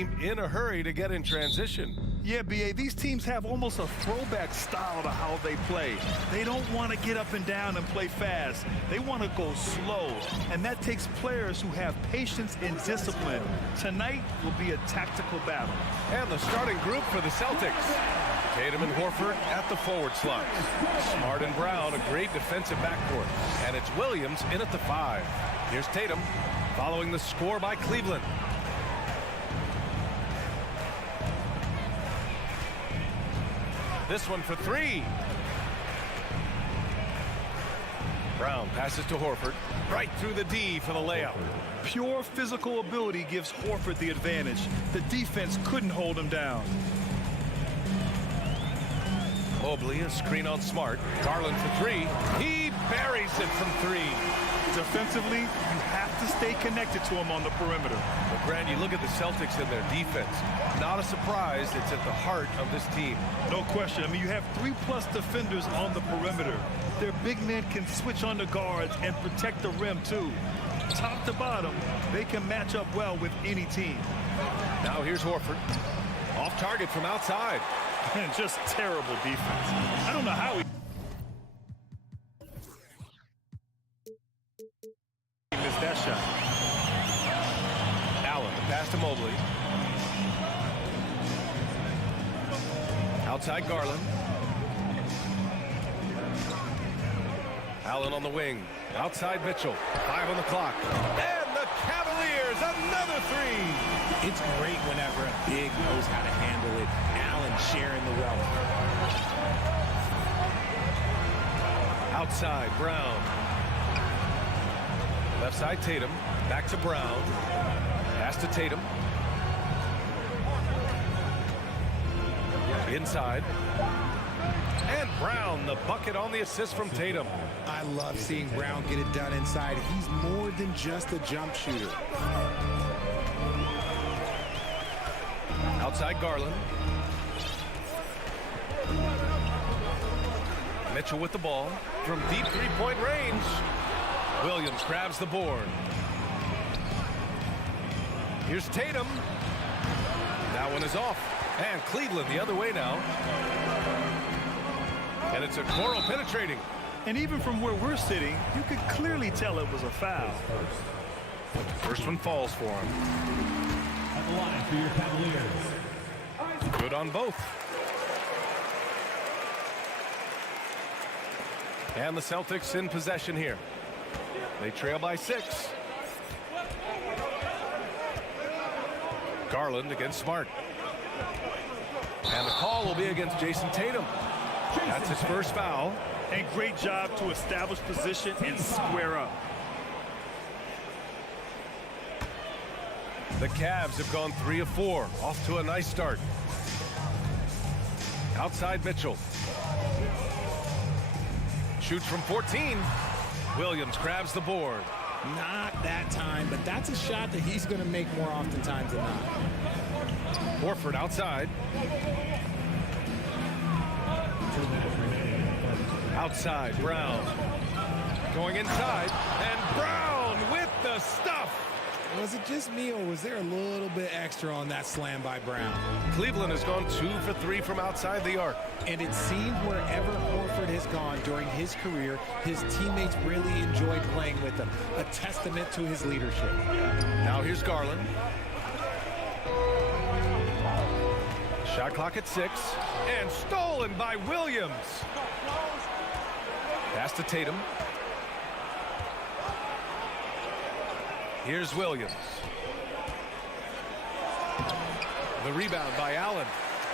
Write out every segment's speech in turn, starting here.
team in a hurry to get in transition. Yeah, B.A., these teams have almost a throwback style to how they play. They don't want to get up and down and play fast. They want to go slow, and that takes players who have patience and discipline. Tonight will be a tactical battle. And the starting group for the Celtics. Tatum and Horford at the forward slots. Smart and Brown, a great defensive backcourt. And it's Williams in at the 5. Here's Tatum following the score by Cleveland. This one for 3. Brown passes to Horford. Right through the D for the layup. Pure physical ability gives Horford the advantage. The defense couldn't hold him down. Mobley, a screen on Smart. Garland for 3. He buries it from 3. Defensively, you have to stay connected to him on the perimeter. Well, Grant, you look at the Celtics and their defense. Not a surprise, it's at the heart of this team. No question. I mean, you have 3+ defenders on the perimeter. Their big men can switch on the guards and protect the rim, too. Top to bottom, they can match up well with any team. Now here's Horford. Off target from outside. And just terrible defense. I don't know how he missed that shot. Allen, the pass to Mobley. Outside Garland. Allen on the wing. Outside Mitchell. 5 on the clock. And the Cavaliers, another 3. It's great whenever a big knows how to handle it. Allen sharing the wealth. Outside Brown. Left side Tatum. Back to Brown. Pass to Tatum. Inside. And Brown, the bucket on the assist from Tatum. I love seeing Brown get it done inside. He's more than just a jump shooter. Outside Garland. Mitchell with the ball from deep three-point range. Williams grabs the board. Here's Tatum. That one is off. And Cleveland the other way now. And it's a Okoro penetrating. And even from where we're sitting, you could clearly tell it was a foul. First one falls for him. At the line for your Cavaliers. Good on both. And the Celtics in possession here. They trail by 6. Garland against Smart. And the call will be against Jason Tatum. That's his first foul. And great job to establish position and square up. The Cavs have gone 3 of 4. Off to a nice start. Outside Mitchell. Shoots from 14. Williams grabs the board. Not that time, but that's a shot that he's going to make more oftentimes than not. Horford outside. Outside, Brown. Going inside, and Brown with the stuff. Was it just me, or was there a little bit extra on that slam by Brown? Cleveland has gone 2 for 3 from outside the arc. And it seemed wherever Horford has gone during his career, his teammates really enjoyed playing with him. A testament to his leadership. Now here's Garland. Shot clock at 6. And stolen by Williams. Pass to Tatum. Here's Williams. The rebound by Allen.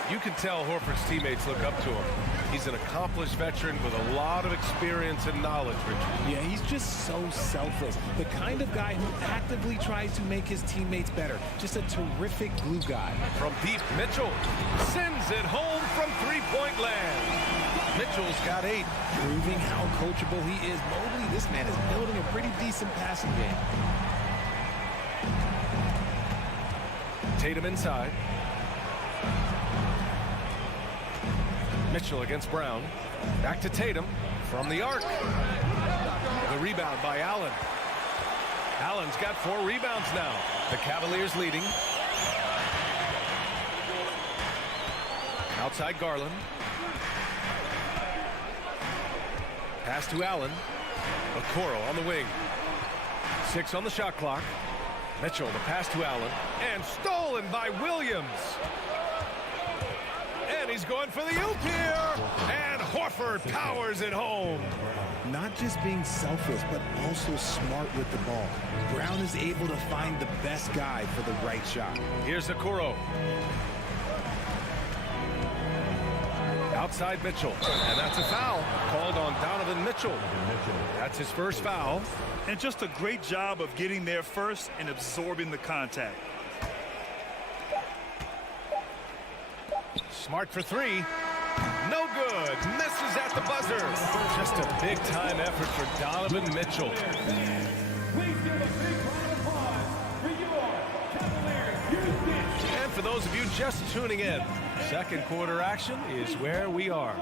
You can tell Horford's teammates look up to him. He's an accomplished veteran with a lot of experience and knowledge, Richard. Yeah, he's just so selfless. The kind of guy who actively tries to make his teammates better. Just a terrific glue guy. From deep, Mitchell sends it home from three-point land. Mitchell's got 8. Proving how coachable he is. Mobley, this man is building a pretty decent passing game. Tatum inside. Mitchell against Brown. Back to Tatum from the arc. The rebound by Allen. Allen's got 4 rebounds now. The Cavaliers leading. Outside Garland. Pass to Allen. Okoro on the wing. 6 on the shot clock. Mitchell, the pass to Allen. And stolen by Williams. And he's going for the oop here. And Horford powers it home. Not just being selfless, but also smart with the ball. Brown is able to find the best guy for the right shot. Here's Okoro. Outside Mitchell. And that's a foul called on Donovan Mitchell. That's his first foul. And just a great job of getting there first and absorbing the contact. Smart for 3. No good. Misses at the buzzer. Just a big-time effort for Donovan Mitchell. Please give a big round of applause for your Cavaliers. And for those of you just tuning in, second quarter action is where we are.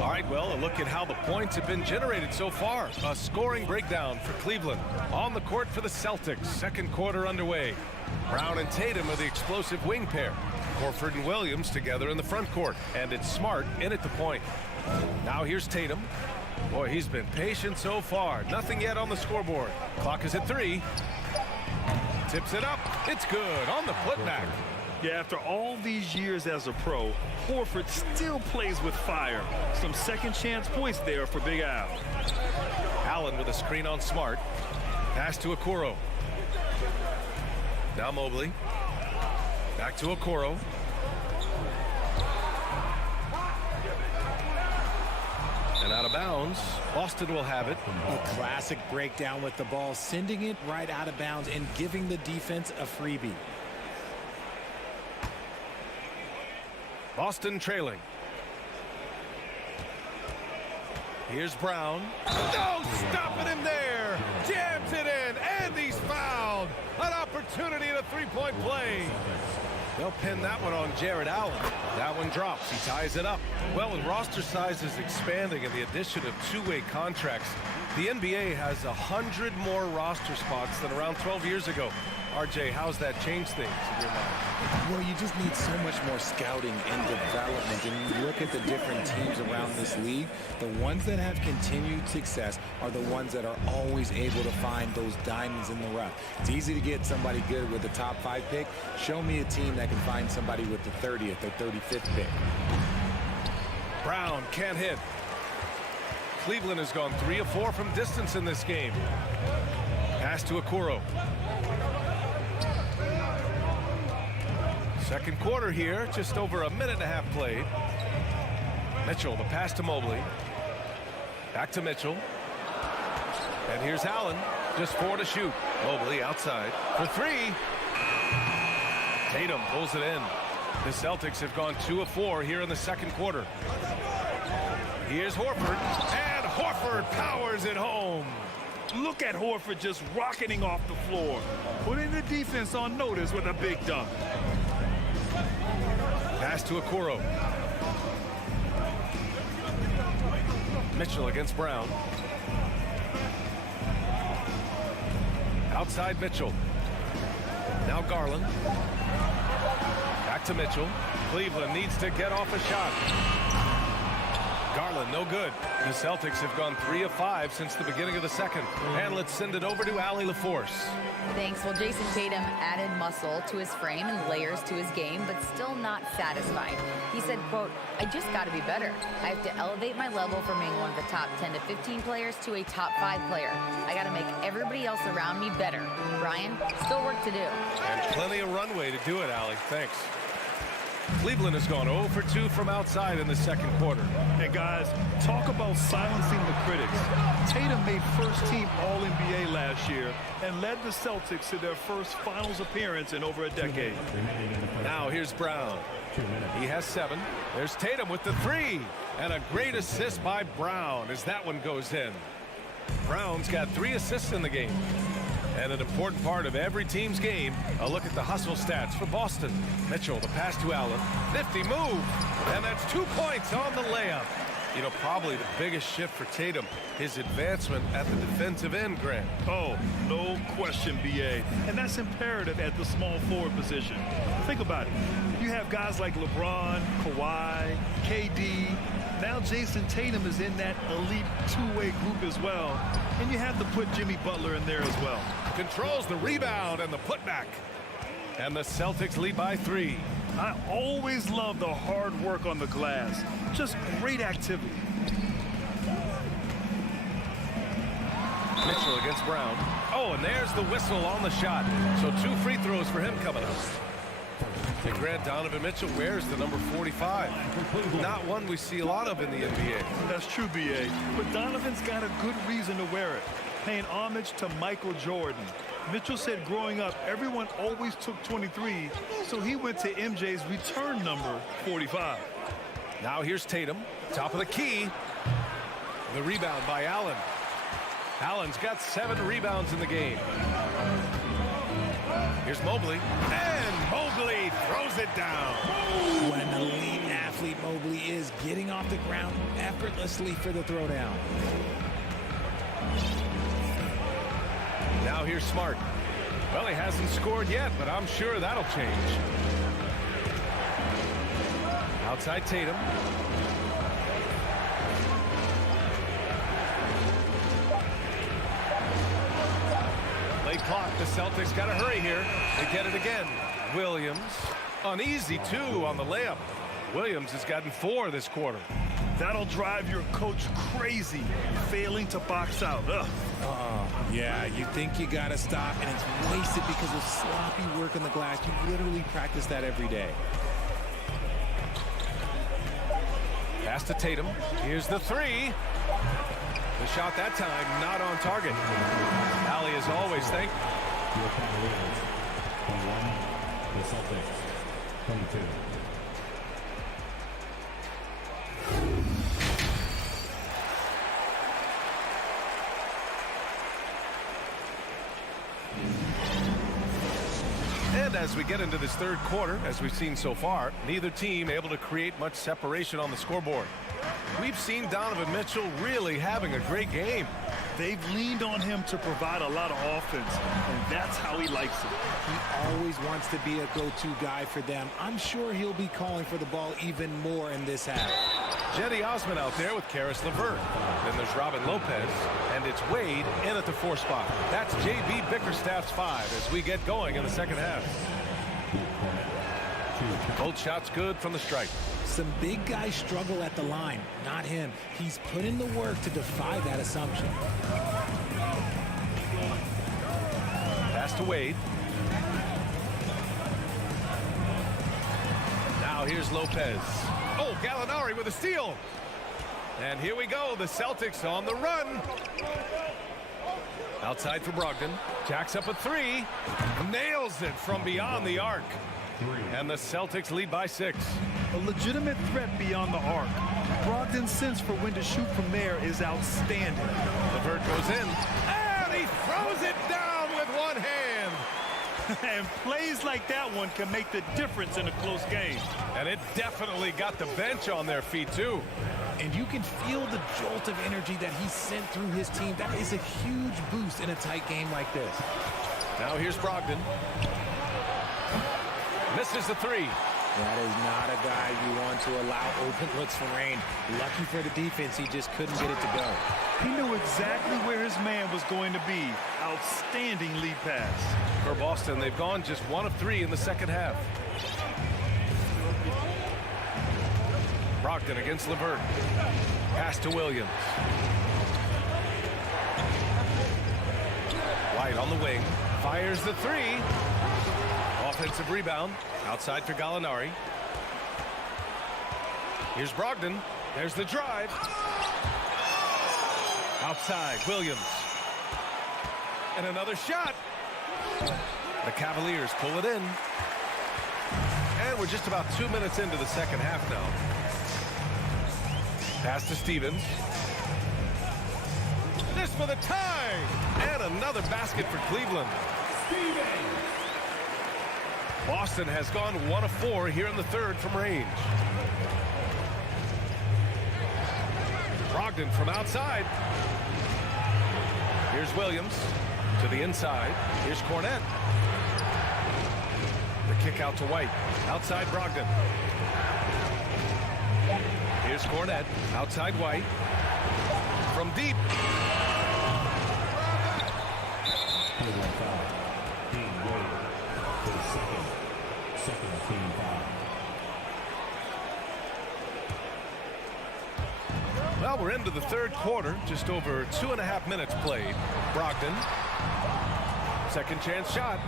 All right, well, a look at how the points have been generated so far. A scoring breakdown for Cleveland. On the court for the Celtics. Second quarter underway. Brown and Tatum are the explosive wing pair. Horford and Williams together in the front court. And it's Smart in at the point. Now here's Tatum. Boy, he's been patient so far. Nothing yet on the scoreboard. Clock is at 3. Tips it up. It's good on the putback. Yeah, after all these years as a pro, Horford still plays with fire. Some second chance points there for Big Al. Allen with a screen on Smart. Pass to Okoro. Now Mobley. Back to Okoro. And out of bounds. Boston will have it. A classic breakdown with the ball, sending it right out of bounds and giving the defense a freebie. Boston trailing. Here's Brown. No, stopping him there. Jams it in, and he's fouled. An opportunity in a three-point play. They'll pin that one on Jared Allen. That one drops. He ties it up. Well, with roster size is expanding and the addition of two-way contracts, the NBA has 100 more roster spots than around 12 years ago. RJ, how's that changed things in your mind? Well, you just need so much more scouting and development. And you look at the different teams around this league, the ones that have continued success are the ones that are always able to find those diamonds in the rough. It's easy to get somebody good with the top 5 pick. Show me a team that can find somebody with the 30th or 35th pick. Brown can't hit. Cleveland has gone 3 of 4 from distance in this game. Pass to Okoro. Second quarter here, just over a minute and a half played. Mitchell, the pass to Mobley. Back to Mitchell. And here's Allen, just 4 to shoot. Mobley outside for 3. Tatum pulls it in. The Celtics have gone 2 of 4 here in the second quarter. Here's Horford, and Horford powers it home. Look at Horford just rocketing off the floor, putting the defense on notice with a big dunk. Pass to Okoro. Mitchell against Brown. Outside Mitchell. Now Garland. Back to Mitchell. Cleveland needs to get off a shot. Garland, no good. The Celtics have gone 3 of 5 since the beginning of the second. And let's send it over to Allie LaForce. Thanks. Well, Jason Tatum added muscle to his frame and layers to his game, but still not satisfied. He said, quote, "I just got to be better. I have to elevate my level from being one of the top 10 to 15 players to a top 5 player. I got to make everybody else around me better. Brian, still work to do." And plenty of runway to do it, Allie. Thanks. Cleveland has gone 0 for 2 from outside in the second quarter. And guys, talk about silencing the critics. Tatum made first-team All-NBA last year and led the Celtics to their first finals appearance in over a decade. Now here's Brown. He has 7. There's Tatum with the 3. And a great assist by Brown as that one goes in. Brown's got 3 assists in the game. And an important part of every team's game, a look at the hustle stats for Boston. Mitchell, the pass to Allen. Nifty move. And that's 2 points on the layup. You know, probably the biggest shift for Tatum, his advancement at the defensive end, Grant. Oh, no question, B.A. And that's imperative at the small forward position. Think about it. You have guys like LeBron, Kawhi, KD. Now Jason Tatum is in that elite two-way group as well. And you have to put Jimmy Butler in there as well. Controls the rebound and the putback. And the Celtics lead by 3. I always love the hard work on the glass. Just great activity. Mitchell against Brown. Oh, and there's the whistle on the shot. So 2 free throws for him coming up. And Grant, Donovan Mitchell wears the number 45. Not one we see a lot of in the NBA. That's true, B.A. But Donovan's got a good reason to wear it. Paying homage to Michael Jordan. Mitchell said growing up, everyone always took 23, so he went to MJ's return number 45. Now here's Tatum, top of the key. The rebound by Allen. Allen's got 7 rebounds in the game. Here's Mobley, and Mobley throws it down. What an elite athlete Mobley is, getting off the ground effortlessly for the throwdown. Now here's Smart. Well, he hasn't scored yet, but I'm sure that'll change. Outside Tatum. Late clock, the Celtics got to hurry here. They get it again. Williams, uneasy 2 on the layup. Williams has gotten 4 this quarter. That'll drive your coach crazy, failing to box out. Yeah, you think you got to stop, and it's wasted because of sloppy work on the glass. You literally practice that every day. Pass to Tatum. Here's the 3. The shot that time not on target. Allie, as always, thank you. Your Cavaliers, 21, the Celtics, 22. And as we get into this third quarter, as we've seen so far, neither team able to create much separation on the scoreboard. We've seen Donovan Mitchell really having a great game. They've leaned on him to provide a lot of offense, and that's how he likes it. He always wants to be a go-to guy for them. I'm sure he'll be calling for the ball even more in this half. Jetty Osman out there with Karis LeVert. Then there's Robin Lopez, and it's Wade in at the 4 spot. That's J.B. Bickerstaff's 5 as we get going in the second half. Both shots good from the stripe. Some big guys struggle at the line, not him. He's put in the work to defy that assumption. Pass to Wade. Now here's Lopez. Oh, Gallinari with a steal. And here we go, the Celtics on the run. Outside for Brogdon. Jacks up a 3. Nails it from beyond the arc. And the Celtics lead by 6. A legitimate threat beyond the arc. Brogdon's sense for when to shoot from there is outstanding. LeVert goes in, and he throws it down with one hand. And plays like that one can make the difference in a close game. And it definitely got the bench on their feet, too. And you can feel the jolt of energy that he sent through his team. That is a huge boost in a tight game like this. Now here's Brogdon. Misses the 3. That is not a guy you want to allow open looks from Rain. Lucky for the defense, he just couldn't get it to go. He knew exactly where his man was going to be. Outstanding lead pass. For Boston, they've gone just 1 of 3 in the second half. Brogdon against LeVert. Pass to Williams. White on the wing. Fires the 3. Offensive rebound. Outside for Gallinari. Here's Brogdon. There's the drive. Outside, Williams. And another shot. The Cavaliers pull it in. And we're just about 2 minutes into the second half now. Pass to Stevens. This for the tie. And another basket for Cleveland. Boston has gone 1 of 4 here in the third from range. Brogdon from outside. Here's Williams to the inside. Here's Cornette. The kick out to White. Outside Brogdon. Here's Cornette. Outside White. From deep. Well, we're into the third quarter. Just over 2.5 minutes played. Brogdon. Second chance shot.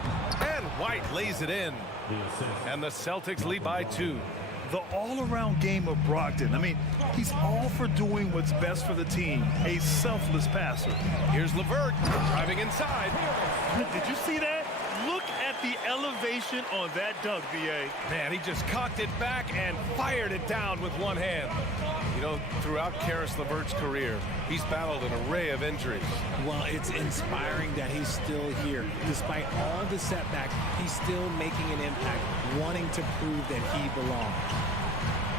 And White lays it in. And the Celtics lead by 2. The all-around game of Brogdon. I mean, he's all for doing what's best for the team. A selfless passer. Here's LeVert driving inside. Did you see that? Look at the elevation on that dunk, B.A. Man, he just cocked it back and fired it down with one hand. You know, throughout Karis LeVert's career, he's battled an array of injuries. Well, it's inspiring that he's still here. Despite all the setbacks, he's still making an impact, wanting to prove that he belongs.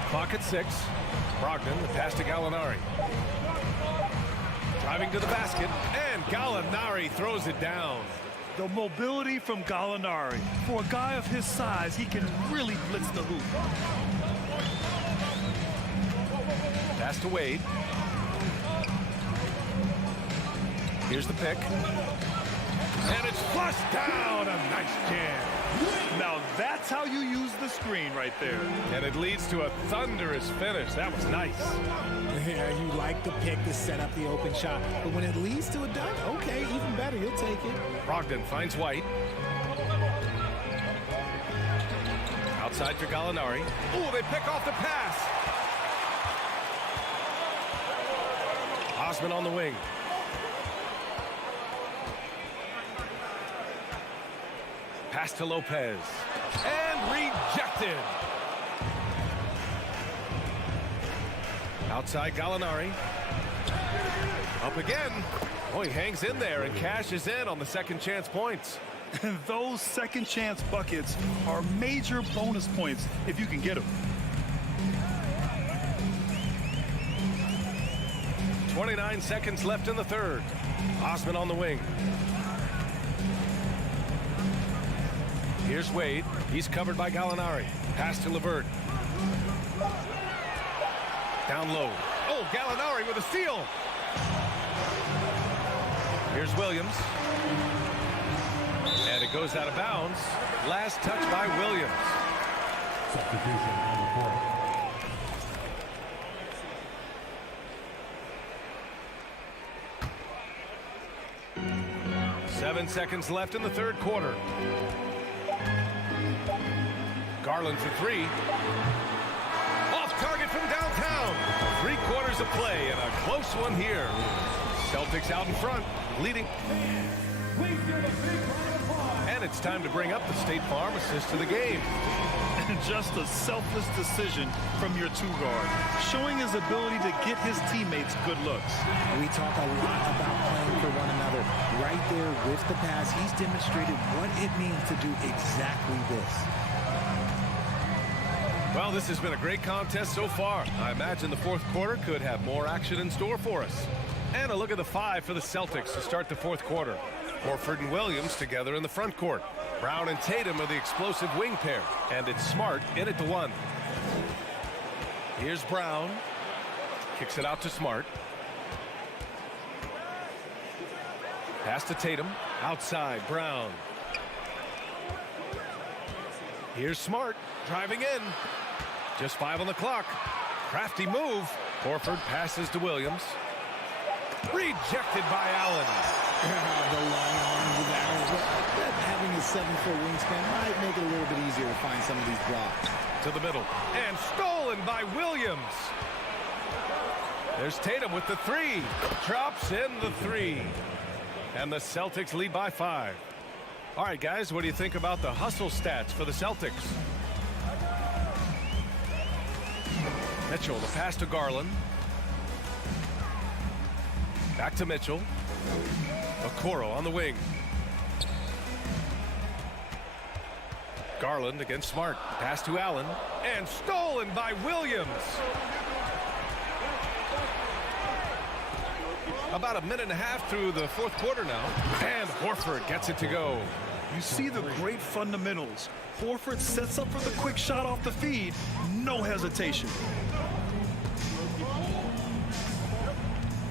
Clock at 6. Brogdon, the pass to Gallinari. Driving to the basket, and Gallinari throws it down. The mobility from Gallinari. For a guy of his size, he can really blitz the hoop. Pass to Wade. Here's the pick. And it's flushed down. A nice jam. Now that's how you use the screen right there. And it leads to a thunderous finish. That was nice. Yeah, you like the pick to set up the open shot. But when it leads to a dunk, okay, even better. You'll take it. Brogdon finds White. Outside for Gallinari. Oh, they pick off the pass. Osman on the wing. Pass to Lopez. And rejected. Outside Gallinari. Up again. Oh, he hangs in there and cashes in on the second chance points. And those second chance buckets are major bonus points if you can get them. 29 seconds left in the third. Osman on the wing. Here's Wade. He's covered by Gallinari. Pass to LeVert. Down low. Oh, Gallinari with a steal. Here's Williams. And it goes out of bounds. Last touch by Williams. Substitution on the court. 7 seconds left in the third quarter. Garland for 3. Off target from downtown. 3 quarters of play and a close one here. Celtics out in front, leading. And it's time to bring up the State Farm assist to the game. Just a selfless decision from your two-guard, showing his ability to get his teammates good looks. We talk a lot about playing for one another. Right there with the pass, he's demonstrated what it means to do exactly this. Well, this has been a great contest so far. I imagine the fourth quarter could have more action in store for us. And a look at the 5 for the Celtics to start the fourth quarter. Horford and Williams together in the front court. Brown and Tatum are the explosive wing pair. And it's Smart in at the 1. Here's Brown. Kicks it out to Smart. Pass to Tatum. Outside, Brown. Here's Smart driving in. Just 5 on the clock. Crafty move. Horford passes to Williams. Rejected by Allen. The long arms of Allen. Having a 7-foot wingspan might make it a little bit easier to find some of these blocks. To the middle. And stolen by Williams. There's Tatum with the 3. Drops in the 3. And the Celtics lead by 5. All right, guys, what do you think about the hustle stats for the Celtics? Mitchell, the pass to Garland. Back to Mitchell. Okoro on the wing. Garland against Smart. Pass to Allen. And stolen by Williams. About a minute and a half through the fourth quarter now. And Horford gets it to go. You see the great fundamentals. Horford sets up for the quick shot off the feed. No hesitation.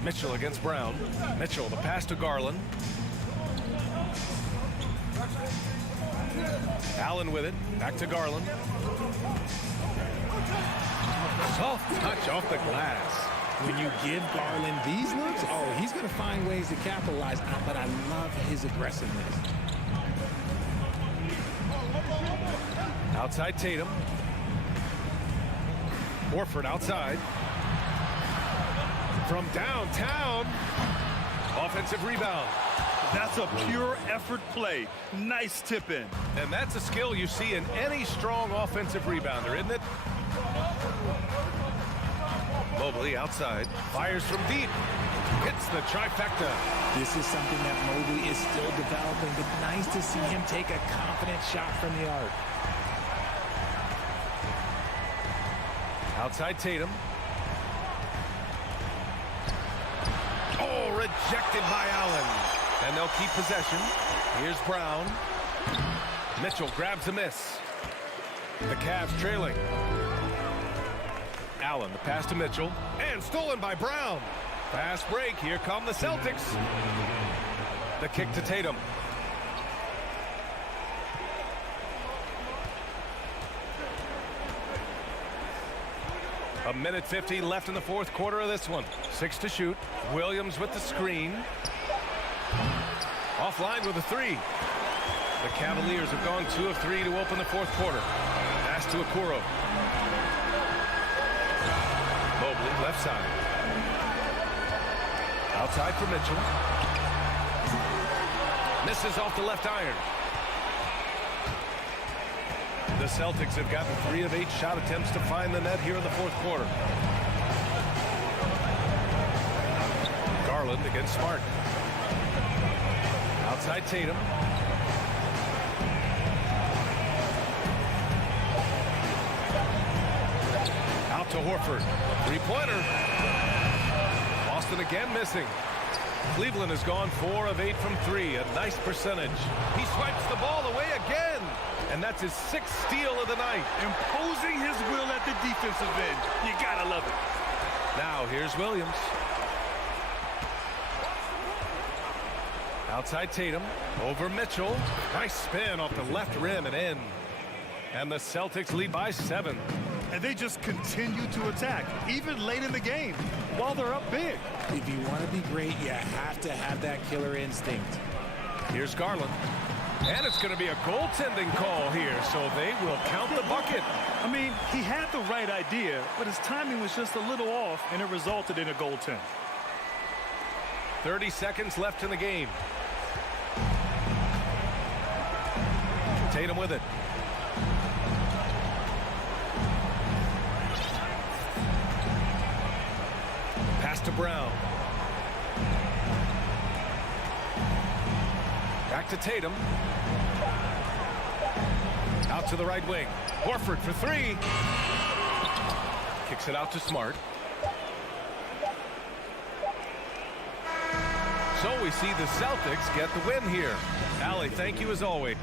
Mitchell against Brown. Mitchell, the pass to Garland. Allen with it. Back to Garland. Soft touch off the glass. When you give Garland these looks, oh, he's going to find ways to capitalize. But I love his aggressiveness. Outside Tatum. Horford outside. From downtown. Offensive rebound. That's a pure effort play. Nice tip in. And that's a skill you see in any strong offensive rebounder, isn't it? Mobley outside. Fires from deep. Hits the trifecta. This is something that Mobley is still developing, but nice to see him take a confident shot from the arc. Outside Tatum. Oh, rejected by Allen. And they'll keep possession. Here's Brown. Mitchell grabs a miss. The Cavs trailing. Allen, the pass to Mitchell. And stolen by Brown. Fast break. Here come the Celtics. The kick to Tatum. A minute 50 left in the fourth quarter of this one. 6 to shoot. Williams with the screen. Offline with a three. The Cavaliers have gone 2 of 3 to open the fourth quarter. Pass to Okoro. Mobley left side. Outside for Mitchell. Misses off the left iron. The Celtics have gotten 3 of 8 shot attempts to find the net here in the fourth quarter. Garland against Smart. Outside Tatum. Out to Horford. Three-pointer. Boston again missing. Cleveland has gone 4 of 8 from 3. A nice percentage. He swipes the ball away again. And that's his 6th steal of the night. Imposing his will at the defensive end. You gotta love it. Now here's Williams. Outside Tatum. Over Mitchell. Nice spin off the left rim and in. And the Celtics lead by 7. And they just continue to attack, even late in the game, while they're up big. If you want to be great, you have to have that killer instinct. Here's Garland. And it's going to be a goaltending call here, so they will count the bucket. I mean, he had the right idea, but his timing was just a little off, and it resulted in a goaltend. 30 seconds left in the game. Tatum with it. Pass to Brown. Back to Tatum. Out to the right wing. Horford for 3. Kicks it out to Smart. So we see the Celtics get the win here. Allie, thank you as always.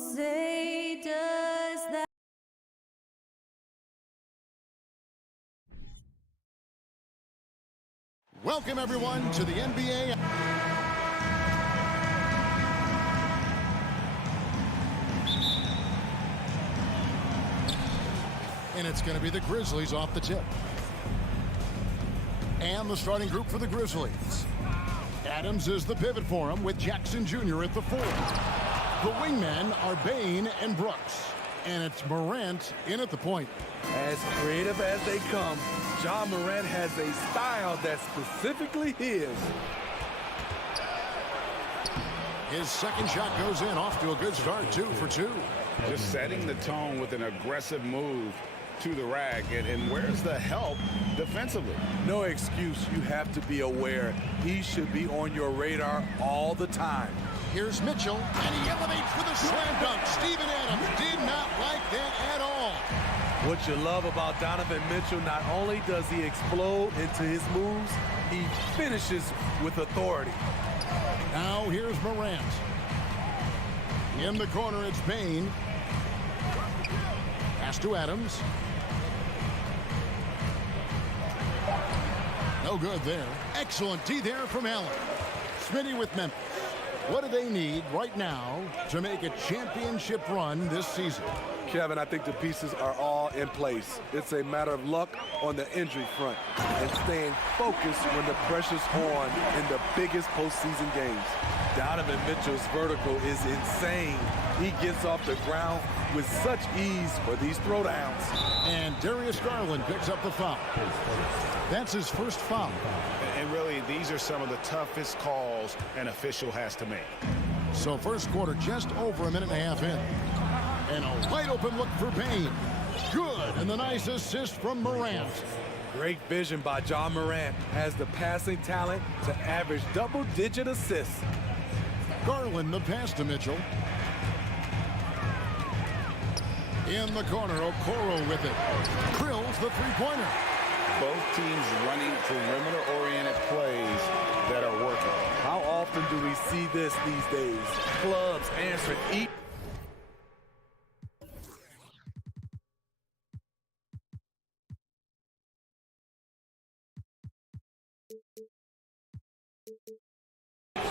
say does that. Welcome, everyone, to the NBA. And it's going to be the Grizzlies off the tip. And the starting group for the Grizzlies. Adams is the pivot for him with Jackson Jr. at the 4. The wingmen are Bane and Brooks. And it's Morant in at the point. As creative as they come, Ja Morant has a style that's specifically his. His second shot goes in, off to a good start, 2 for 2. Just setting the tone with an aggressive move to the rack. And where's the help defensively? No excuse. You have to be aware. He should be on your radar all the time. Here's Mitchell, and he elevates with a slam dunk. Steven Adams did not like that at all. What you love about Donovan Mitchell, not only does he explode into his moves, he finishes with authority. Now here's Morant. In the corner, it's Bane. Pass to Adams. No good there. Excellent D there from Allen. Smitty with Memphis. What do they need right now to make a championship run this season? Kevin, I think the pieces are all in place. It's a matter of luck on the injury front and staying focused when the pressure's on in the biggest postseason games. Donovan Mitchell's vertical is insane. He gets off the ground with such ease for these throwdowns. And Darius Garland picks up the foul. That's his first foul. And really, these are some of the toughest calls an official has to make. So first quarter just over a minute and a half in. And a wide open look for Bane. Good, and the nice assist from Morant. Great vision by Ja Morant. Has the passing talent to average double-digit assists. Garland the pass to Mitchell. In the corner, Okoro with it. Drills the three-pointer. Both teams running perimeter-oriented plays that are working. How often do we see this these days? Clubs answering each.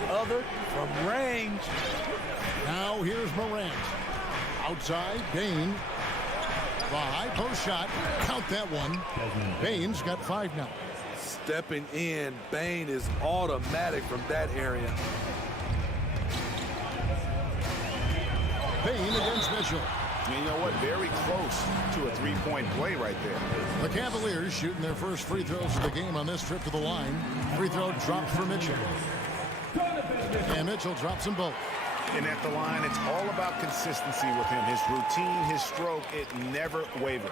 Other from range. Now here's Morant. Outside, Bane. The high post shot. Count that one. Bane's got 5 now. Stepping in, Bane is automatic from that area. Bane against Mitchell. You know what? Very close to a three-point play right there. The Cavaliers shooting their first free throws of the game on this trip to the line. Free throw dropped for Mitchell. And Mitchell drops them both. And at the line, it's all about consistency with him. His routine, his stroke, it never wavers.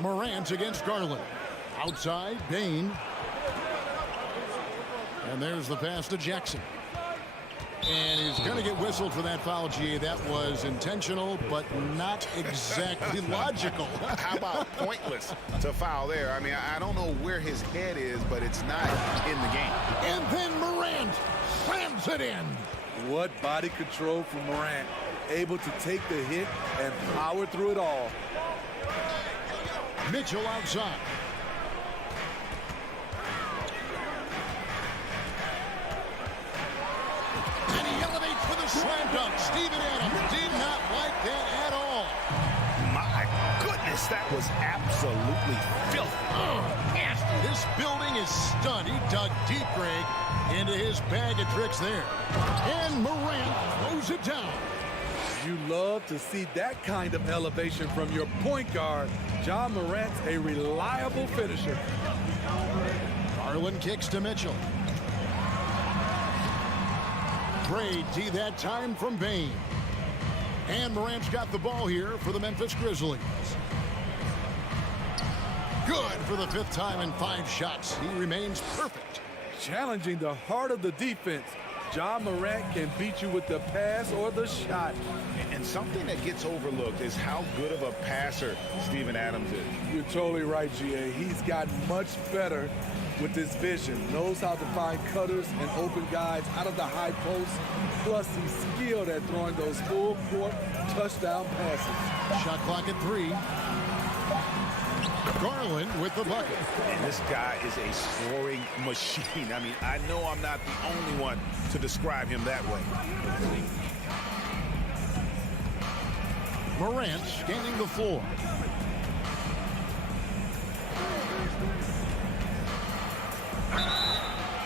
Morant against Garland. Outside, Bane. And there's the pass to Jackson. And he's going to get whistled for that foul, G. That was intentional, but not exactly logical. How about pointless to foul there? I mean, I don't know where his head is, but it's not in the game. And then Morant slams it in. What body control from Morant. Able to take the hit and power through it all. Mitchell outside. And he elevates for the slam dunk. Steven Adams did not like that at all. My goodness, that was absolutely filthy. Nasty. This building is stunned. He dug deep, Greg, into his bag of tricks there. And Morant throws it down. You love to see that kind of elevation from your point guard. Ja Morant's a reliable finisher. Garland kicks to Mitchell. Great D that time from Bane. And Morant's got the ball here for the Memphis Grizzlies. Good for the 5th time in 5 shots. He remains perfect. Challenging the heart of the defense. Ja Morant can beat you with the pass or the shot. And something that gets overlooked is how good of a passer Steven Adams is. You're totally right, GA. He's gotten much better with his vision, knows how to find cutters and open guys out of the high post. Plus, he's skilled at throwing those full court touchdown passes. Shot clock at 3. Garland with the bucket. And this guy is a scoring machine. I mean, I know I'm not the only one to describe him that way. Morant scanning the floor.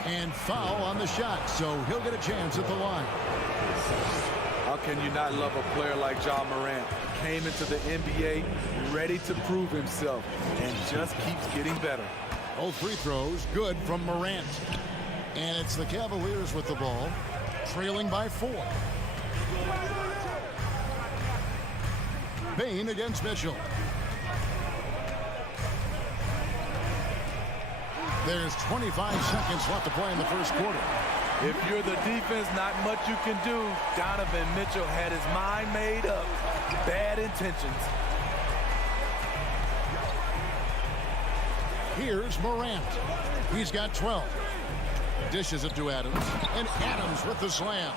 And foul on the shot, so he'll get a chance at the line. How can you not love a player like Ja Morant? Came into the NBA ready to prove himself and just keeps getting better. Both free throws good from Morant. And it's the Cavaliers with the ball, trailing by 4. Bane against Mitchell. There's 25 seconds left to play in the first quarter. If you're the defense, not much you can do. Donovan Mitchell had his mind made up. Bad intentions. Here's Morant. He's got 12. Dishes it to Adams. And Adams with the slam.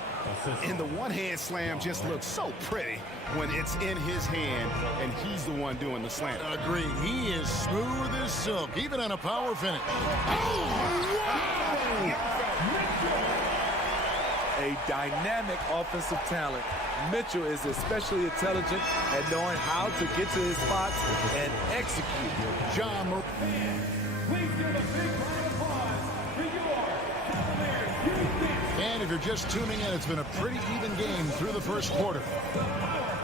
And the one-hand slam just looks so pretty when it's in his hand and he's the one doing the slam. Agree. He is smooth as silk, even on a power finish. Oh, wow! A dynamic offensive talent. Mitchell is especially intelligent at knowing how to get to his spots and execute. John Morant. Please give a big round of applause for your Cavaliers. And if you're just tuning in, it's been a pretty even game through the first quarter.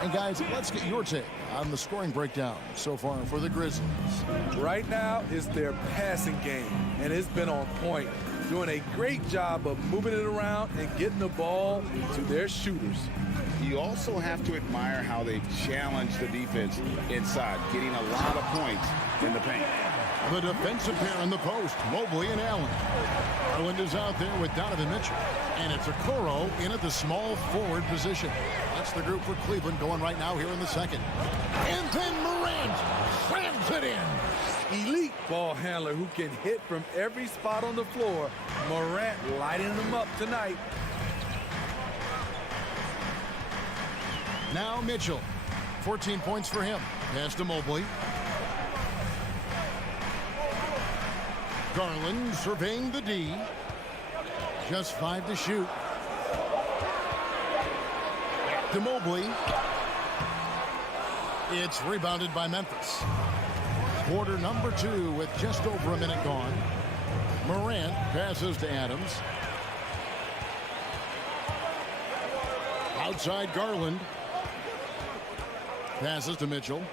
And guys, let's get your take on the scoring breakdown so far for the Grizzlies. Right now is their passing game, and it's been on point. Doing a great job of moving it around and getting the ball to their shooters. You also have to admire how they challenge the defense inside, getting a lot of points in the paint. The defensive pair in the post, Mobley and Allen. Garland is out there with Donovan Mitchell. And it's Okoro in at the small forward position. That's the group for Cleveland going right now here in the second. And then Morant slams it in. Elite ball handler who can hit from every spot on the floor. Morant lighting them up tonight. Now Mitchell. 14 points for him. Pass to Mobley. Garland surveying the D. Just 5 to shoot. To Mobley. It's rebounded by Memphis. Quarter number 2 with just over a minute gone. Morant passes to Adams. Outside Garland. Passes to Mitchell.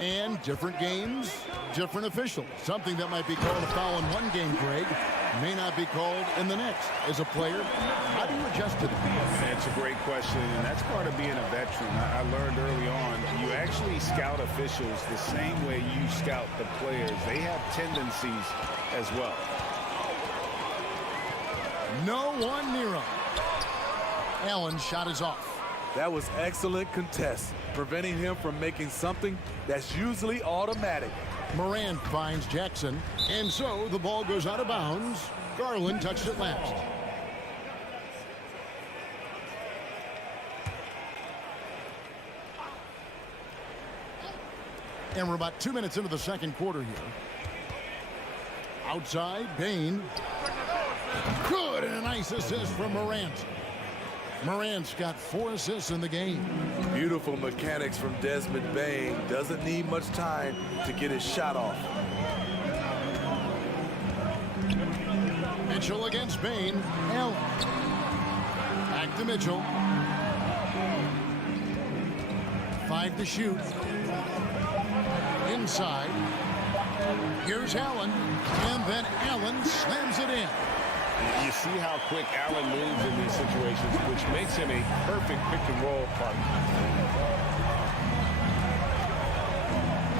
And different games, different officials. Something that might be called a foul in one game, Greg, may not be called in the next. As a player, how do you adjust to that? That's a great question, and that's part of being a veteran. I learned early on, you actually scout officials the same way you scout the players. They have tendencies as well. No one near him. Allen's shot is off. That was excellent contest, preventing him from making something that's usually automatic. Morant finds Jackson, and so the ball goes out of bounds. Garland touched it last. And we're about 2 minutes into the second quarter here. Outside, Bane. Good, and a nice assist from Morant. Morant's got 4 assists in the game. Beautiful mechanics from Desmond Bane. Doesn't need much time to get his shot off. Mitchell against Bane. Allen. Back to Mitchell. 5 to shoot. Inside. Here's Allen. And then Allen slams it in. You see how quick Allen moves in these situations, which makes him a perfect pick-and-roll partner.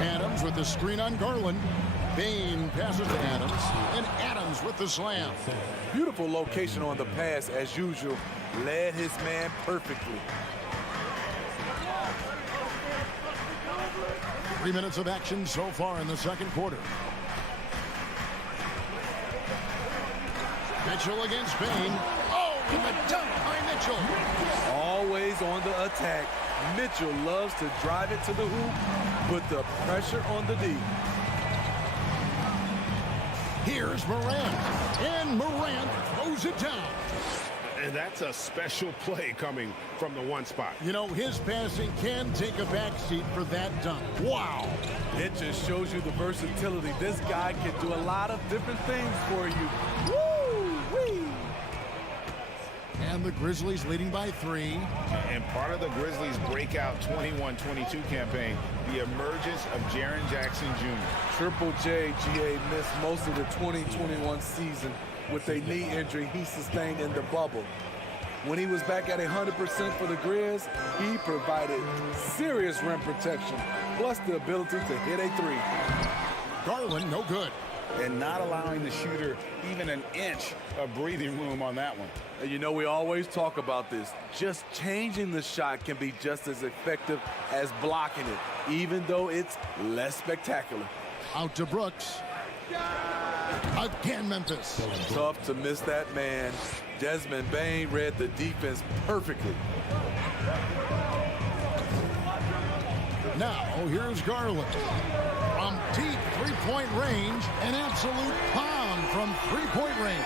Adams with the screen on Garland. Bane passes to Adams. And Adams with the slam. Beautiful location on the pass as usual. Led his man perfectly. 3 minutes of action so far in the second quarter. Mitchell against Payne. Oh, and the dunk by Mitchell. Always on the attack. Mitchell loves to drive it to the hoop, put the pressure on the D. Here's Morant, and Morant throws it down. And that's a special play coming from the one spot. You know, his passing can take a backseat for that dunk. Wow. It just shows you the versatility. This guy can do a lot of different things for you. Woo-wee. And the Grizzlies leading by 3. And part of the Grizzlies' breakout 21-22 campaign, the emergence of Jaren Jackson Jr. Triple J, GA, missed most of the 2021 season with a knee injury he sustained in the bubble. When he was back at 100% for the Grizz, he provided serious rim protection, plus the ability to hit a 3. Garland, no good. And not allowing the shooter even an inch of breathing room on that one. You know, we always talk about this. Just changing the shot can be just as effective as blocking it, even though it's less spectacular. Out to Brooks. Again, Memphis. Tough to miss that man. Desmond Bane read the defense perfectly. Now, here's Garland. From deep three-point range, an absolute pound from three-point range.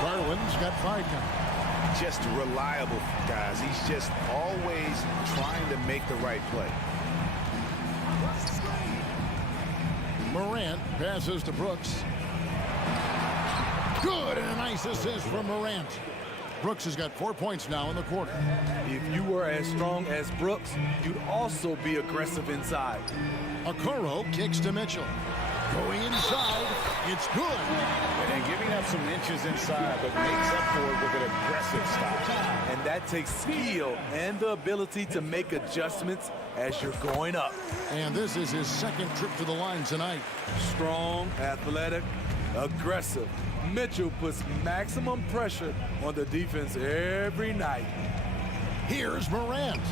Garland's got 5 now. Just reliable, guys. He's just always trying to make the right play. Morant passes to Brooks. Good, and a nice assist from Morant. Brooks has got 4 points now in the quarter. If you were as strong as Brooks, you'd also be aggressive inside. Okoro kicks to Mitchell. Going inside, it's good. And giving up some inches inside, but makes up for it with an aggressive stop. And that takes skill and the ability to make adjustments as you're going up. And this is his second trip to the line tonight. Strong, athletic, aggressive. Mitchell puts maximum pressure on the defense every night. Here's Morant.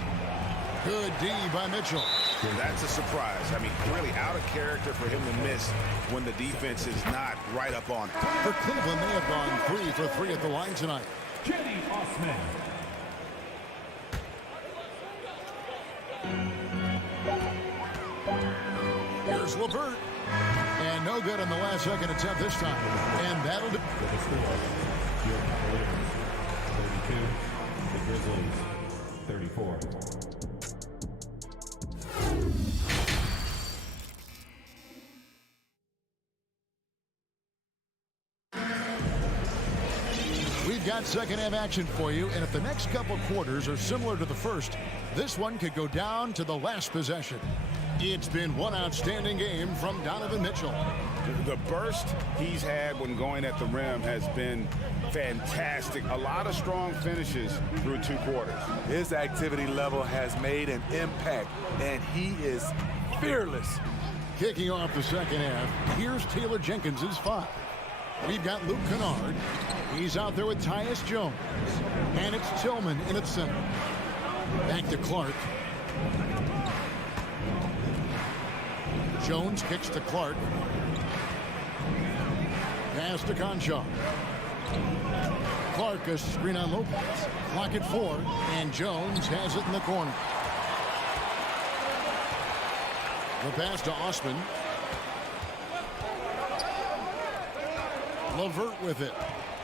Good D by Mitchell. That's a surprise. I mean, really out of character for him to miss when the defense is not right up on it. For Cleveland, they have gone 3 for 3 at the line tonight. Kenny Osman. Here's LeVert. And no good on the last second attempt this time. And that'll do. The score, your Cavaliers 32, the Grizzlies 34. We've got second half action for you, and if the next couple quarters are similar to the first, this one could go down to the last possession. It's been one outstanding game from Donovan Mitchell. The burst he's had when going at the rim has been fantastic. A lot of strong finishes through 2 quarters. His activity level has made an impact, and he is fearless. Kicking off the second half, here's Taylor Jenkins' 5. We've got Luke Kennard. He's out there with Tyus Jones. And it's Tillman in at center. Back to Clark. Jones kicks to Clark. Pass to Conchar. Clark a screen on Lopez. Clock at 4, and Jones has it in the corner. The pass to Osman. LeVert with it.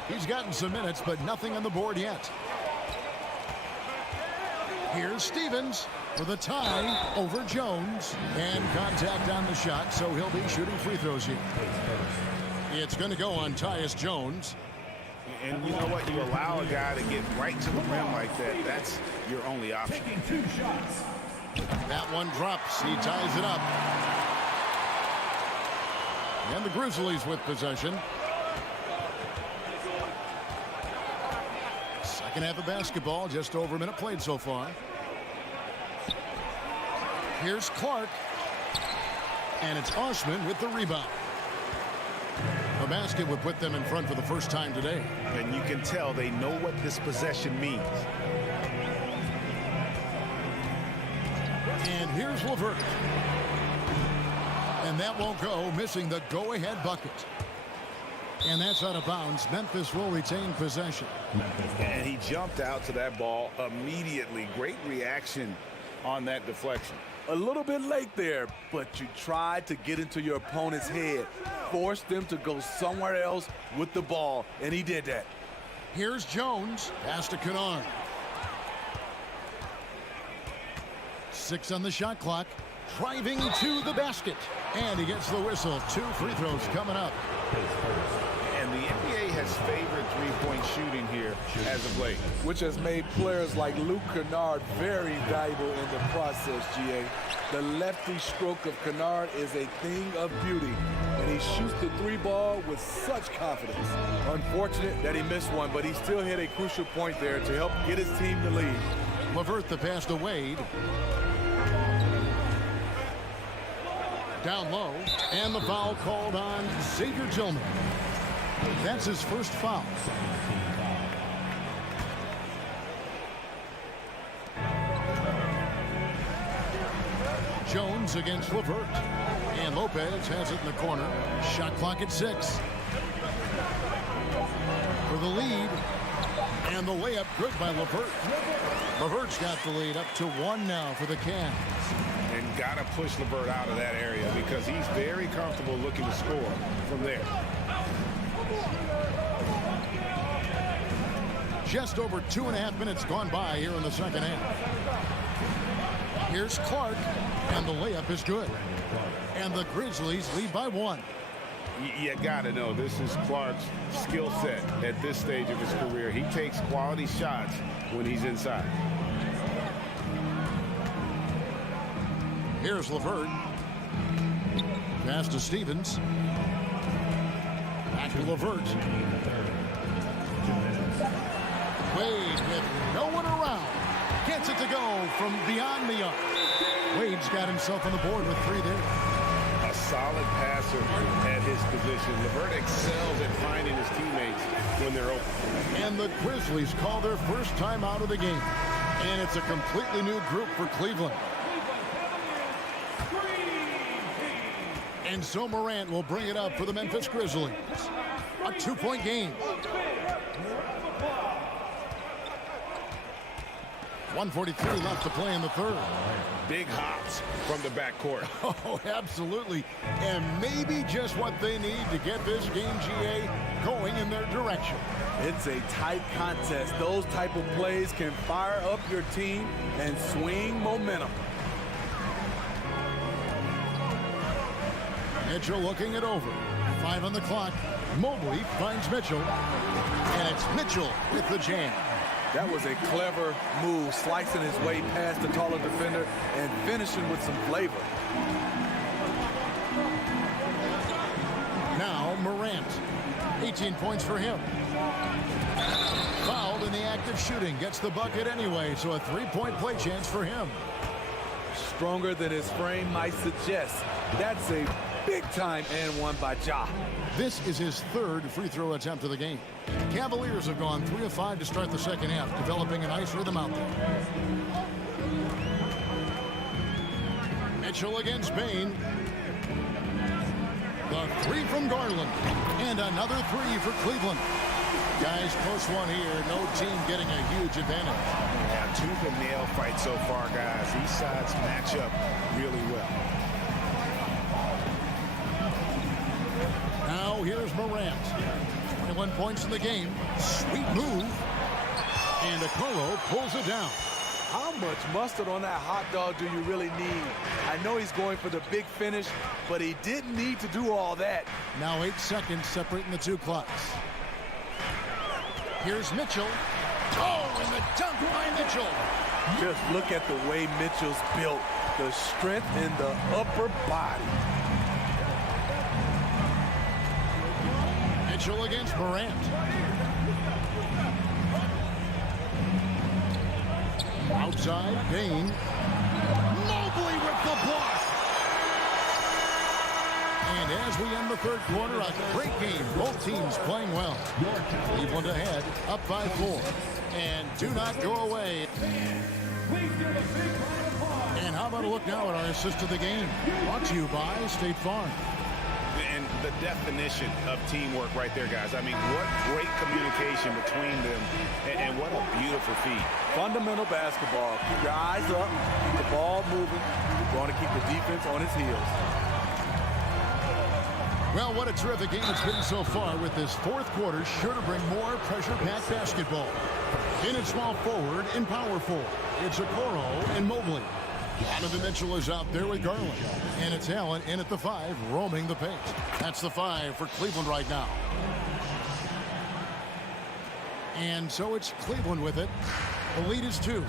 He's gotten some minutes, but nothing on the board yet. Here's Stevens for the tie over Jones. And contact on the shot, so he'll be shooting free throws here. It's going to go on Tyus Jones. And you know what? You allow a guy to get right to the rim like that. That's your only option. Taking 2 shots. That one drops. He ties it up. And the Grizzlies with possession. Second half of basketball, just over a minute played so far. Here's Clark. And it's Osman with the rebound. The basket would put them in front for the first time today. And you can tell they know what this possession means. And here's LeVert. And that won't go, missing the go-ahead bucket. And that's out of bounds. Memphis will retain possession. And he jumped out to that ball immediately. Great reaction on that deflection. A little bit late there, but you tried to get into your opponent's head. Forced them to go somewhere else with the ball, and he did that. Here's Jones. Pass to Kennard. 6 on the shot clock. Driving to the basket. And he gets the whistle. 2 free throws coming up. And the NBA has favored three-point shooting here as of late, which has made players like Luke Kennard very valuable in the process, GA. The lefty stroke of Kennard is a thing of beauty, and he shoots the 3 ball with such confidence. Unfortunate that he missed one, but he still hit a crucial point there to help get his team the lead. LeVert the pass to Wade. Down low, and the foul called on Xavier Tillman. That's his first foul. Jones against LeVert. And Lopez has it in the corner. Shot clock at 6. For the lead. And the layup good by LeVert. LeVert's got the lead up to 1 now for the Cavs. And got to push LeVert out of that area because he's very comfortable looking to score from there. Just over 2.5 minutes gone by here in the second half. Here's Clark, and the layup is good. And the Grizzlies lead by 1. You got to know this is Clark's skill set at this stage of his career. He takes quality shots when he's inside. Here's LeVert. Pass to Stevens. Back to LeVert. Wade with no one around. Gets it to go from beyond the arc. Wade's got himself on the board with 3 there. A solid passer at his position. LeVert excels at finding his teammates when they're open. And the Grizzlies call their first time out of the game. And it's a completely new group for Cleveland. And so Morant will bring it up for the Memphis Grizzlies. A 2-point game. 1:43 left to play in the third. Big hops from the backcourt. Oh, absolutely. And maybe just what they need to get this game, GA, going in their direction. It's a tight contest. Those type of plays can fire up your team and swing momentum. Mitchell looking it over. 5 on the clock. Mobley finds Mitchell. And it's Mitchell with the jam. That was a clever move, slicing his way past the taller defender and finishing with some flavor. Now Morant. 18 points for him. Fouled in the act of shooting. Gets the bucket anyway, so a 3-point play chance for him. Stronger than his frame might suggest. That's a big-time and one by Ja. This is his 3rd free throw attempt of the game. Cavaliers have gone 3 of 5 to start the second half, developing a nice rhythm out there. Mitchell against Bain. The 3 from Garland. And another 3 for Cleveland. Guys, close one here. No team getting a huge advantage. Yeah, tooth and nail fight so far, guys. These sides match up really well. Now here's Morant. 21 points in the game. Sweet move. And Okoro pulls it down. How much mustard on that hot dog do you really need? I know he's going for the big finish, but he didn't need to do all that. Now 8 seconds separating the 2 clocks. Here's Mitchell. Oh, and the dunk by Mitchell. Just look at the way Mitchell's built. The strength in the upper body. Mitchell against Morant. Outside, Bain. Mobley with the block. And as we end the third quarter, a great game. Both teams playing well. Cleveland ahead, up by 4. And do not go away. And how about a look now at our assist of the game? Brought to you by State Farm. And the definition of teamwork right there, guys. I mean, what great communication between them, and what a beautiful feat. Fundamental basketball. Keep your eyes up, keep the ball moving. You're going to keep the defense on its heels. Well, what a terrific game it's been so far, with this fourth quarter sure to bring more pressure-packed basketball. In at small forward and power forward, it's Okoro and Mobley. Donovan Mitchell is out there with Garland. And it's Allen in at the 5, roaming the paint. That's the 5 for Cleveland right now. And so it's Cleveland with it. The lead is 2.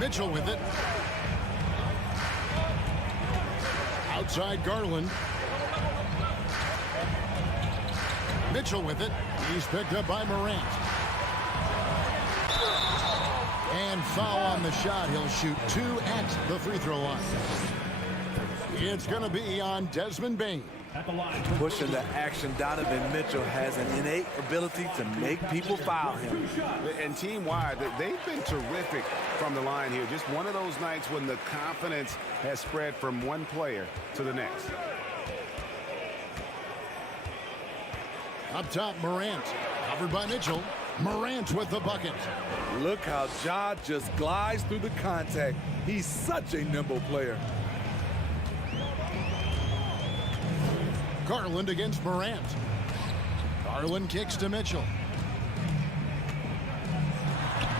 Mitchell with it. Outside Garland. Mitchell with it. He's picked up by Morant. And foul on the shot. He'll shoot 2 at the free throw line. It's going to be on Desmond Bane. Pushing the action, Donovan Mitchell has an innate ability to make people foul him. And team-wide, they've been terrific from the line here. Just one of those nights when the confidence has spread from one player to the next. Up top, Morant. Covered by Mitchell. Morant with the bucket. Look how Ja just glides through the contact. He's such a nimble player. Garland against Morant. Garland kicks to Mitchell.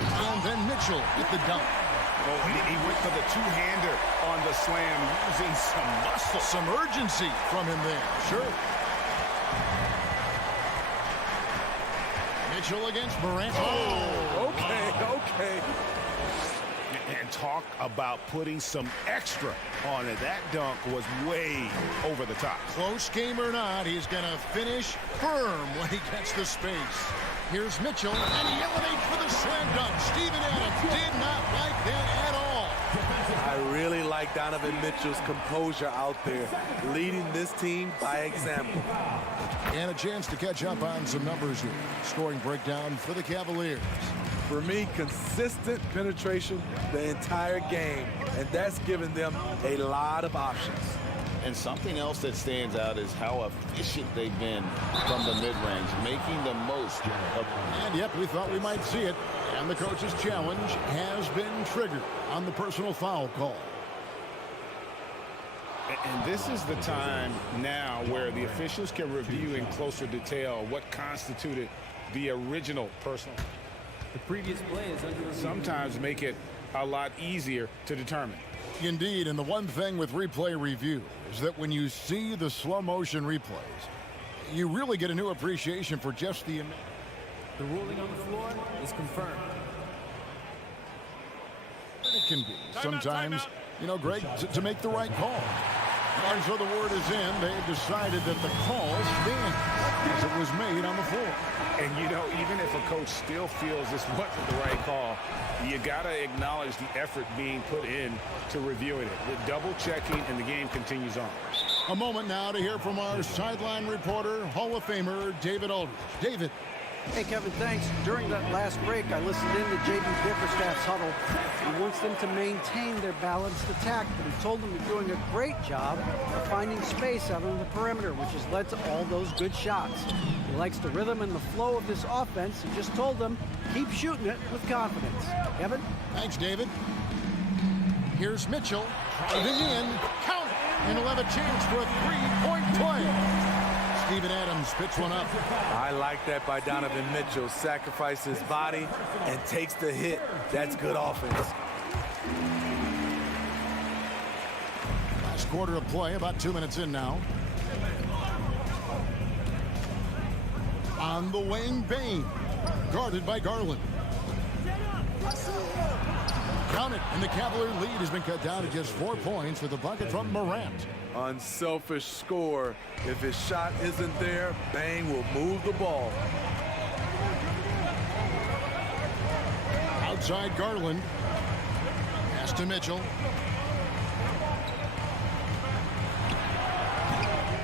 And then Mitchell with the dunk. Oh, he went for the two-hander on the slam, using some muscle. Some urgency from him there. Sure. Mitchell against Morant. Oh, okay. And talk about putting some extra on it. That dunk was way over the top. Close game or not, he's going to finish firm when he gets the space. Here's Mitchell, and he elevates for the slam dunk. Steven Adams did not like that at all. I really like Donovan Mitchell's composure out there, leading this team by example. And a chance to catch up on some numbers here. Scoring breakdown for the Cavaliers. For me, consistent penetration the entire game, and that's given them a lot of options. And something else that stands out is how efficient they've been from the mid-range, making the most of. And yep, we thought we might see it. And the coach's challenge has been triggered on the personal foul call. And this is the time now where the officials can review in closer detail what constituted the original personal. The previous play is under review. Sometimes make it a lot easier to determine. Indeed, and the one thing with replay review is that when you see the slow motion replays, you really get a new appreciation for just the ruling on the floor is confirmed. It can be sometimes, you know, Greg, to make the right call. And so the word is in. They've decided that the call stands as it was made on the floor. And, you know, even if a coach still feels this wasn't the right call, you got to acknowledge the effort being put in to reviewing it. The double checking, and the game continues on. A moment now to hear from our sideline reporter, Hall of Famer David Aldridge. David. Hey, Kevin, thanks. During that last break, I listened in to J.B. Bickerstaff's huddle. He wants them to maintain their balanced attack, but he told them they're doing a great job of finding space out on the perimeter, which has led to all those good shots. He likes the rhythm and the flow of this offense. He just told them, keep shooting it with confidence. Kevin? Thanks, David. Here's Mitchell, driving in, count it, and he'll have a chance for a three-point play. Steven Adams picks one up. I like that by Donovan Mitchell. Sacrifices his body and takes the hit. That's good offense. Last quarter of play, about 2 minutes in now. On the wing, Bane. Guarded by Garland. Count it, and the Cavalier lead has been cut down to just 4 points with a bucket from Morant. Unselfish score. If his shot isn't there, Bane will move the ball. Outside Garland. Pass to Mitchell.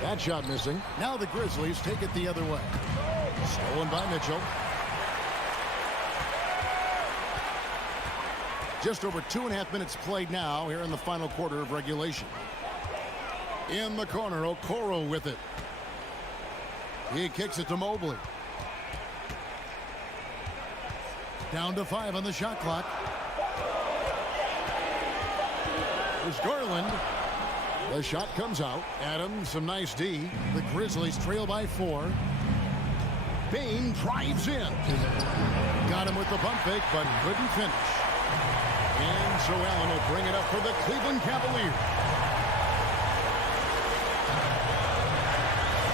That shot missing. Now the Grizzlies take it the other way. Stolen by Mitchell. Just over 2.5 minutes played now here in the final quarter of regulation. In the corner, Okoro with it. He kicks it to Mobley. Down to 5 on the shot clock. There's Garland. The shot comes out. Adams, some nice D. The Grizzlies trail by 4. Bane drives in. Got him with the pump fake, but couldn't finish. And so Allen will bring it up for the Cleveland Cavaliers.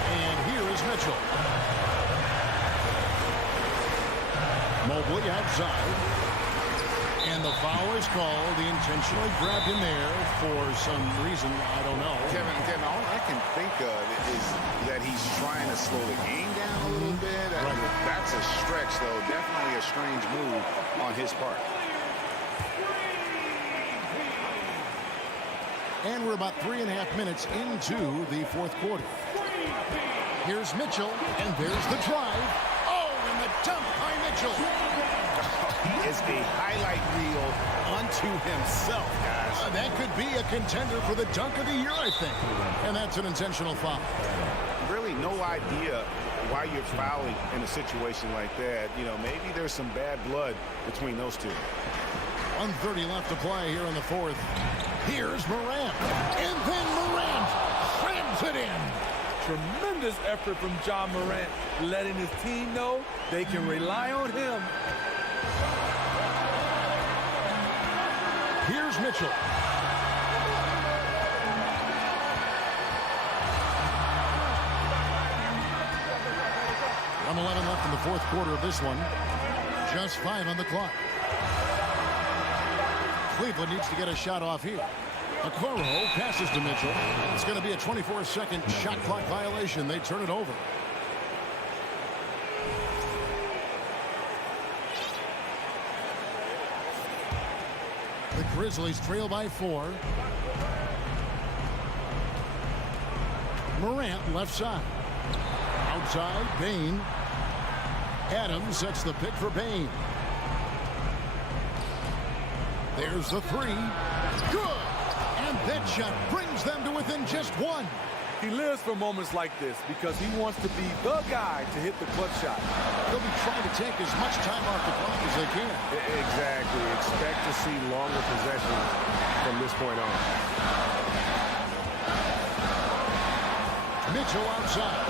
And here is Mitchell. Mobley outside. And the foul is called. He intentionally grabbed him there for some reason, I don't know. Kevin, all I can think of is that he's trying to slow the game down a little bit. That's a stretch, though. Definitely a strange move on his part. And we're about 3.5 minutes into the fourth quarter. Here's Mitchell, and there's the drive. Oh, and the dunk by Mitchell. He is a highlight reel unto himself, guys. That could be a contender for the dunk of the year, I think. And that's an intentional foul. Really no idea why you're fouling in a situation like that. You know, maybe there's some bad blood between those two. 1:30 left to play here in the fourth. Here's Morant. And then Morant slams it in. Tremendous effort from John Morant, letting his team know they can rely on him. Here's Mitchell. .11 left in the fourth quarter of this one. Just 5 on the clock. Cleveland needs to get a shot off here. Okoro passes to Mitchell. It's going to be a 24-second shot clock violation. They turn it over. The Grizzlies trail by 4. Morant left side. Outside, Bane. Adams sets the pick for Bane. There's the 3. Good! And that shot brings them to within just 1. He lives for moments like this because he wants to be the guy to hit the clutch shot. They'll be trying to take as much time off the clock as they can. Exactly. Expect to see longer possessions from this point on. Mitchell outside.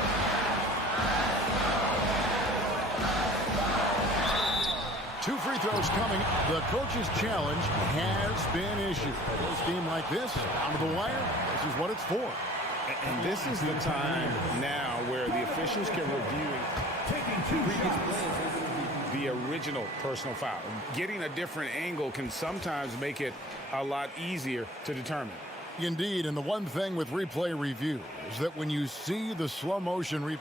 Two free throws coming. The coach's challenge has been issued. A close game like this, down to the wire, this is what it's for. And this is the time now where the officials can review the original personal foul. Getting a different angle can sometimes make it a lot easier to determine. Indeed, and the one thing with replay review is that when you see the slow motion replay,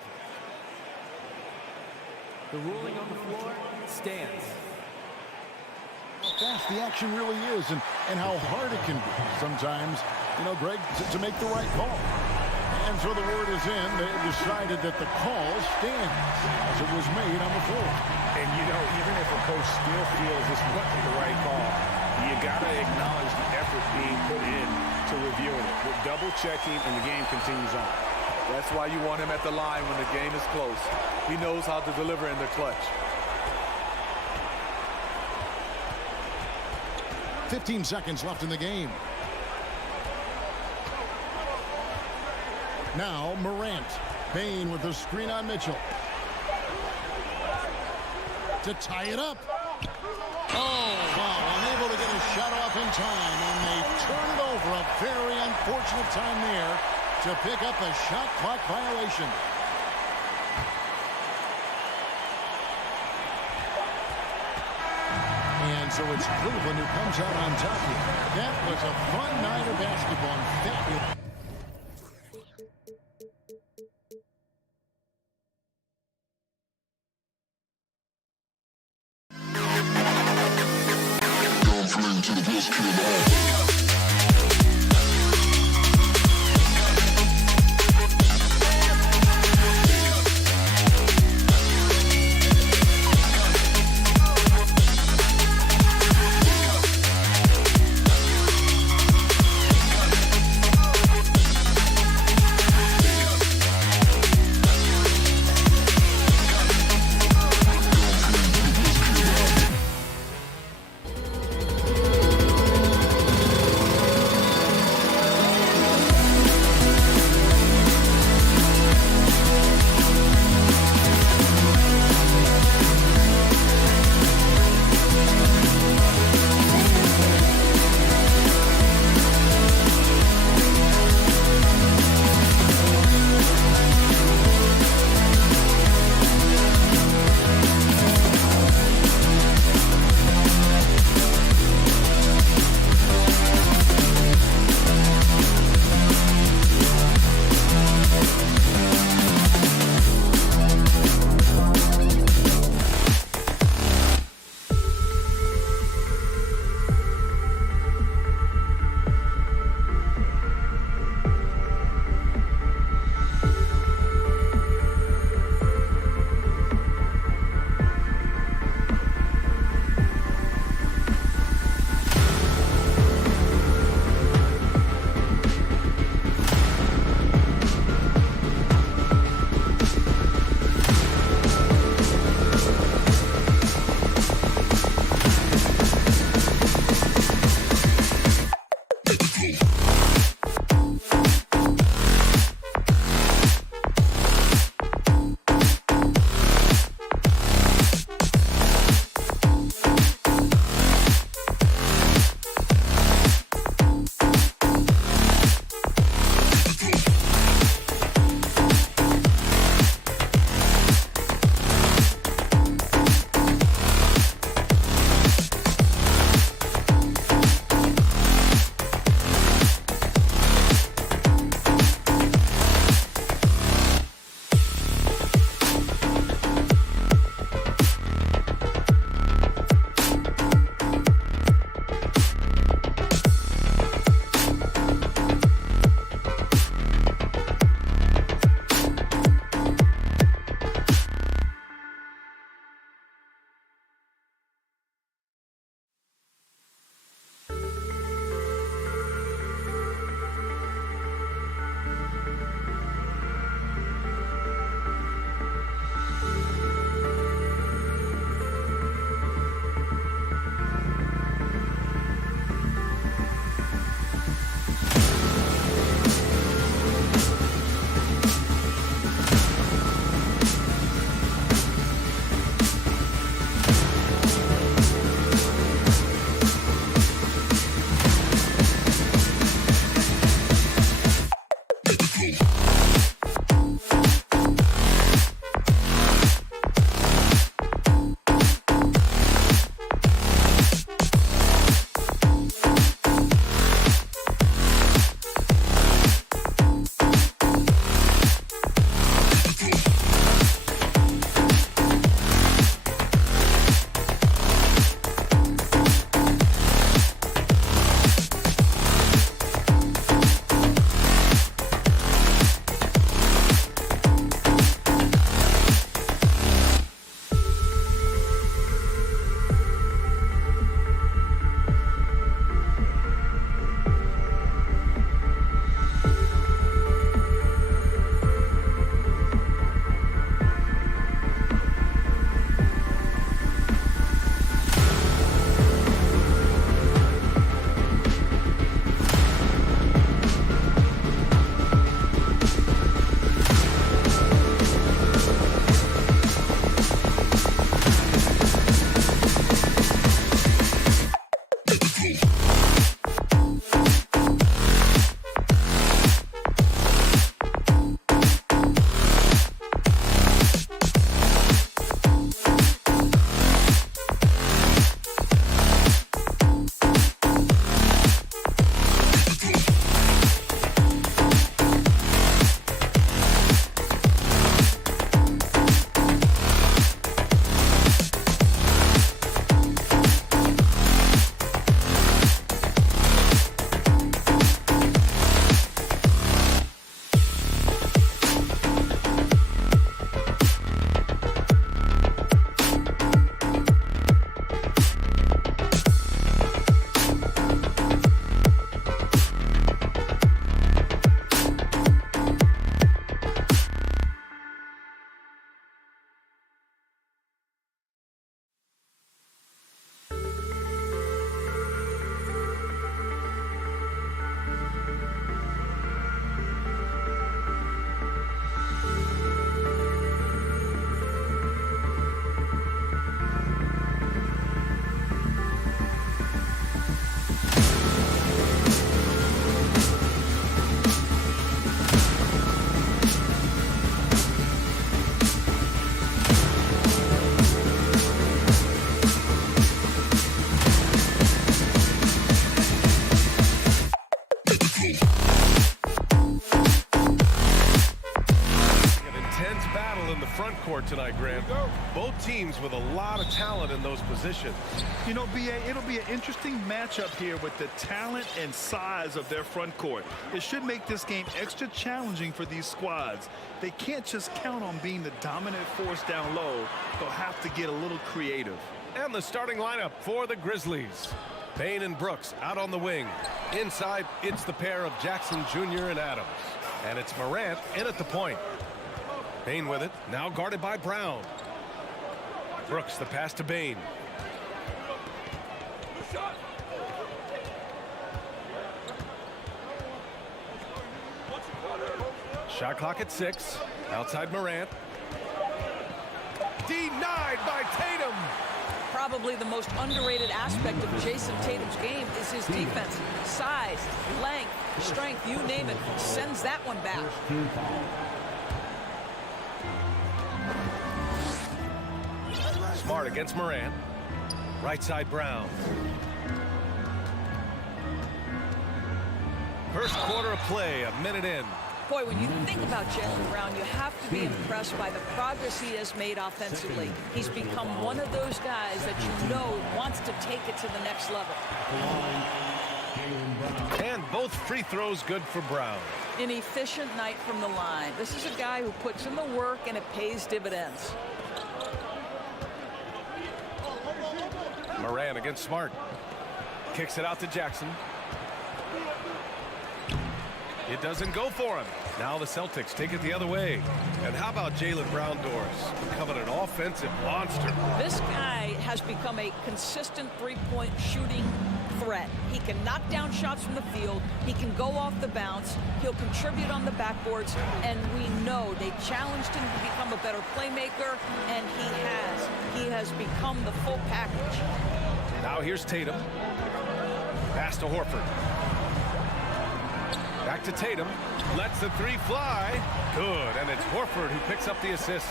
the ruling on the floor stands. How fast the action really is and how hard it can be sometimes, you know, Greg, to make the right call. And so the word is in. They have decided that the call stands as it was made on the floor. And, you know, even if a coach still feels this wasn't the right call, you got to acknowledge the effort being put in to reviewing it. With double checking, and the game continues on. That's why you want him at the line when the game is close. He knows how to deliver in the clutch. 15 seconds left in the game. Now Morant. Bane with the screen on Mitchell. To tie it up. Oh, wow. Unable to get a shot off in time. And they turn it over. A very unfortunate time there to pick up a shot clock violation. And so it's Cleveland who comes out on top here. That was a fun night of basketball. And fabulous. To the Bulls, CLA-UA. Both teams with a lot of talent in those positions. You know, BA, it'll be an interesting matchup here with the talent and size of their front court. It should make this game extra challenging for these squads. They can't just count on being the dominant force down low. They'll have to get a little creative. And the starting lineup for the Grizzlies. Bane and Brooks out on the wing. Inside, it's the pair of Jackson Jr. and Adams. And it's Morant in at the point. Bane with it, now guarded by Brown. Brooks, the pass to Bane. Shot clock at 6. Outside Morant. Denied by Tatum. Probably the most underrated aspect of Jason Tatum's game is his defense. Size, length, strength, you name it, sends that one back. Smart against Morant. Right side Brown. First quarter of play, a minute in. Boy, when you think about Jaylen Brown, you have to be impressed by the progress he has made offensively. He's become one of those guys that you know wants to take it to the next level. And both free throws good for Brown. An efficient night from the line. This is a guy who puts in the work and it pays dividends. Morant against Smart. Kicks it out to Jackson. It doesn't go for him. Now the Celtics take it the other way. And how about Jaylen Brown doors? Becoming an offensive monster. This guy has become a consistent three-point shooting threat. He can knock down shots from the field. He can go off the bounce. He'll contribute on the backboards. And we know they challenged him to become a better playmaker, and he has. He has become the full package. Now here's Tatum. Pass to Horford. Back to Tatum. Lets the three fly. Good. And it's Horford who picks up the assist.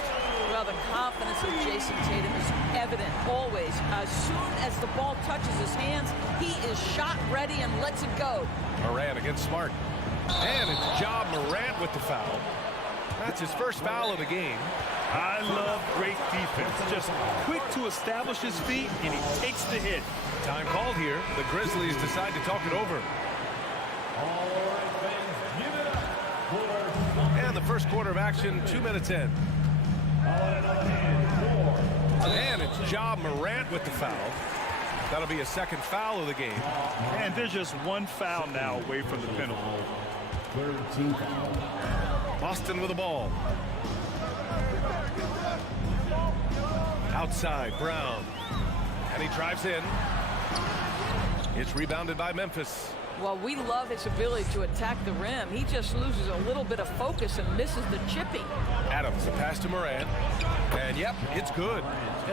Well, the confidence of Jason Tatum is evident always. As soon as the ball touches his hands, he is shot ready and lets it go. Morant against Smart. And it's Ja Morant with the foul. That's his first foul of the game. I love great defense. Just quick to establish his feet, and he takes the hit. Time called here. The Grizzlies decide to talk it over. And the first quarter of action, 2 minutes in. And it's Ja Morant with the foul. That'll be a second foul of the game. And there's just one foul now away from the penalty. Boston with the ball. Outside, Brown. And he drives in. It's rebounded by Memphis. Well, we love his ability to attack the rim. He just loses a little bit of focus and misses the chipping. Adams, the pass to Morant. And yep, it's good.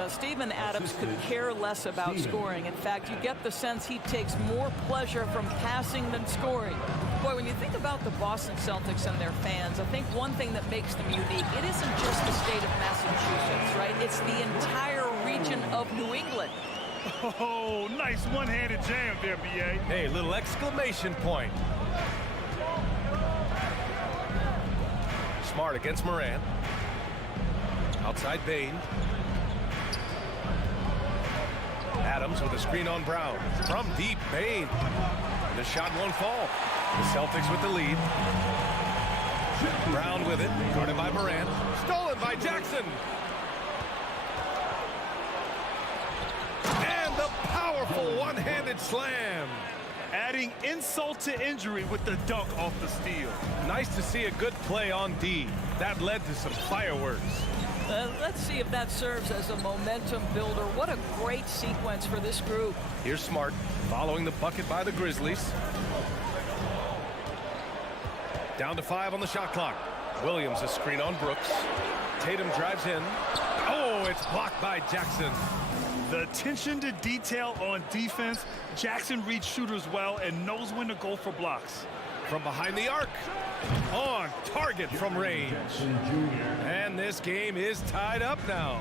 Steven Adams could care less about scoring. In fact, you get the sense he takes more pleasure from passing than scoring. Boy, when you think about the Boston Celtics and their fans, I think one thing that makes them unique, it isn't just the state of Massachusetts, right? It's the entire region of New England. Oh, nice one-handed jam there, B.A. Hey, little exclamation point. Smart against Morant. Outside Bane. Adams with a screen on Brown. From deep, Bane. The shot won't fall. The Celtics with the lead. Brown with it, guarded by Morant. Stolen by Jackson. And the powerful one-handed slam. Adding insult to injury with the dunk off the steal. Nice to see a good play on D. That led to some fireworks. Let's see if that serves as a momentum builder. What a great sequence for this group. Here's Smart following the bucket by the Grizzlies. Down to 5 on the shot clock. Williams a screen on Brooks. Tatum drives in. Oh, it's blocked by Jackson. The attention to detail on defense. Jackson reads shooters well and knows when to go for blocks. From behind the arc. On target from range. And this game is tied up now.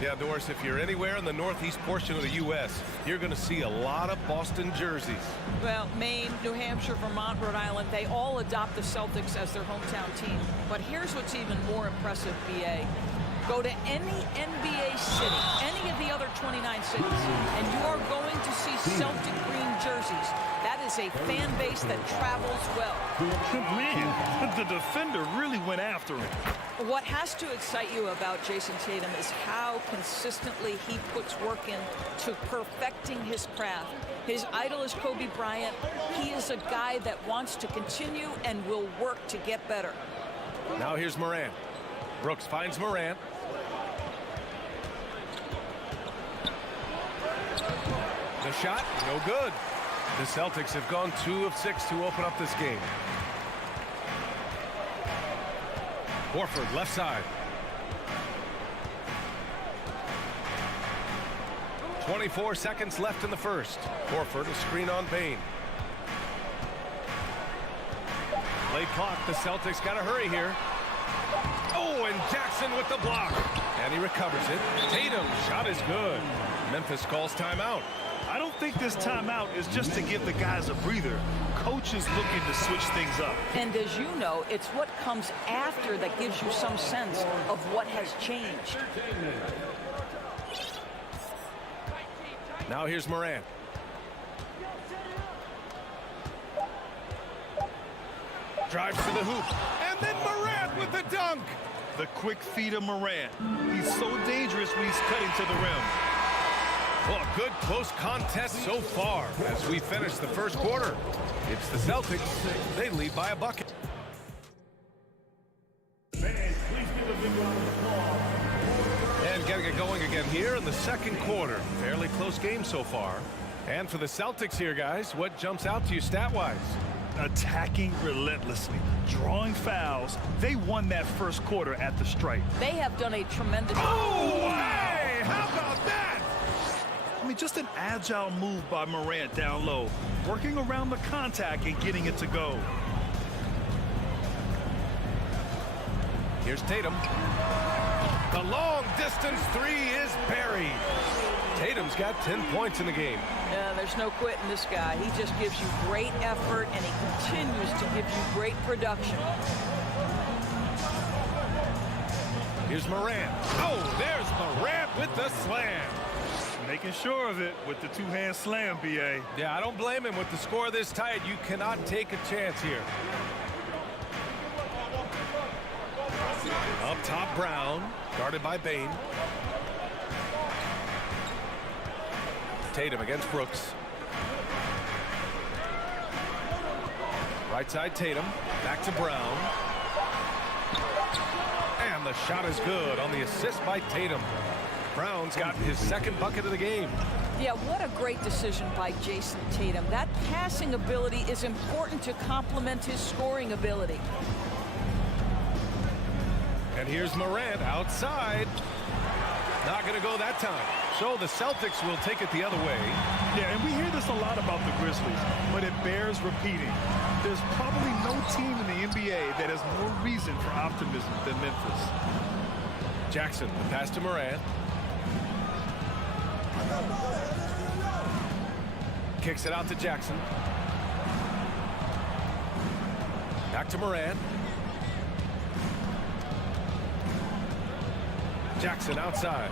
Yeah, Doris, if you're anywhere in the northeast portion of the U.S., you're going to see a lot of Boston jerseys. Well, Maine, New Hampshire, Vermont, Rhode Island, they all adopt the Celtics as their hometown team. But here's what's even more impressive, B.A. Go to any NBA city, any of the other 29 cities, and you are going to see Celtic green jerseys. That is a fan base that travels well. Man, the defender really went after him. What has to excite you about Jason Tatum is how consistently he puts work in to perfecting his craft. His idol is Kobe Bryant. He is a guy that wants to continue and will work to get better. Now here's Morant. Brooks finds Morant. The shot, no good. The Celtics have gone 2 of 6 to open up this game. Horford, left side. 24 seconds left in the first. Horford, a screen on Bane. Late clock, the Celtics got to hurry here. Oh, and Jackson with the block. And he recovers it. Tatum, shot is good. Memphis calls timeout. I don't think this timeout is just to give the guys a breather. Coach is looking to switch things up. And as you know, it's what comes after that gives you some sense of what has changed. Now here's Morant. Drives to the hoop. And then Morant with the dunk. The quick feed of Morant. He's so dangerous when he's cutting to the rim. Well, a good close contest so far as we finish the first quarter. It's the Celtics. They lead by a bucket. And getting it going again here in the second quarter. Fairly close game so far. And for the Celtics here, guys, what jumps out to you stat-wise? Attacking relentlessly, drawing fouls. They won that first quarter at the stripe. They have done a tremendous... Oh, hey! How about that? I mean, just an agile move by Morant down low, working around the contact and getting it to go. Here's Tatum. The long distance three is buried. Tatum's got 10 points in the game. Yeah, there's no quitting this guy. He just gives you great effort, and he continues to give you great production. Here's Morant. Oh, there's Morant with the slam. Making sure of it with the two-hand slam, B.A. Yeah, I don't blame him. With the score this tight, you cannot take a chance here. Up top, Brown, guarded by Bane. Tatum against Brooks. Right side, Tatum. Back to Brown. And the shot is good on the assist by Tatum. Brown's gotten his second bucket of the game. Yeah, what a great decision by Jason Tatum. That passing ability is important to complement his scoring ability. And here's Morant outside. Not going to go that time. So the Celtics will take it the other way. Yeah, and we hear this a lot about the Grizzlies, but it bears repeating. There's probably no team in the NBA that has more reason for optimism than Memphis. Jackson, the pass to Morant. Kicks it out to Jackson. Back to Morant. Jackson outside.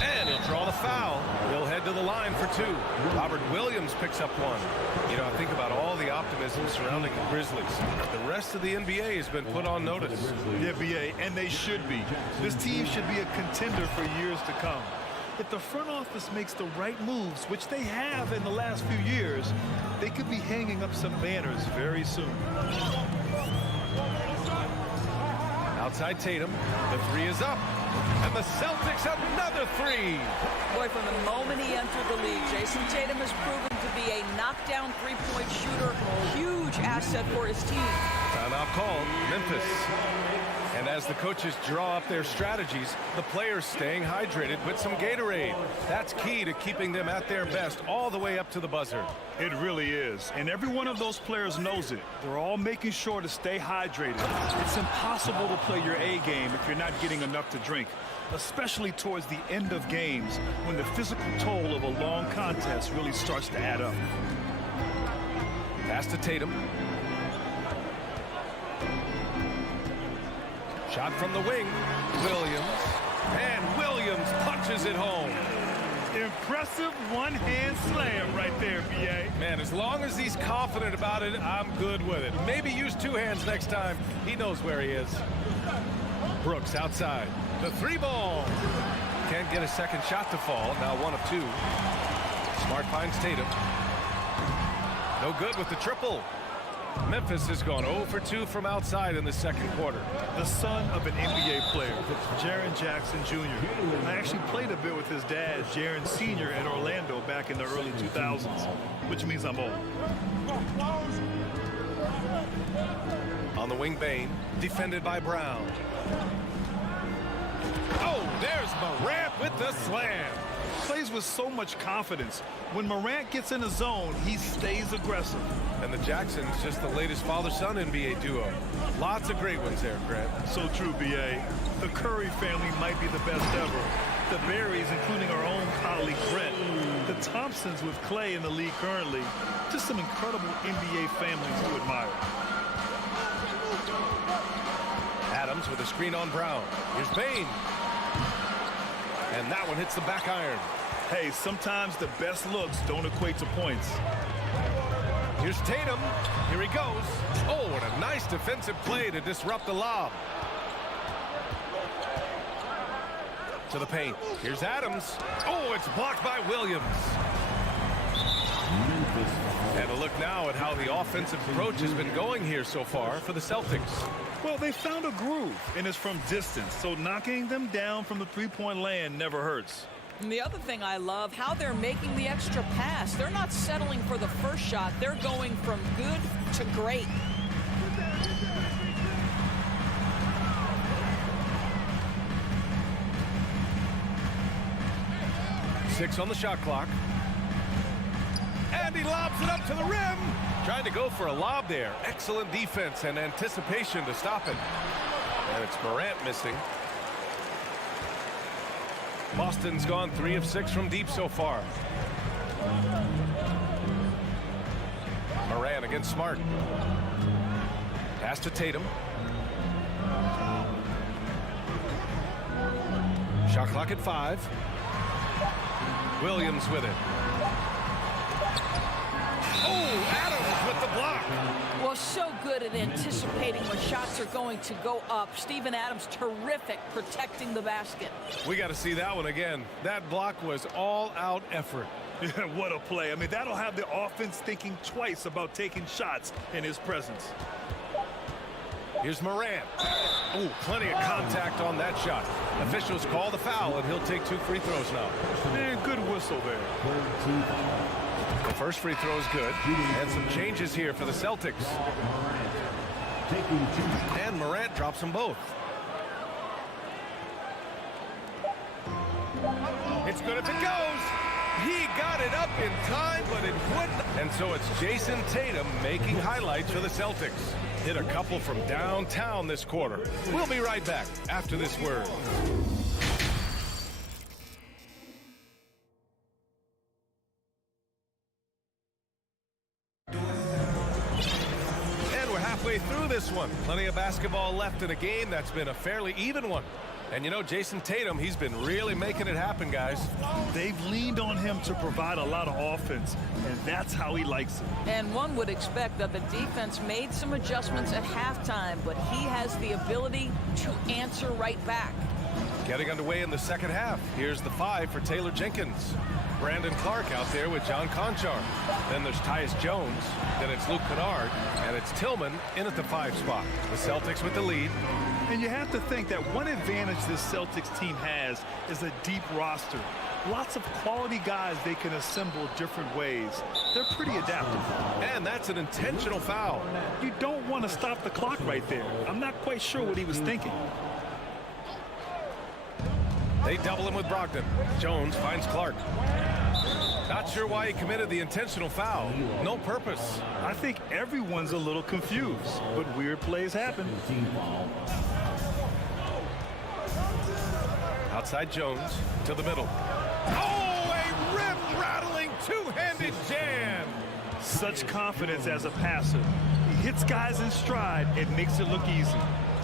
And he'll draw the foul. He'll head to the line for two. Robert Williams picks up one. You know, think about all the optimism surrounding the Grizzlies. The rest of the NBA has been put on notice. Yeah, B.A., and they should be. This team should be a contender for years to come. If the front office makes the right moves, which they have in the last few years, they could be hanging up some banners very soon. Outside Tatum, the three is up. And the Celtics another three. Boy, from the moment he entered the league, Jason Tatum has proven to be a knockdown three-point shooter. Huge asset for his team. Timeout called, Memphis. And as the coaches draw up their strategies, the players staying hydrated with some Gatorade. That's key to keeping them at their best all the way up to the buzzer. It really is. And every one of those players knows it. They're all making sure to stay hydrated. It's impossible to play your A game if you're not getting enough to drink, especially towards the end of games when the physical toll of a long contest really starts to add up. Pass to Tatum. Shot from the wing. Williams. And Williams punches it home. Impressive one-hand slam right there, B.A. Man, as long as he's confident about it, I'm good with it. Maybe use two hands next time. He knows where he is. Brooks outside. The three ball. Can't get a second shot to fall. Now 1 of 2. Smart finds Tatum. No good with the triple. Memphis has gone 0 for 2 from outside in the second quarter. The son of an NBA player, Jaren Jackson Jr. I actually played a bit with his dad, Jaren Sr. at Orlando back in the early 2000s, which means I'm old. On the wing, Bain, defended by Brown. Oh, there's Morant with the slam. Plays with so much confidence. When Morant gets in the zone, he stays aggressive. And the Jacksons, just the latest father-son NBA duo. Lots of great ones there, Grant. So true, B.A. The Curry family might be the best ever. The Berries, including our own colleague Brent. The Thompsons with Clay in the league currently. Just some incredible NBA families to admire. Adams with a screen on Brown. Here's Bain. And that one hits the back iron. Hey, sometimes the best looks don't equate to points. Here's Tatum. Here he goes. Oh, and a nice defensive play to disrupt the lob. To the paint. Here's Adams. Oh, it's blocked by Williams. And a look now at how the offensive approach has been going here so far for the Celtics. Well, they found a groove, and it's from distance, so knocking them down from the three-point land never hurts. And the other thing I love, how they're making the extra pass. They're not settling for the first shot. They're going from good to great. Six on the shot clock. And he lobs it up to the rim. Trying to go for a lob there. Excellent defense and anticipation to stop it. And it's Morant missing. Boston's gone 3 of 6 from deep so far. Morant against Smart. Pass to Tatum. Shot clock at 5. Williams with it. Oh, Adams with the block. Well, so good at anticipating when shots are going to go up. Steven Adams, terrific protecting the basket. We got to see that one again. That block was all-out effort. What a play. I mean, that'll have the offense thinking twice about taking shots in his presence. Here's Morant. Oh, plenty of contact on that shot. Officials call the foul, and he'll take 2 free throws now. Man, good whistle there. The first free throw is good. And some changes here for the Celtics. And Morant drops them both. It's good if it goes. He got it up in time, but it wouldn't. And so it's Jason Tatum making highlights for the Celtics. Hit a couple from downtown this quarter. We'll be right back after this word. And we're halfway through this one. Plenty of basketball left in a game that's been a fairly even one. And you know, Jason Tatum, he's been really making it happen, guys. They've leaned on him to provide a lot of offense, and that's how he likes it. And one would expect that the defense made some adjustments at halftime, but he has the ability to answer right back. Getting underway in the second half. Here's the 5 for Taylor Jenkins. Brandon Clark out there with John Conchar. Then there's Tyus Jones. Then it's Luke Kennard. And it's Tillman in at the 5 spot. The Celtics with the lead. And you have to think that one advantage this Celtics team has is a deep roster. Lots of quality guys they can assemble different ways. They're pretty adaptable. And that's an intentional foul. You don't want to stop the clock right there. I'm not quite sure what he was thinking. They double him with Brogdon. Jones finds Clark. Not sure why he committed the intentional foul. No purpose. I think everyone's a little confused, but weird plays happen. Outside Jones to the middle. Oh, a rim-rattling two-handed jam. Such confidence as a passer. He hits guys in stride. It makes it look easy.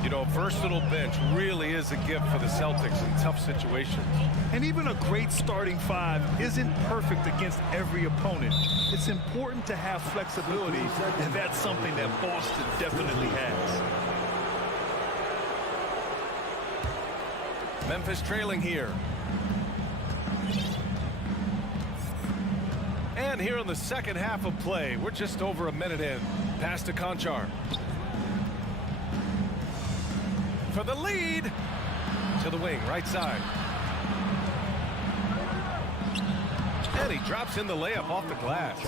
You know, a versatile bench really is a gift for the Celtics in tough situations. And even a great starting five isn't perfect against every opponent. It's important to have flexibility, and that's something that Boston definitely has. Memphis trailing here. And here in the second half of play, we're just over a minute in. Pass to Conchar. For the lead. To the wing, right side. And he drops in the layup off the glass.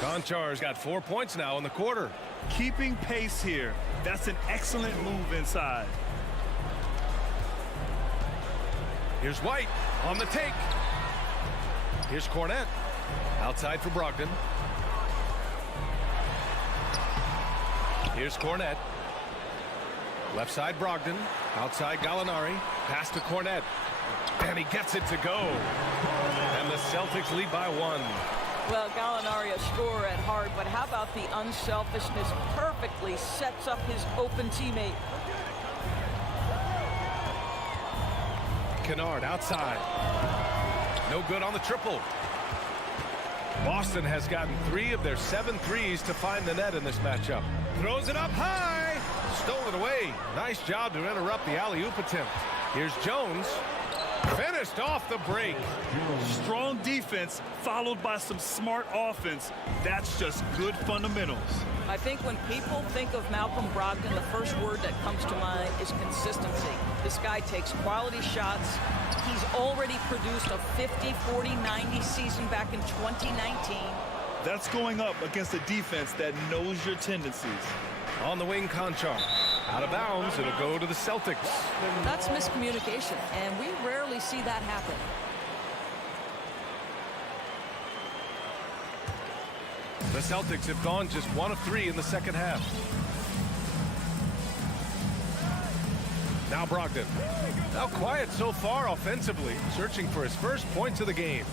Conchar's got 4 points now in the quarter. Keeping pace here. That's an excellent move inside. Here's White on the take. Here's Cornette. Outside for Brogdon. Here's Cornette. Left side Brogdon. Outside Gallinari. Pass to Cornette. And he gets it to go. And the Celtics lead by 1. Well, Gallinari a scorer at heart, but how about the unselfishness? Perfectly sets up his open teammate. Kennard outside. No good on the triple. Boston has gotten 3 of their 7 threes to find the net in this matchup. Throws it up high. Stolen away. Nice job to interrupt the alley-oop attempt. Here's Jones. Finished off the break. Strong defense followed by some smart offense. That's just good fundamentals. I think when people think of Malcolm Brogdon, the first word that comes to mind is consistency. This guy takes quality shots. He's already produced a 50, 40, 90 season back in 2019. That's going up against a defense that knows your tendencies. On the wing, Conchar. Out of bounds, it'll go to the Celtics. That's miscommunication, and we rarely see that happen. The Celtics have gone just 1 of 3 in the second half. Now Brogdon. Now quiet so far offensively, searching for his first points of the game.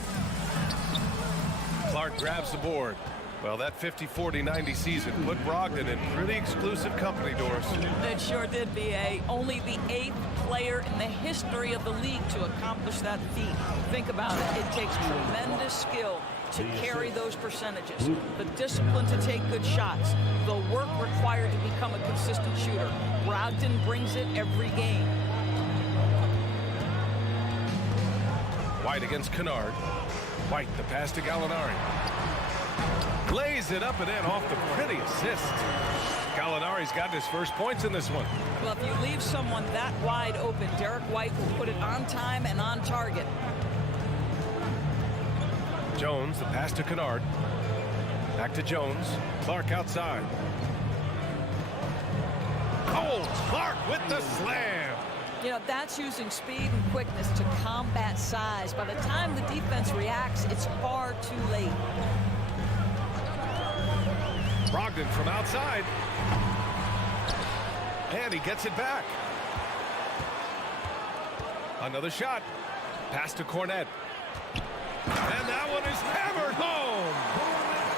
Clark grabs the board. Well, that 50, 40, 90 season put Brogdon in pretty exclusive company, Doris. It sure did, B.A. Only the 8th player in the history of the league to accomplish that feat. Think about it. It takes tremendous skill to carry those percentages, the discipline to take good shots, the work required to become a consistent shooter. Brogdon brings it every game. White against Kennard. White, the pass to Gallinari. Lays it up and in off the pretty assist. Gallinari's got his first points in this one. Well, if you leave someone that wide open, Derek White will put it on time and on target. Jones, the pass to Kennard. Back to Jones. Clark outside. Oh, Clark with the slam. You know, that's using speed and quickness to combat size. By the time the defense reacts, it's far too late. Brogdon from outside. And he gets it back. Another shot. Pass to Cornette. And that one is hammered home.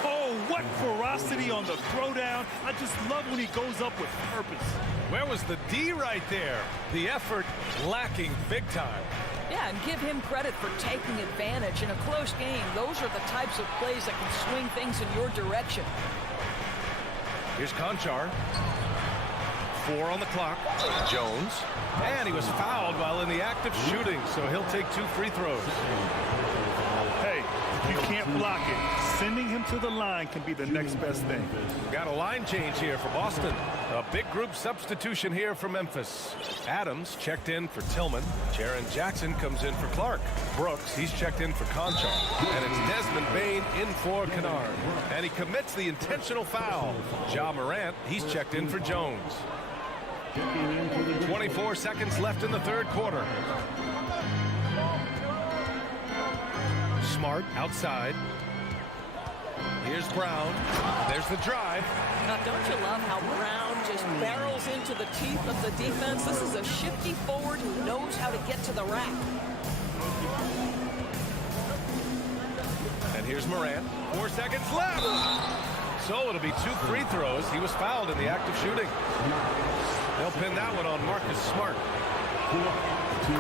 Oh, what ferocity on the throwdown. I just love when he goes up with purpose. Where was the D right there? The effort lacking big time. Yeah, and give him credit for taking advantage. In a close game, those are the types of plays that can swing things in your direction. Here's Conchar. 4 on the clock. Jones. And he was fouled while in the act of shooting, so he'll take 2 free throws. Hey, if you can't block it, sending him to the line can be the next best thing. Got a line change here for Boston. A big group substitution here for Memphis. Adams checked in for Tillman. Jaren Jackson comes in for Clark. Brooks, he's checked in for Conchar. And it's Desmond Bane in for Kennard. And he commits the intentional foul. Ja Morant, he's checked in for Jones. 24 seconds left in the third quarter. Smart outside. Here's Brown. There's the drive. Now, don't you love how Brown just barrels into the teeth of the defense? This is a shifty forward who knows how to get to the rack. And here's Morant. 4 seconds left. So it'll be 2 free throws. He was fouled in the act of shooting. They'll pin that one on Marcus Smart.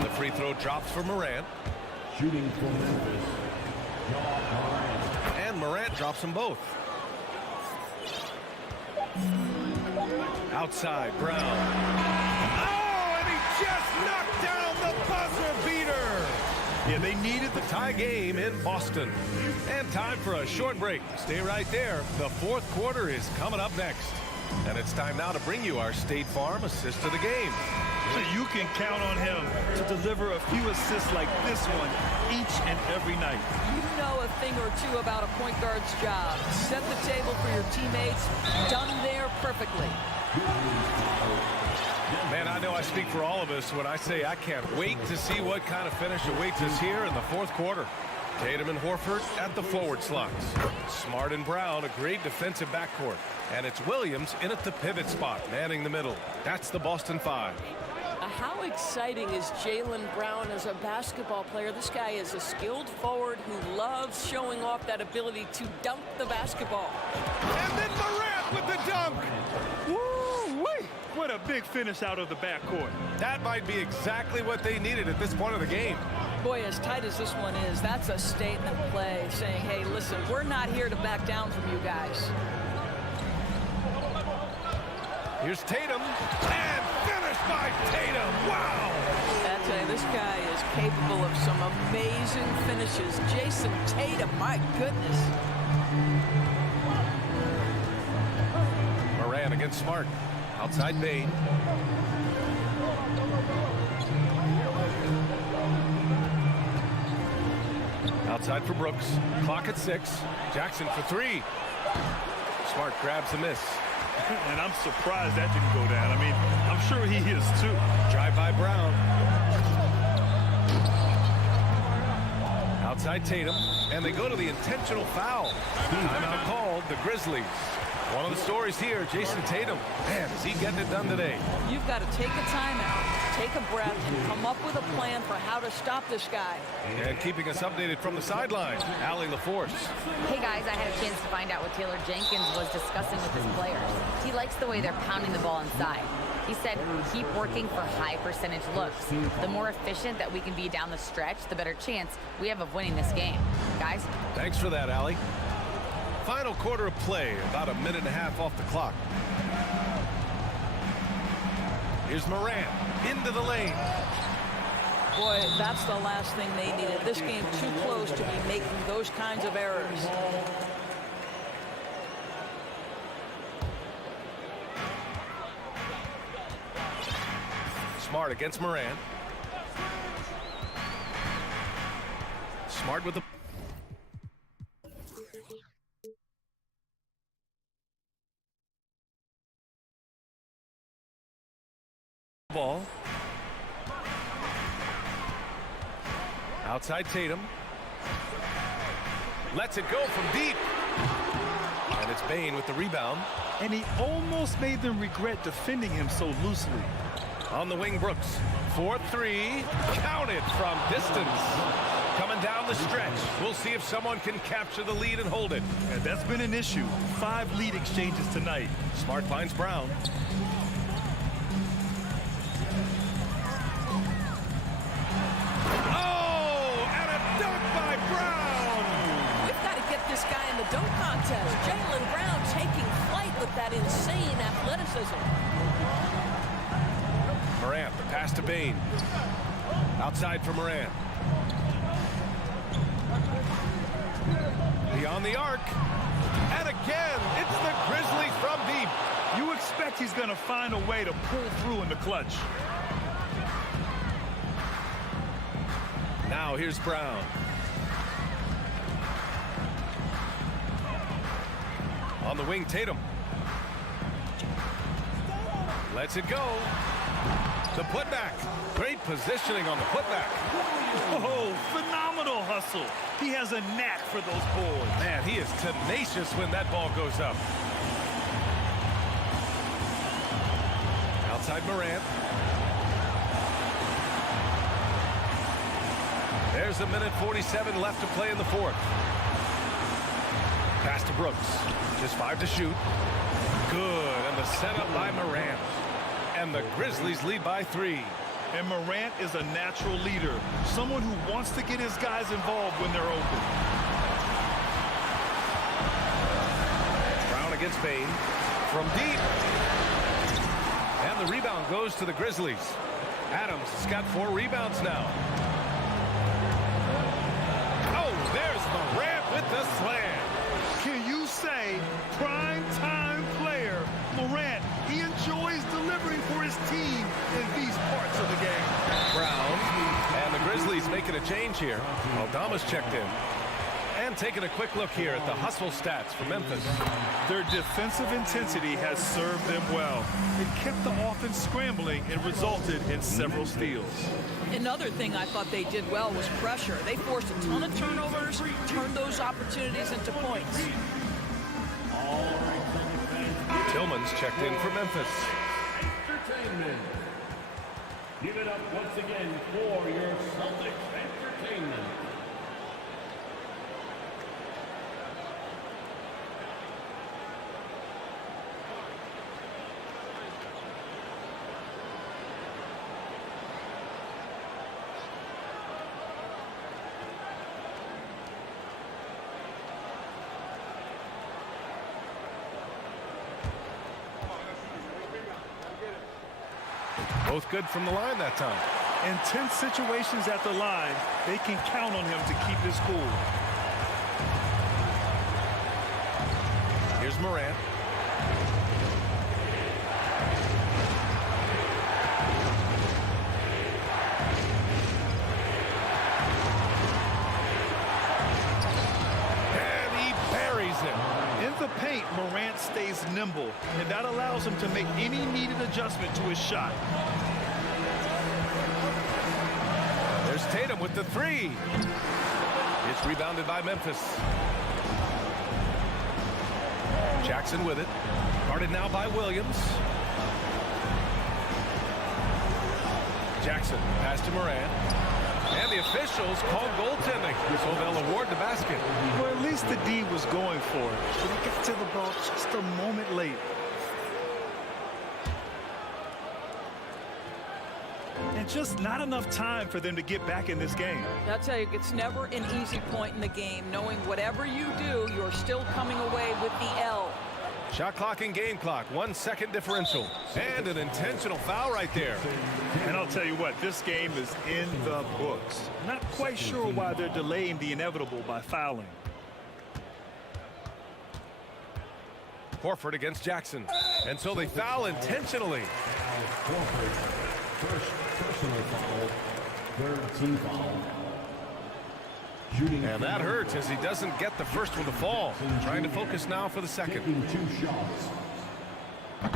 The free throw drops for Morant. Shooting for Memphis, Morant. And Morant drops them both. Outside, Brown. Oh, and he just knocked down the buzzer beater. Yeah, they needed the tie game in Boston. And time for a short break. Stay right there. The fourth quarter is coming up next. And it's time now to bring you our State Farm assist of the game. So you can count on him to deliver a few assists like this one each and every night. You know a thing or two about a point guard's job. Set the table for your teammates. Done there perfectly. Man, I know I speak for all of us when I say I can't wait to see what kind of finish awaits us here in the fourth quarter. Tatum and Horford at the forward slots. Smart and Brown, a great defensive backcourt. And it's Williams in at the pivot spot, manning the middle. That's the Boston Five. How exciting is Jaylen Brown as a basketball player? This guy is a skilled forward who loves showing off that ability to dunk the basketball. And then Morant with the dunk. Woo-wee! What a big finish out of the backcourt. That might be exactly what they needed at this point of the game. Boy, as tight as this one is, that's a statement play saying, hey, listen, we're not here to back down from you guys. Here's Tatum, and finished by Tatum. Wow! I tell you, this guy is capable of some amazing finishes. Jason Tatum, my goodness. Moran against Smart. Outside Bain. Outside for Brooks. Clock at 6. Jackson for 3. Smart grabs the miss. And I'm surprised that didn't go down. I mean, I'm sure he is too. Drive by Brown. Outside Tatum. And they go to the intentional foul. Timeout called the Grizzlies. One of the stories here, Jason Tatum. Man, is he getting it done today? You've got to take a timeout, take a breath, and come up with a plan for how to stop this guy. And keeping us updated from the sideline, Allie LaForce. Hey guys, I had a chance to find out what Taylor Jenkins was discussing with his players. He likes the way they're pounding the ball inside. He said, keep working for high percentage looks. The more efficient that we can be down the stretch, the better chance we have of winning this game. Guys? Thanks for that, Allie. Final quarter of play, about a minute and a half off the clock. Here's Morant into the lane. Boy, that's the last thing they needed. This game too close to be making those kinds of errors. Smart against Morant. Smart with the ball. Outside Tatum. Lets it go from deep. And it's Bain with the rebound. And he almost made them regret defending him so loosely. On the wing, Brooks. 4-3. Counted from distance. Coming down the stretch. We'll see if someone can capture the lead and hold it. And that's been an issue. 5 lead exchanges tonight. Smart finds Brown. This guy in the dunk contest. Jaylen Brown taking flight with that insane athleticism. Morant, the pass to Bain. Outside for Morant. Beyond the arc. And again, it's the Grizzlies from deep. You expect he's going to find a way to pull through in the clutch. Now here's Brown. On the wing, Tatum. Lets it go. The putback. Great positioning on the putback. Oh, phenomenal hustle. He has a knack for those boards. Man, he is tenacious when that ball goes up. Outside Morant. There's a minute 47 left to play in the fourth. Pass to Brooks. Just 5 to shoot. Good. And the setup by Morant. and the Grizzlies lead by 3. And Morant is a natural leader, someone who wants to get his guys involved when they're open. Brown against Bain from deep. And the rebound goes to the Grizzlies. Adams has got 4 rebounds now. Oh, there's Morant with the slam. Can you say prime time player Morant? He enjoys delivering for his team in these parts of the game. Brown and the Grizzlies making a change here. Aldama's checked in. And taking a quick look here at the hustle stats for Memphis. Their defensive intensity has served them well. It kept the offense scrambling and resulted in several steals. Another thing I thought they did well was pressure. They forced a ton of turnovers, turned those opportunities into points. Tillman's checked in for Memphis. Entertainment. Give it up once again for your Celtics entertainment. Both good from the line that time. In tense situations at the line, they can count on him to keep his cool. Here's Morant. And he buries him. In the paint, Morant stays nimble, and that allows him to make any needed adjustment to his shot. There's Tatum with the 3. It's rebounded by Memphis. Jackson with it. Guarded now by Williams. Jackson pass to Morant. And the officials call goaltending, so they'll award the basket. Well, at least the D was going for it, but he got to the ball just a moment late. And just not enough time for them to get back in this game. I'll tell you, it's never an easy point in the game, knowing whatever you do, you're still coming away with the L. Shot clock and game clock, 1 second differential. And an intentional foul right there. And I'll tell you what, this game is in the books. Not quite sure why they're delaying the inevitable by fouling. Horford against Jackson. And so they foul intentionally. First personal foul, third team foul. And that hurts as he doesn't get the first one to fall. Trying to focus now for the second. Taking 2 shots.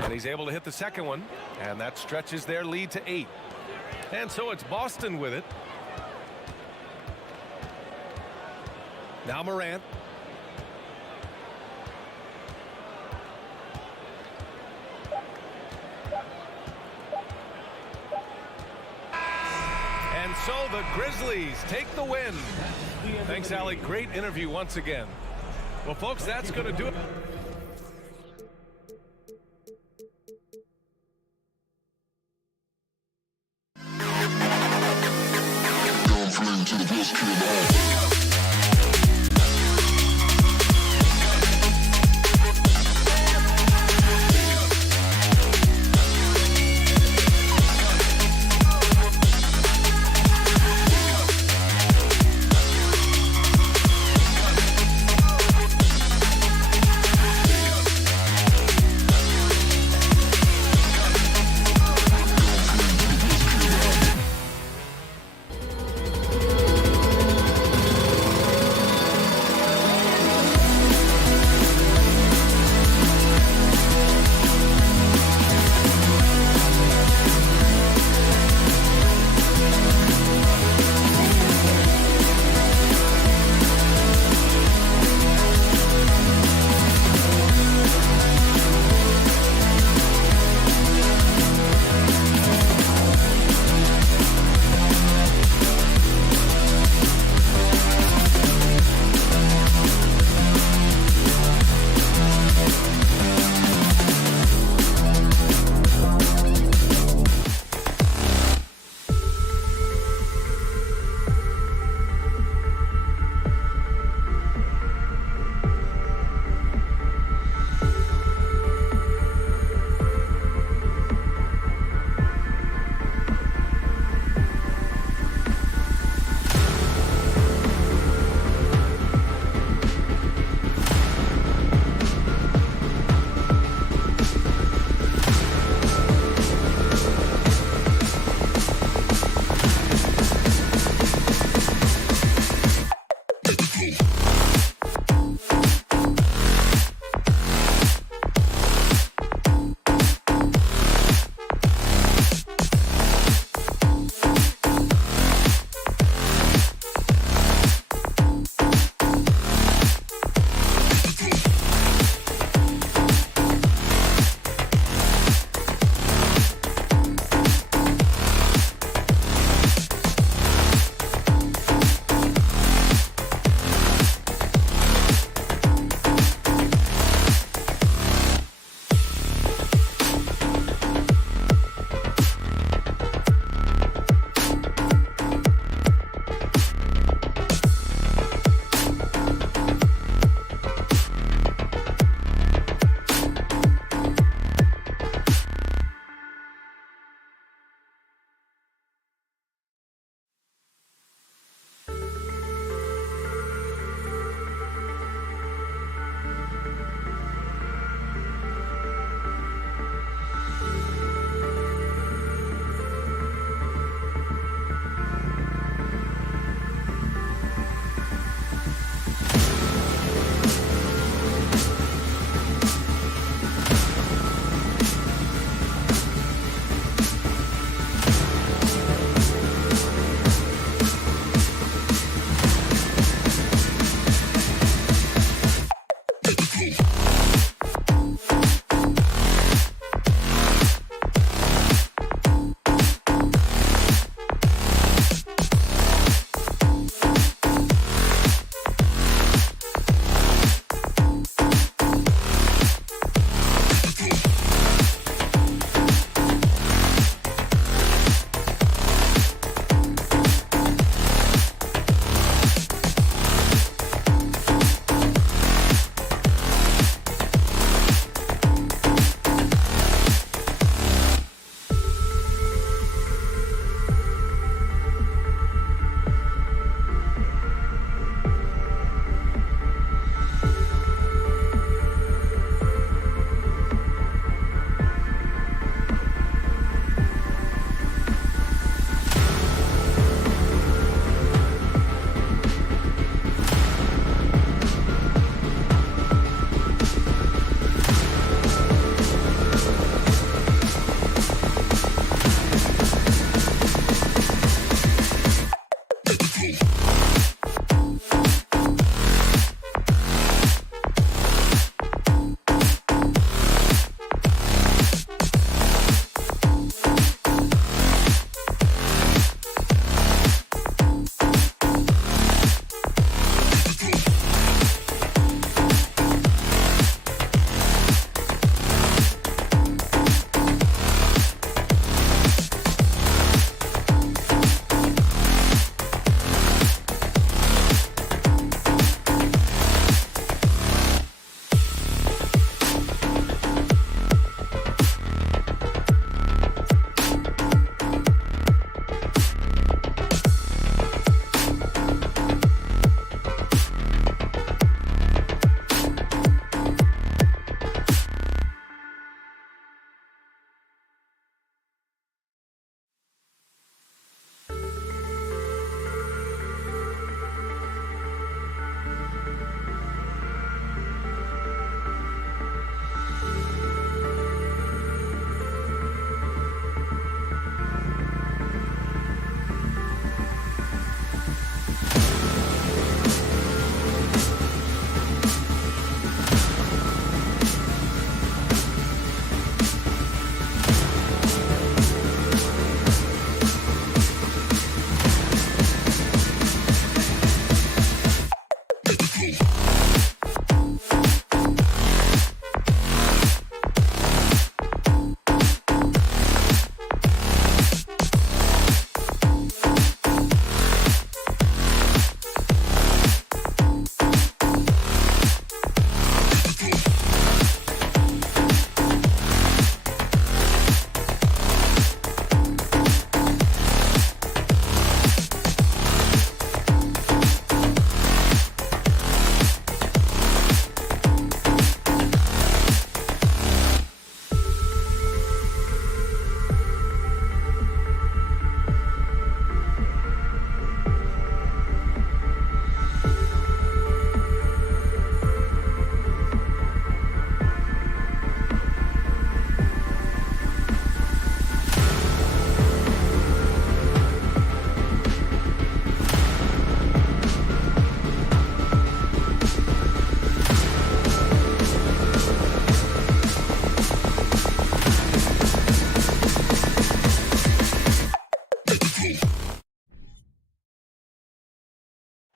And he's able to hit the second one. And that stretches their lead to 8. And so it's Boston with it. Now Morant. And so the Grizzlies take the win. Thanks, Allie. Great interview once again. Well, folks, that's going to do it. To the best kid.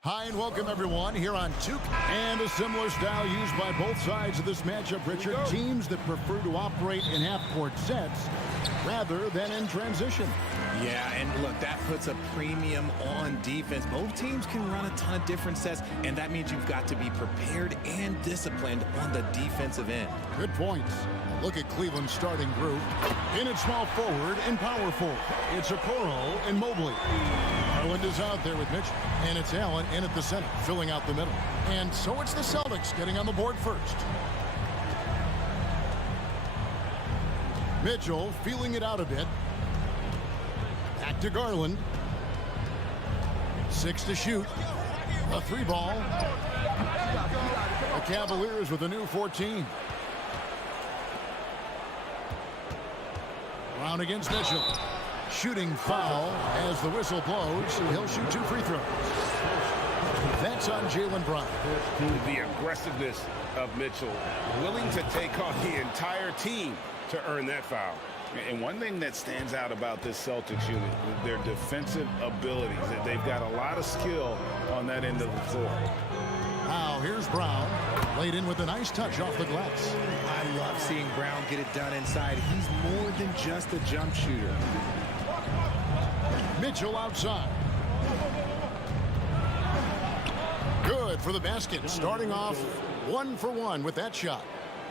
Hi and welcome everyone here on Tuke. And a similar style used by both sides of this matchup, Richard. Teams that prefer to operate in half-court sets rather than in transition. Yeah, and look, that puts a premium on defense. Both teams can run a ton of different sets, and that means you've got to be prepared and disciplined on the defensive end. Good points. Look at Cleveland's starting group. In at small forward and power forward, it's Okoro and Mobley. Garland is out there with Mitchell, and it's Allen in at the center, filling out the middle. And so it's the Celtics getting on the board first. Mitchell feeling it out a bit. Back to Garland. 6 to shoot. A 3 ball. The Cavaliers with a new 14. Brown against Mitchell. Shooting foul as the whistle blows. He'll shoot 2 free throws. That's on Jaylen Brown. The aggressiveness of Mitchell, willing to take on the entire team to earn that foul. And one thing that stands out about this Celtics unit, their defensive abilities. They've got a lot of skill on that end of the floor. Now here's Brown, laid in with a nice touch off the glass. I love seeing Brown get it done inside. He's more than just a jump shooter. Mitchell outside. Good for the basket. Starting off 1 for 1 with that shot.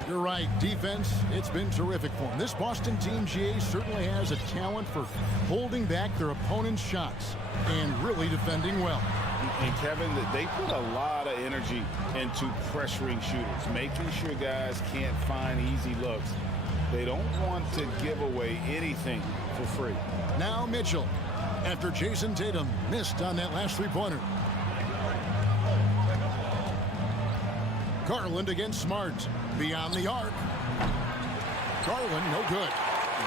You're right, defense, it's been terrific for them. This Boston team, GA, certainly has a talent for holding back their opponent's shots and really defending well. And Kevin, they put a lot of energy into pressuring shooters, making sure guys can't find easy looks. They don't want to give away anything for free. Now Mitchell, after Jason Tatum missed on that last three-pointer. Garland against Smart. Beyond the arc. Garland, no good.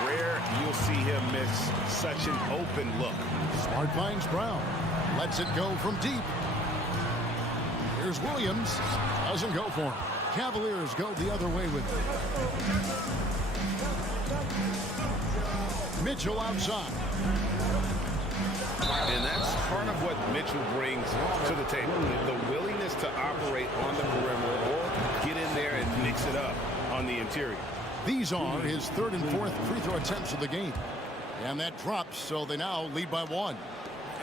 Rare you'll see him miss such an open look. Smart finds Brown. Lets it go from deep. Here's Williams. Doesn't go for him. Cavaliers go the other way with it. Mitchell outside. And that's part of what Mitchell brings to the table. The willingness to operate on the perimeter or get in there and mix it up on the interior. These are his 3rd and 4th free throw attempts of the game. And that drops, so they now lead by 1.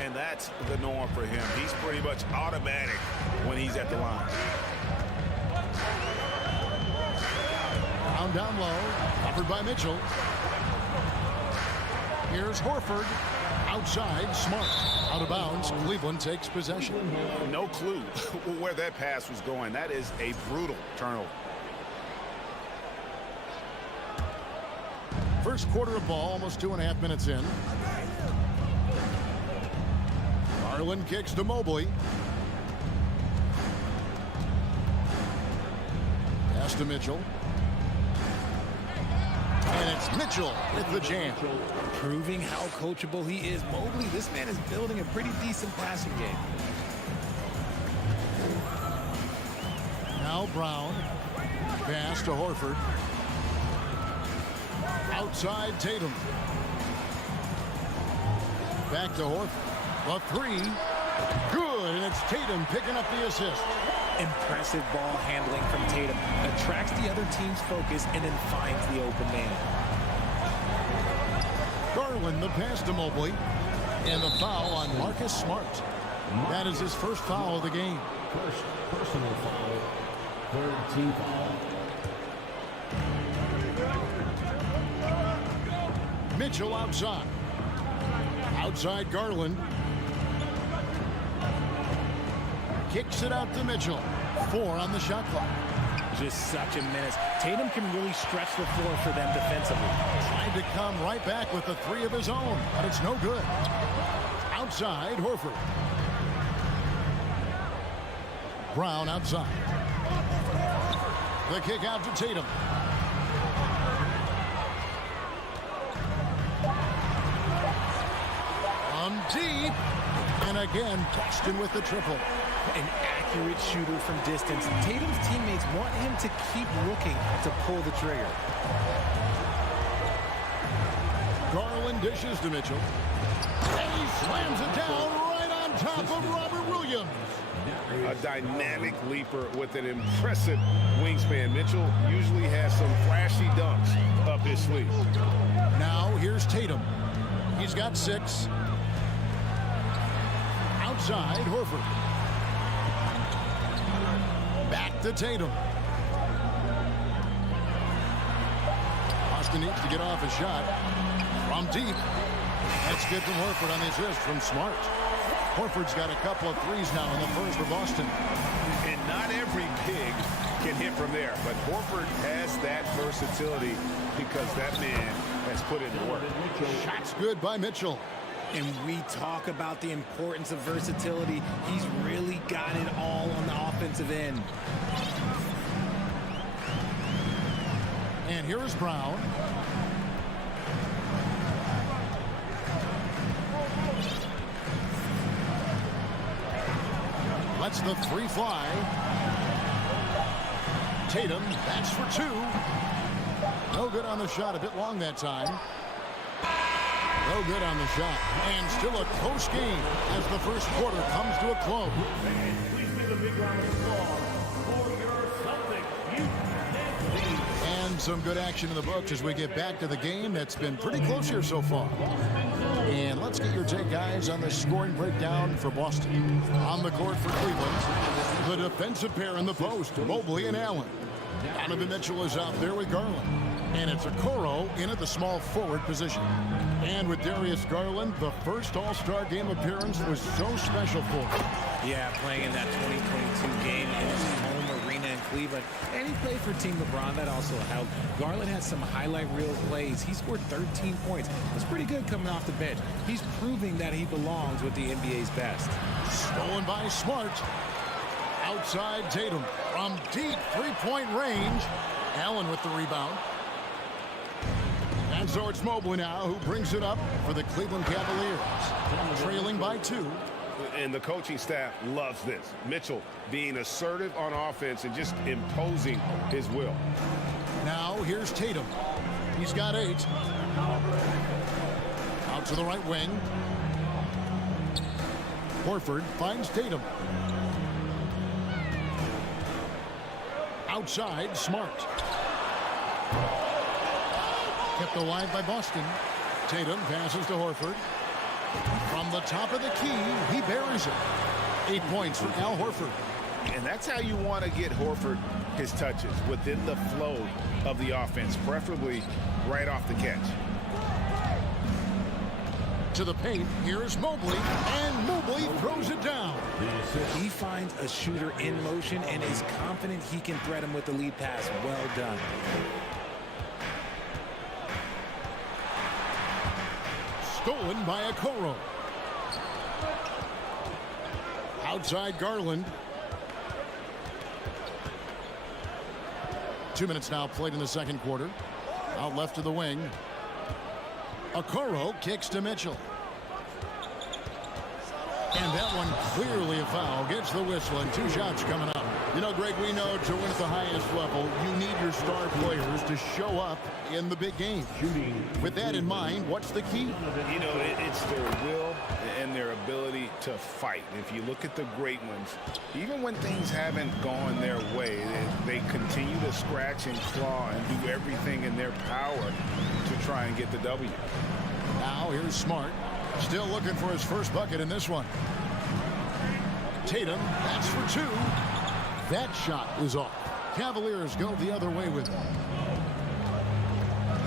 And that's the norm for him. He's pretty much automatic when he's at the line. Down low, covered by Mitchell. Here's Horford. Outside, Smart. Out of bounds, Cleveland takes possession. No clue where that pass was going. That is a brutal turnover. First quarter of ball, almost 2.5 minutes in. Garland kicks to Mobley. Pass to Mitchell. And it's Mitchell with the jam. Proving how coachable he is. Mobley, this man is building a pretty decent passing game. Now Brown. Pass to Horford. Outside Tatum. Back to Horford. The 3. Good, and it's Tatum picking up the assist. Impressive ball handling from Tatum. Attracts the other team's focus and then finds the open man. Garland, the pass to Mobley. And the foul on Marcus Smart. That is his first foul of the game. First personal foul. 3rd team foul. Mitchell outside. Outside Garland. Kicks it out to Mitchell. 4 on the shot clock. Just such a menace. Tatum can really stretch the floor for them defensively. Trying to come right back with the 3 of his own, but it's no good. Outside, Horford. Brown outside. The kick out to Tatum. Deep. And again, Boston with the triple. An accurate shooter from distance. Tatum's teammates want him to keep looking to pull the trigger. Garland dishes to Mitchell. And he slams it down right on top of Robert Williams. a dynamic leaper with an impressive wingspan. Mitchell usually has some flashy dunks up his sleeve. Now here's Tatum. He's got 6. Outside, Horford. Back to Tatum. Boston needs to get off a shot from deep. That's good from Horford on the assist from Smart. Horford's got a couple of threes now in the first for Boston. And not every big can hit from there, but Horford has that versatility because that man has put in the work. Shots good by Mitchell. And we talk about the importance of versatility. He's really got it all on the offensive end. And here is Brown. Lets the 3 fly. Tatum, that's for 2. No good on the shot, a bit long that time. No good on the shot. And still a close game as the first quarter comes to a close. Please give a big round of applause for your Celtics. And some good action in the books as we get back to the game that's been pretty close here so far. And let's get your take, guys, on the scoring breakdown for Boston. On the court for Cleveland, the defensive pair in the post, Mobley and Allen. Donovan Mitchell is out there with Garland. And it's Okoro in at the small forward position. And with Darius Garland, the first All-Star game appearance was so special for him. Yeah, playing in that 2022 game in his home arena in Cleveland. And he played for Team LeBron. That also helped. Garland had some highlight reel plays. He scored 13 points. That's pretty good coming off the bench. He's proving that he belongs with the NBA's best. Stolen by Smart. Outside Tatum from deep three-point range. Allen with the rebound. And so it's Mobley now who brings it up for the Cleveland Cavaliers. Trailing by 2. And the coaching staff loves this. Mitchell being assertive on offense and just imposing his will. Now here's Tatum. He's got 8. Out to the right wing. Horford finds Tatum. Outside, Smart. Kept alive by Boston. Tatum passes to Horford. From the top of the key, he buries it. 8 points for Al Horford. And that's how you want to get Horford his touches, within the flow of the offense, preferably right off the catch. To the paint, here's Mobley, and Mobley throws it down. He finds a shooter in motion and is confident he can thread him with the lead pass. Well done. Stolen by Okoro. Outside Garland. 2 minutes now played in the second quarter. Out left to the wing. Okoro kicks to Mitchell. And that one clearly a foul. Gets the whistle and 2 shots coming up. You know, Greg, we know to win at the highest level, you need your star players to show up in the big game. With that in mind, what's the key? You know, it's their will and their ability to fight. If you look at the great ones, even when things haven't gone their way, they continue to scratch and claw and do everything in their power to try and get the W. Now here's Smart. Still looking for his first bucket in this one. Tatum, that's for 2. That shot is off. Cavaliers go the other way with it.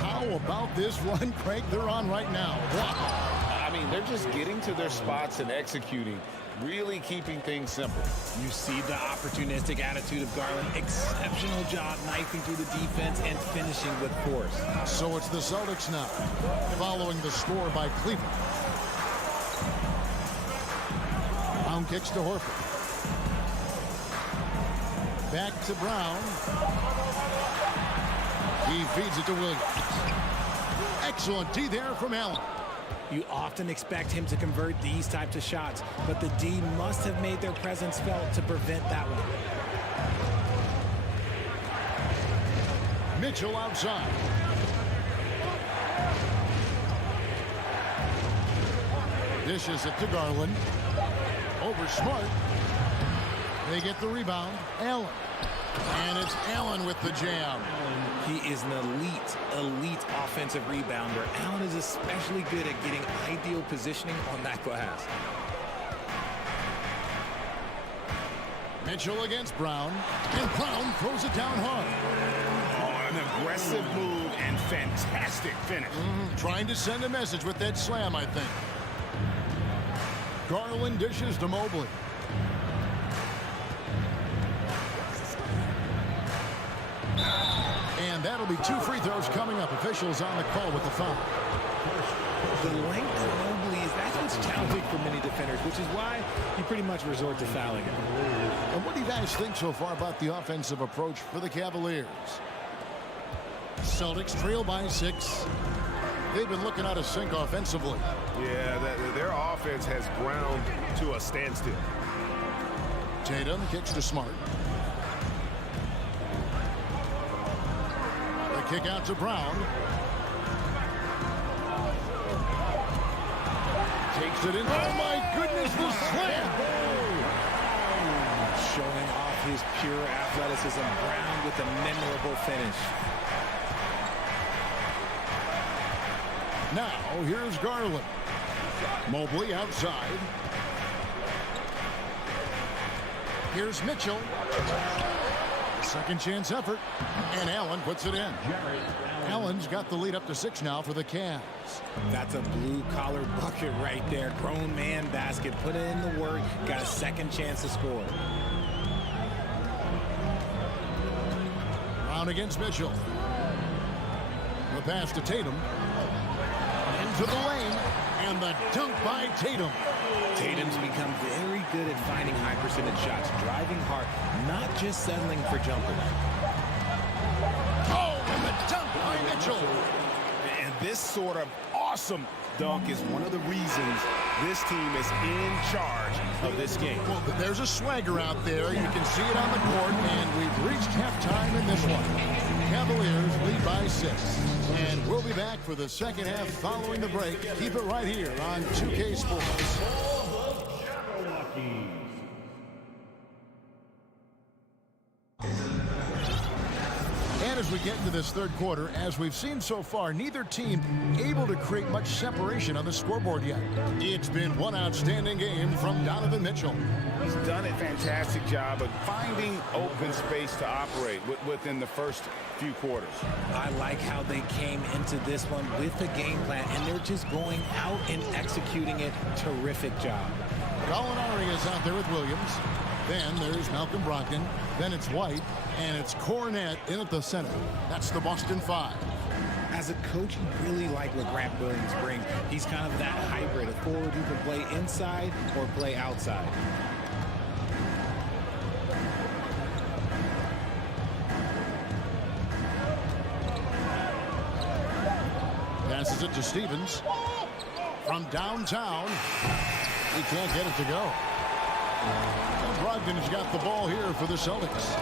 How about this run, Craig, they're on right now? I mean, they're just getting to their spots and executing, really keeping things simple. You see the opportunistic attitude of Garland. Exceptional job knifing through the defense and finishing with force. So it's the Celtics now, following the score by Cleveland. Brown kicks to Horford. Back to Brown. He feeds it to Williams. Excellent D there from Allen. You often expect him to convert these types of shots, but the D must have made their presence felt to prevent that one. Mitchell outside. Dishes it to Garland. Over Smart. They get the rebound. Allen. And it's Allen with the jam. He is an elite offensive rebounder. Allen is especially good at getting ideal positioning on that glass. Mitchell against Brown. And Brown throws it down hard. Oh, an aggressive move and fantastic finish. Trying to send a message with that slam, I think. Garland dishes to Mobley. And that'll be 2 free throws coming up. Officials on the call with the foul. The length of Mobley, that's what's challenging for many defenders, which is why you pretty much resort to fouling him. And what do you guys think so far about the offensive approach for the Cavaliers? Celtics trail by 6. They've been looking out of sync offensively. Yeah, their offense has ground to a standstill. Tatum kicks to Smart. The kick out to Brown. Takes it in. Oh my goodness, the slam! Showing off his pure athleticism. Brown with a memorable finish. Now, here's Garland. Mobley outside. Here's Mitchell. Second chance effort. And Allen puts it in. Allen's got the lead up to 6 now for the Cavs. That's a blue-collar bucket right there. Grown man basket. Put in the work. Got a second chance to score. Brown against Mitchell. The pass to Tatum. Into the lane, and the dunk by Tatum. Tatum's become very good at finding high percentage shots, driving hard, not just settling for jumpers. Oh, and the dunk by Mitchell. And this sort of awesome dunk is one of the reasons this team is in charge of this game. Well, there's a swagger out there. You can see it on the court, and we've reached halftime in this one. Cavaliers lead by 6. And we'll be back for the second half following the break. Keep it right here on 2K Sports. And as we get into this third quarter, as we've seen so far, neither team able to create much separation on the scoreboard yet. It's been one outstanding game from Donovan Mitchell. He's done a fantastic job of finding open space to operate within the first few quarters. I like how they came into this one with a game plan, and they're just going out and executing it. Terrific job. Gallinari is out there with Williams. Then there's Malcolm Brogdon. Then it's White. And it's Cornette in at the center. That's the Boston 5. As a coach, you really like what Grant Williams brings. He's kind of that hybrid, a forward who can play inside or play outside. Passes it to Stevens. From downtown. He can't get it to go. And Brogdon has got the ball here for the Celtics.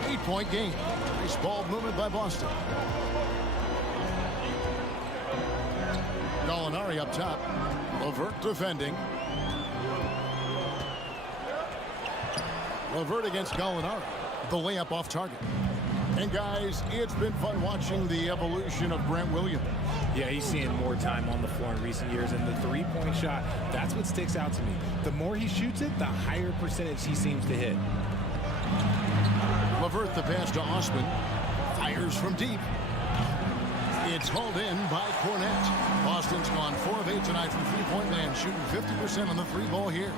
8-point game. Nice ball movement by Boston. Gallinari up top. LeVert defending. LeVert against Gallinari. The layup off target. And guys, it's been fun watching the evolution of Grant Williams. Yeah, he's seeing more time on the floor in recent years, and the three-point shot, that's what sticks out to me. The more he shoots it, the higher percentage he seems to hit. LeVert the pass to Osman. Fires from deep. It's hauled in by Cornette. Boston's gone 4 of 8 tonight from three-point land, shooting 50% on the 3-ball here.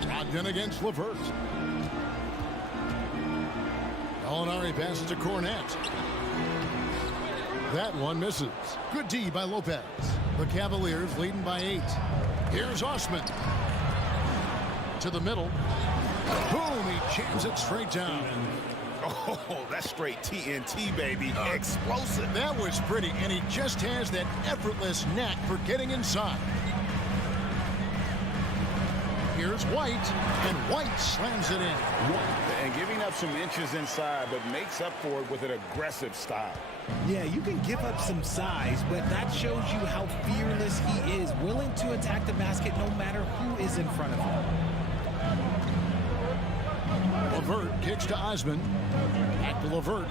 Brogdon against LeVert. Gallinari passes to Cornette. That one misses. Good D by Lopez. The Cavaliers leading by 8. Here's Osman. To the middle. Boom, he jams it straight down. Oh, that's straight TNT, baby. Explosive. That was pretty, and he just has that effortless knack for getting inside. Here's White, and White slams it in. And giving up some inches inside, but makes up for it with an aggressive style. Yeah, you can give up some size, but that shows you how fearless he is, willing to attack the basket no matter who is in front of him. LeVert kicks to Osman. Back to LeVert.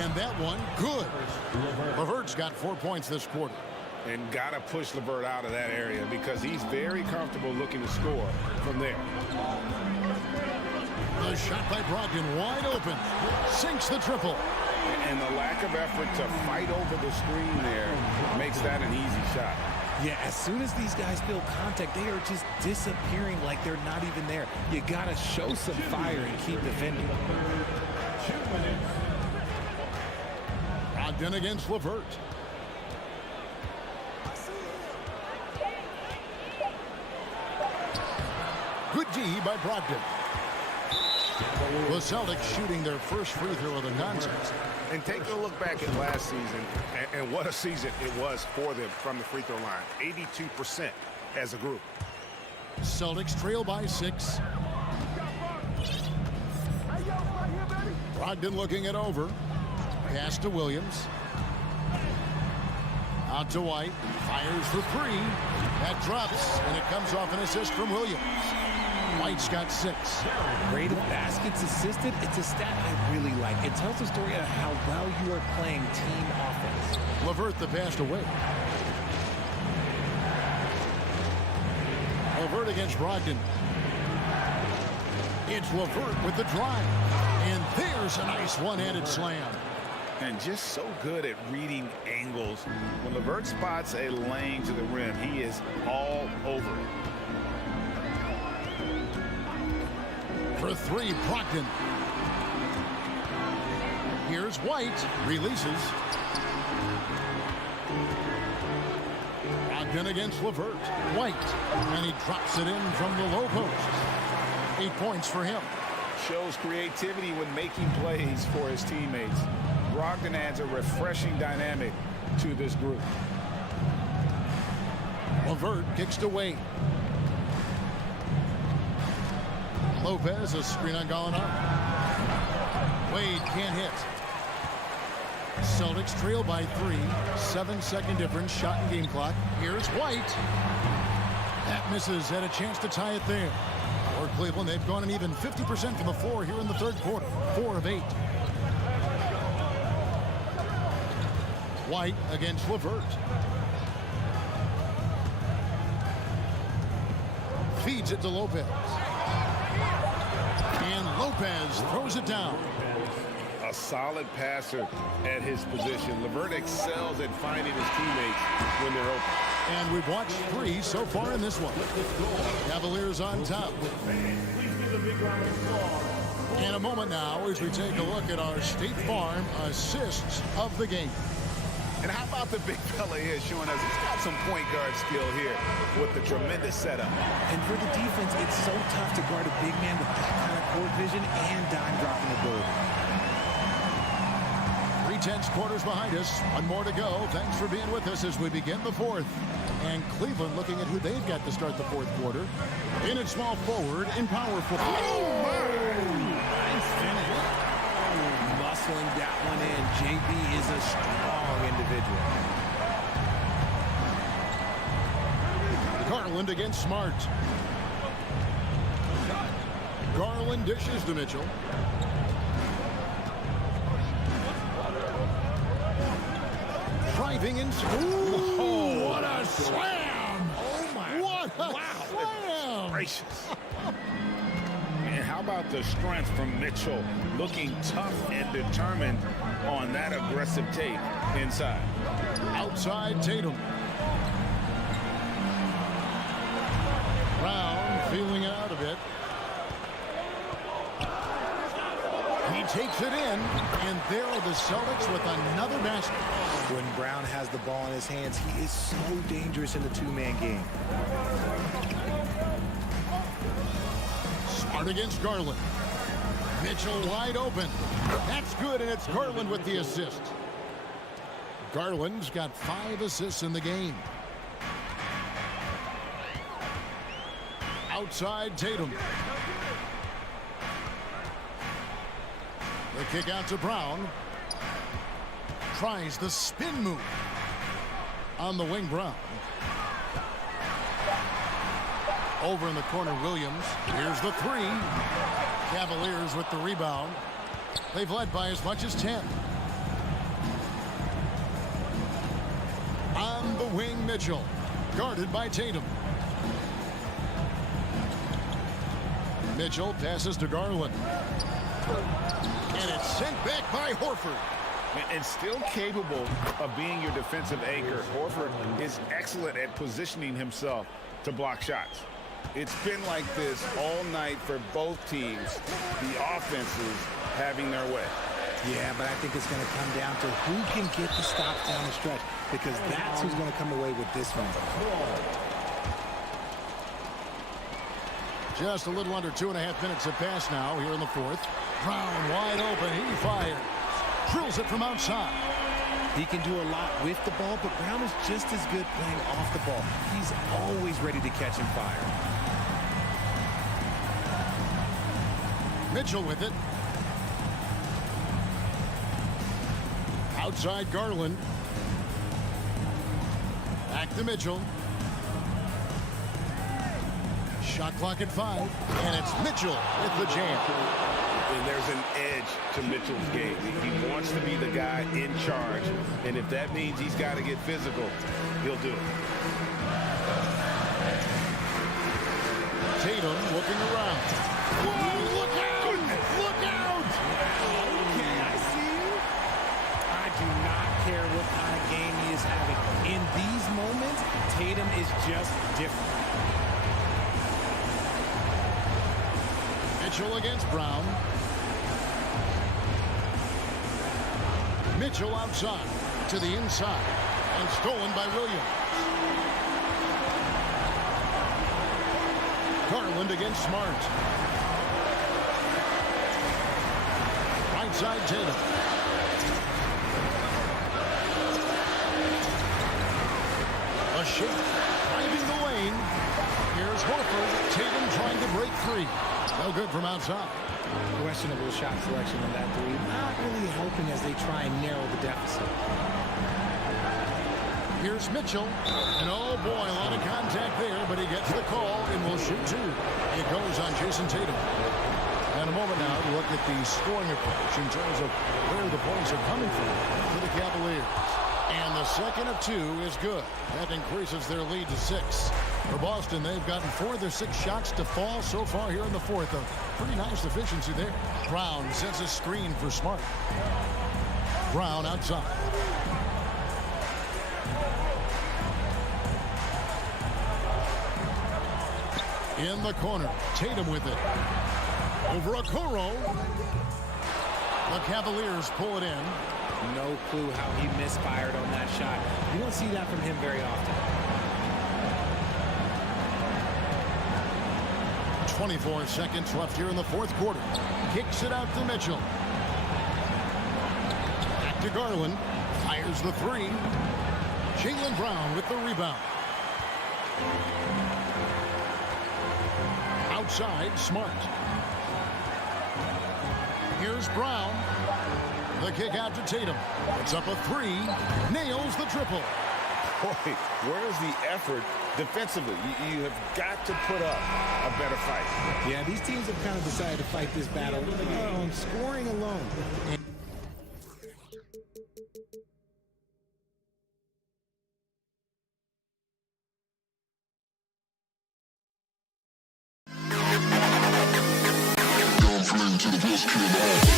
And that one, good. LeVert's got 4 points this quarter. And got to push LeVert out of that area because he's very comfortable looking to score from there. The shot by Brogdon wide open. Sinks the triple. And the lack of effort to fight over the screen there makes that an easy shot. Yeah, as soon as these guys feel contact, they are just disappearing like they're not even there. You got to show some fire and keep defending. Brogdon against LeVert. Good D by Brogdon. The Celtics shooting their first free throw of the contest. And take a look back at last season, and what a season it was for them from the free throw line. 82% as a group. Celtics trail by 6. Brogdon looking it over. Pass to Williams. Out to White. Fires for 3. That drops, and it comes off an assist from Williams. White's got 6. Rate of baskets assisted, it's a stat I really like. It tells the story of how well you are playing team offense. LeVert the pass away. LeVert against Brogdon. It's LeVert with the drive. And there's a nice one-handed slam. And just so good at reading angles. When LeVert spots a lane to the rim, he is all over it. For 3, Brogdon. Here's White. Releases. Brogdon against LeVert. White. And he drops it in from the low post. 8 points for him. Shows creativity when making plays for his teammates. Brogdon adds a refreshing dynamic to this group. LeVert kicks to Wade. Lopez, a screen on Gallinari. Wade can't hit. Celtics trail by 3. 7-second difference, shot and game clock. Here's White. That misses, had a chance to tie it there. For Cleveland, they've gone an even 50% from the floor here in the third quarter. 4 of 8. White against LeVert. Feeds it to Lopez. And Lopez throws it down. A solid passer at his position. LeVert excels at finding his teammates when they're open. And we've watched 3 so far in this one. Cavaliers on top. In a moment now as we take a look at our State Farm assists of the game. And how about the big fella here showing us he's got some point guard skill here with the tremendous setup. And for the defense, it's so tough to guard a big man with that kind of court vision and dime dropping ability. 3/10 quarters behind us. 1 more to go. Thanks for being with us as we begin the 4th. And Cleveland looking at who they've got to start the 4th quarter. In at small forward, in power forward. Oh, nice finish. Muscling that one in. JB is a strong individual. Garland against Smart. Garland dishes to Mitchell. Driving in. Ooh, what a slam! Oh my! What a slam! Gracious. And how about the strength from Mitchell, looking tough and determined on that aggressive tape inside. Outside Tatum. Brown feeling it out a bit. He takes it in, and there are the Celtics with another basket. When Brown has the ball in his hands, he is so dangerous in the two-man game. Smart against Garland. Mitchell wide open. That's good, and it's Garland with the assist. Garland's got 5 assists in the game. Outside Tatum. The kick out to Brown. Tries the spin move. On the wing, Brown. Over in the corner, Williams. Here's the three. Cavaliers with the rebound. They've led by as much as 10. On the wing, Mitchell. Guarded by Tatum. Mitchell passes to Garland. And it's sent back by Horford. And still capable of being your defensive anchor. Horford is excellent at positioning himself to block shots. It's been like this all night for both teams. The offenses having their way. Yeah, but I think it's going to come down to who can get the stops down the stretch, because that's who's going to come away with this one. Just a little under 2.5 minutes have passed now here in the fourth. Brown wide open. He fires. Drills it from outside. He can do a lot with the ball, but Brown is just as good playing off the ball. He's always ready to catch and fire. Mitchell with it. Outside Garland. Back to Mitchell. Shot clock at 5. And it's Mitchell with the jam. And there's an edge to Mitchell's game. He wants to be the guy in charge. And if that means he's got to get physical, he'll do it. Tatum looking around. Whoa, look out! Look out! Okay, I see you. I do not care what kind of game he is having. In these moments, Tatum is just different. Mitchell against Brown. Mitchell outside to the inside and stolen by Williams. Garland against Smart. Right side Tatum. A shake driving the lane. Here's Horford. Tatum trying to break free. No good from outside. Questionable shot selection on that three. Not really helping as they try and narrow the deficit. Here's Mitchell. And oh boy, a lot of contact there, but he gets the call and will shoot two. It goes on Jason Tatum. And a moment now to look at the scoring approach in terms of where the points are coming from for the Cavaliers. And the second of 2 is good. That increases their lead to 6. For Boston, they've gotten 4 of their 6 shots to fall so far here in the fourth. A pretty nice efficiency there. Brown sends a screen for Smart. Brown outside. In the corner, Tatum with it. Over Okoro. The Cavaliers pull it in. No clue how he misfired on that shot. You don't see that from him very often. 24 seconds left here in the fourth quarter. Kicks it out to Mitchell. Back to Garland. Fires the three. Jaylen Brown with the rebound. Outside, Smart. Here's Brown. The kick out to Tatum. It's up a 3. Nails the triple. Boy, where's the effort defensively? You have got to put up a better fight. Yeah, these teams have kind of decided to fight this battle on scoring alone. To the best kid.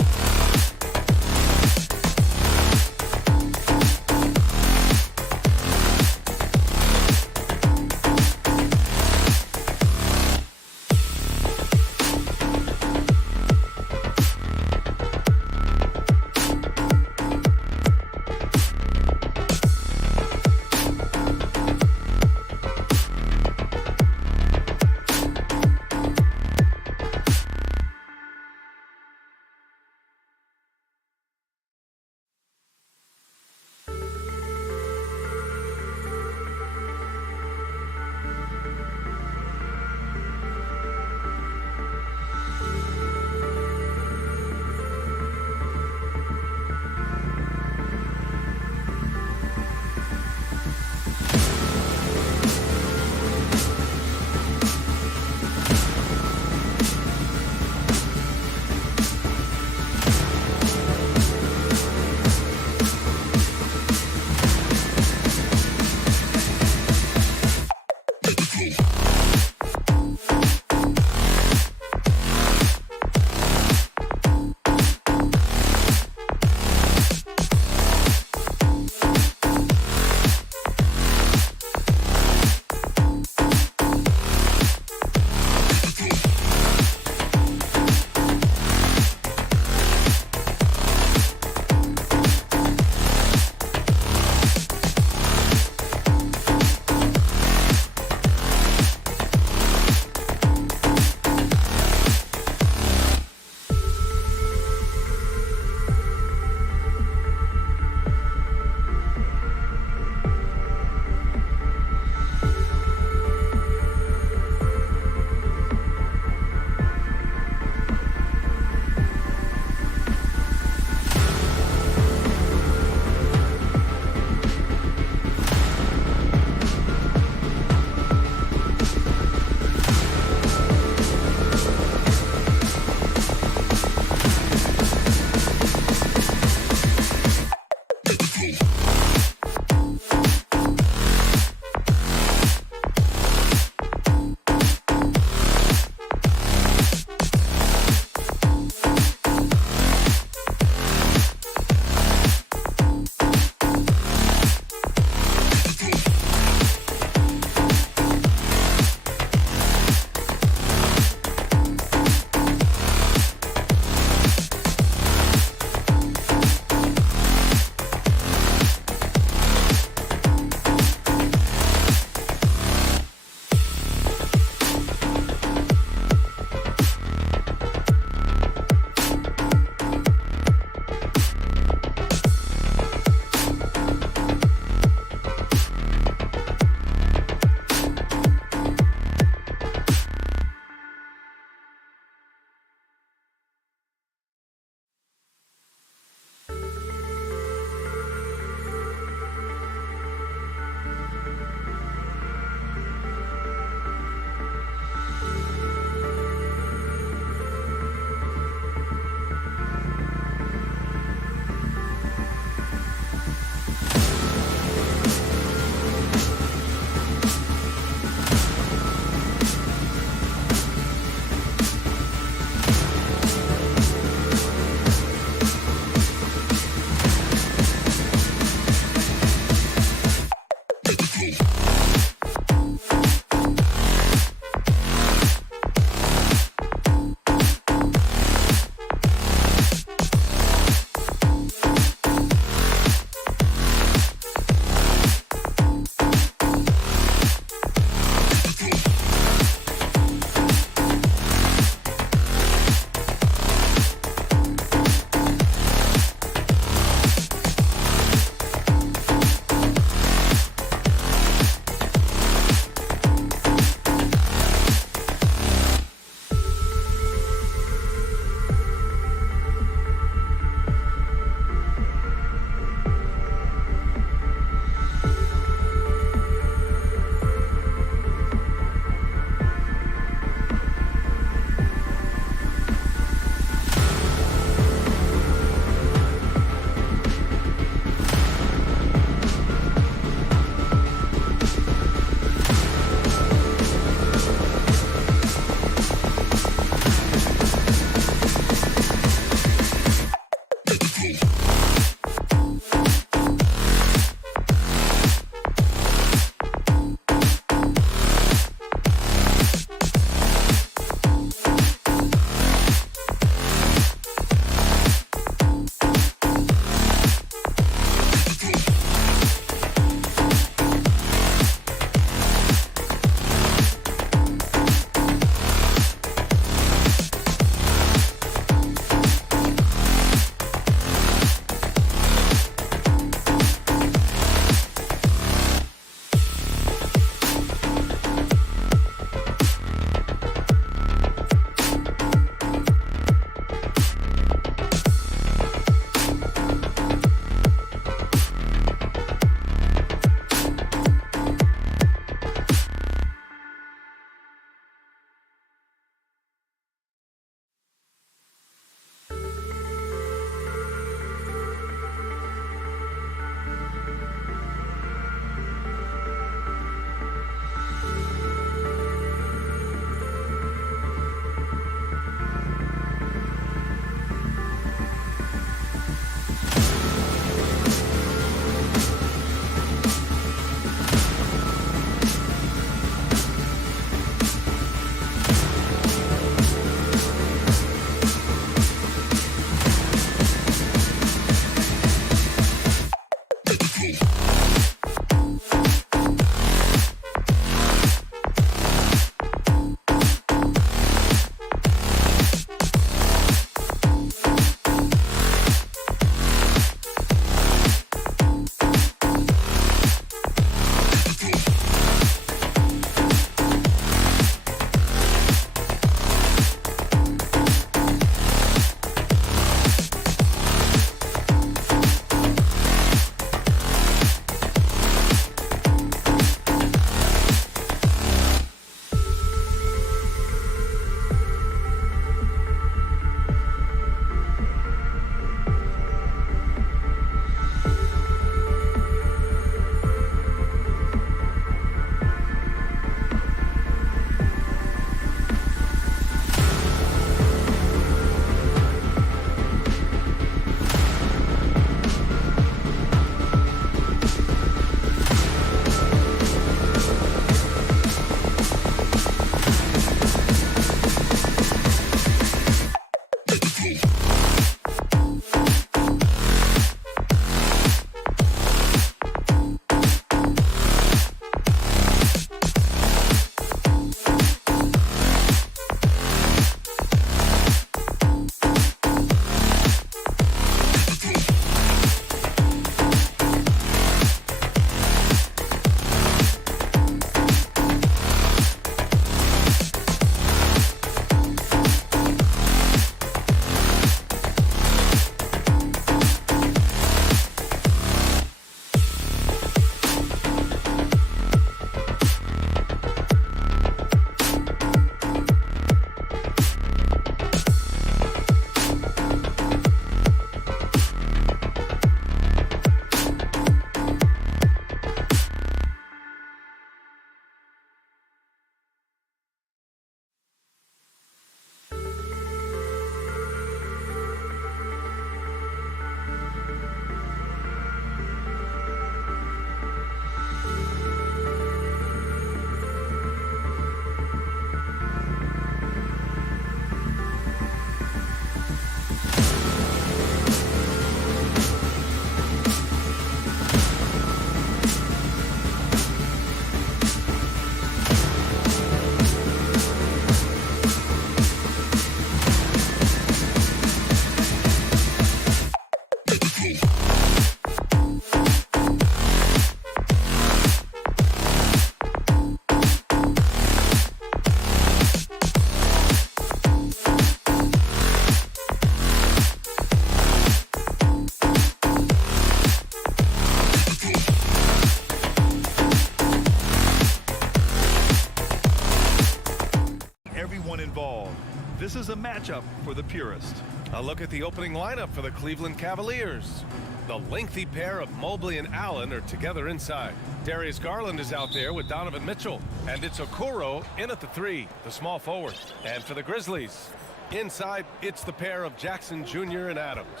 matchup for the purist. A look at the opening lineup for the Cleveland Cavaliers. The lengthy pair of Mobley and Allen are together inside. Darius Garland is out there with Donovan Mitchell. And it's Okoro in at the 3, the small forward. And for the Grizzlies, inside, it's the pair of Jackson Jr. and Adams.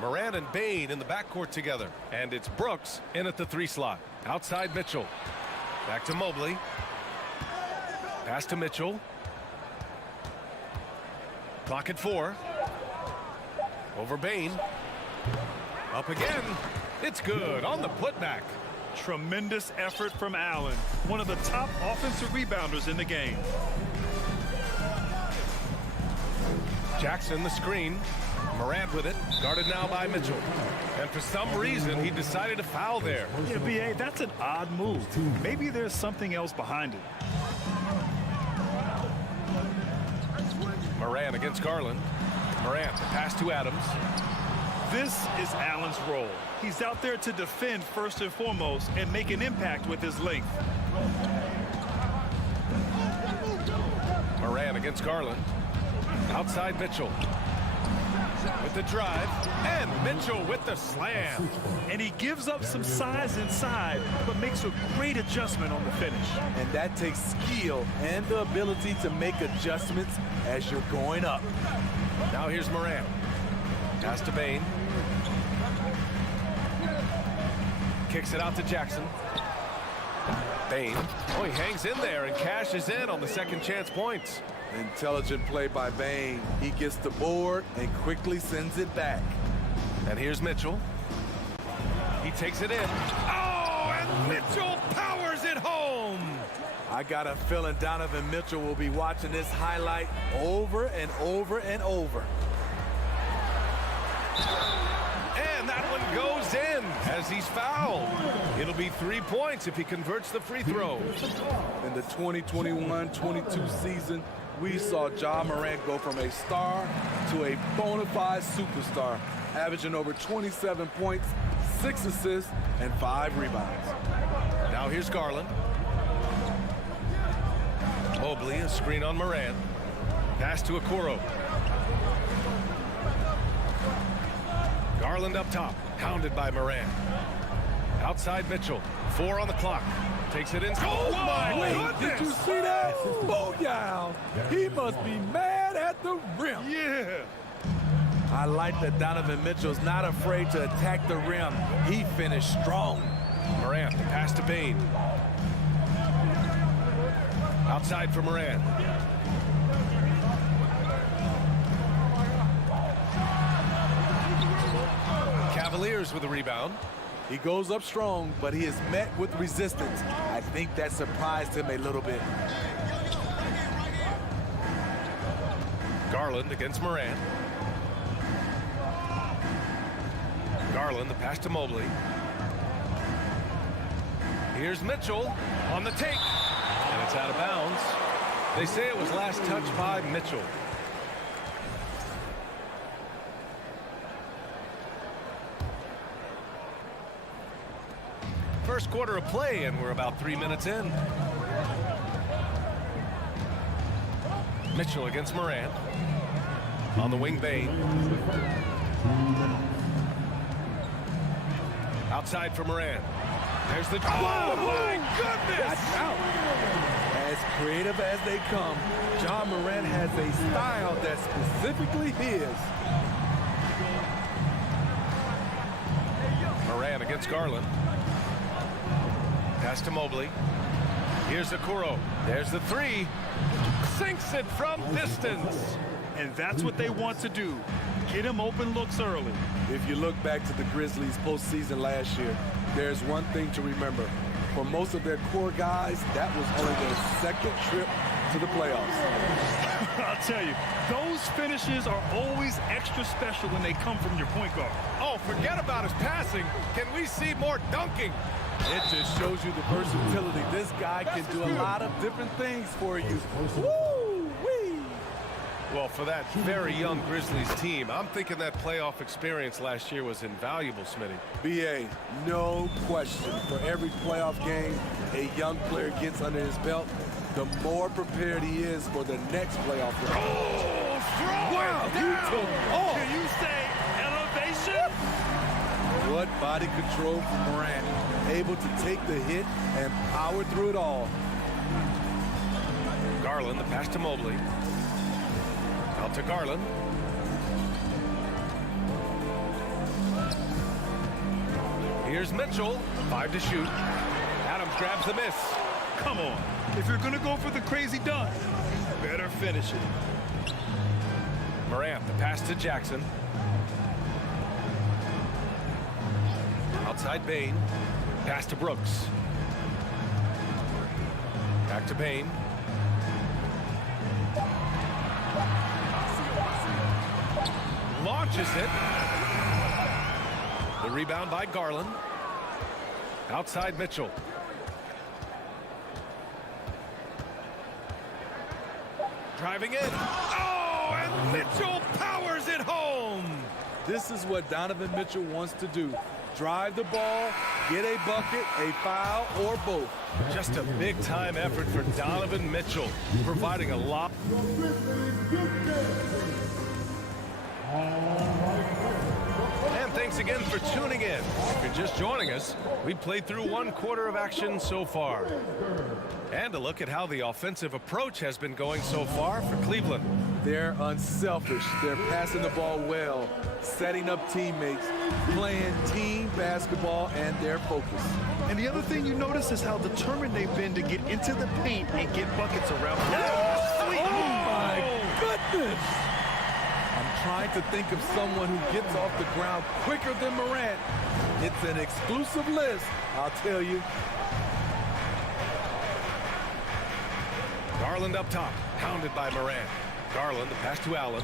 Morant and Bane in the backcourt together. And it's Brooks in at the 3 slot. Outside Mitchell. Back to Mobley. Pass to Mitchell. Clock at 4. Over Bane. Up again. It's good on the putback. Tremendous effort from Allen, one of the top offensive rebounders in the game. Jackson the screen. Morant with it, guarded now by Mitchell. And for some reason, he decided to foul there. Yeah, B.A., that's an odd move. Maybe there's something else behind it. Morant against Garland. Morant, the pass to Adams. This is Allen's role. He's out there to defend first and foremost and make an impact with his length. Morant against Garland. Outside Mitchell. With the drive, and Mitchell with the slam. And he gives up some size inside, but makes a great adjustment on the finish. And that takes skill and the ability to make adjustments as you're going up. Now here's Morant. Pass to Bane. Kicks it out to Jackson. Bane. Oh, he hangs in there and cashes in on the second chance points. Intelligent play by Bane. He gets the board and quickly sends it back. And here's Mitchell. He takes it in. Oh, and Mitchell powers it home. I got a feeling Donovan Mitchell will be watching this highlight over and over and over. And that one goes in as he's fouled. It'll be 3 points if he converts the free throw. In the 2021-22 season, we saw Ja Morant go from a star to a bona fide superstar, averaging over 27 points, 6 assists, and 5 rebounds. Now here's Garland. Mobley, a screen on Morant. Pass to Okoro. Garland up top, hounded by Morant. Outside Mitchell, 4 on the clock. Takes it in. Oh my goodness! Did you see that? Booyah! He must be mad at the rim. Yeah. I like that Donovan Mitchell's not afraid to attack the rim. He finished strong. Morant, the pass to Bane. Outside for Morant. Cavaliers with a rebound. He goes up strong, but he is met with resistance. I think that surprised him a little bit. Garland against Morant. Garland, the pass to Mobley. Here's Mitchell on the take. And it's out of bounds. They say it was last touched by Mitchell. First quarter of play, and we're about 3 minutes in. Mitchell against Morant. On the wing, Bane. Outside for Morant. There's the... Oh, my goodness! As creative as they come, Ja Morant has a style that's specifically his. Morant against Garland. Pass to Mobley. Here's Okoro. There's the 3. Sinks it from distance. And that's what they want to do. Get him open looks early. If you look back to the Grizzlies postseason last year, there's one thing to remember. For most of their core guys, that was only their second trip to the playoffs. I'll tell you, those finishes are always extra special when they come from your point guard. Oh, forget about his passing. Can we see more dunking? It just shows you the versatility. This guy can do a lot of different things for you. Woo-wee! Well, for that very young Grizzlies team, I'm thinking that playoff experience last year was invaluable, Smitty. B.A., no question. For every playoff game a young player gets under his belt, the more prepared he is for the next playoff game. Oh, throw Mental. Oh. Can you say elevation? What body control from Morant. Able to take the hit and power through it all. Garland, the pass to Mobley. Out to Garland. Here's Mitchell. 5 to shoot. Adams grabs the miss. Come on. If you're going to go for the crazy dunk, better finish it. Morant, the pass to Jackson. Outside Bain. Pass to Brooks. Back to Bain. Launches it. The rebound by Garland. Outside Mitchell. Driving in. Oh, and Mitchell powers it home. This is what Donovan Mitchell wants to do. Drive the ball, get a bucket, a foul, or both. Just a big-time effort for Donovan Mitchell, providing a lot. And thanks again for tuning in. If you're just joining us, we played through 1 quarter of action so far. And a look at how the offensive approach has been going so far for Cleveland. They're unselfish. They're passing the ball well, setting up teammates, playing team basketball, and they're focused. And the other thing you notice is how determined they've been to get into the paint and get buckets around. Oh, my goodness! I'm trying to think of someone who gets off the ground quicker than Morant. It's an exclusive list, I'll tell you. Garland up top, pounded by Morant. Garland, the pass to Allen.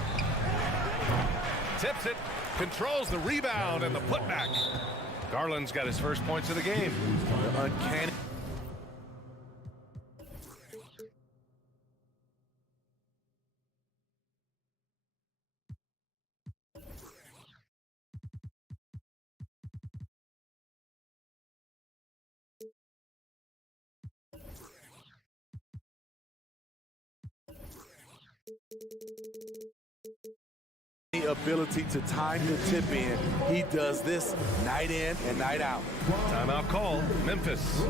Tips it, controls the rebound and the putback. Garland's got his first points of the game. Uncanny. Ability to time the tip in. He does this night in and night out. Timeout call, Memphis.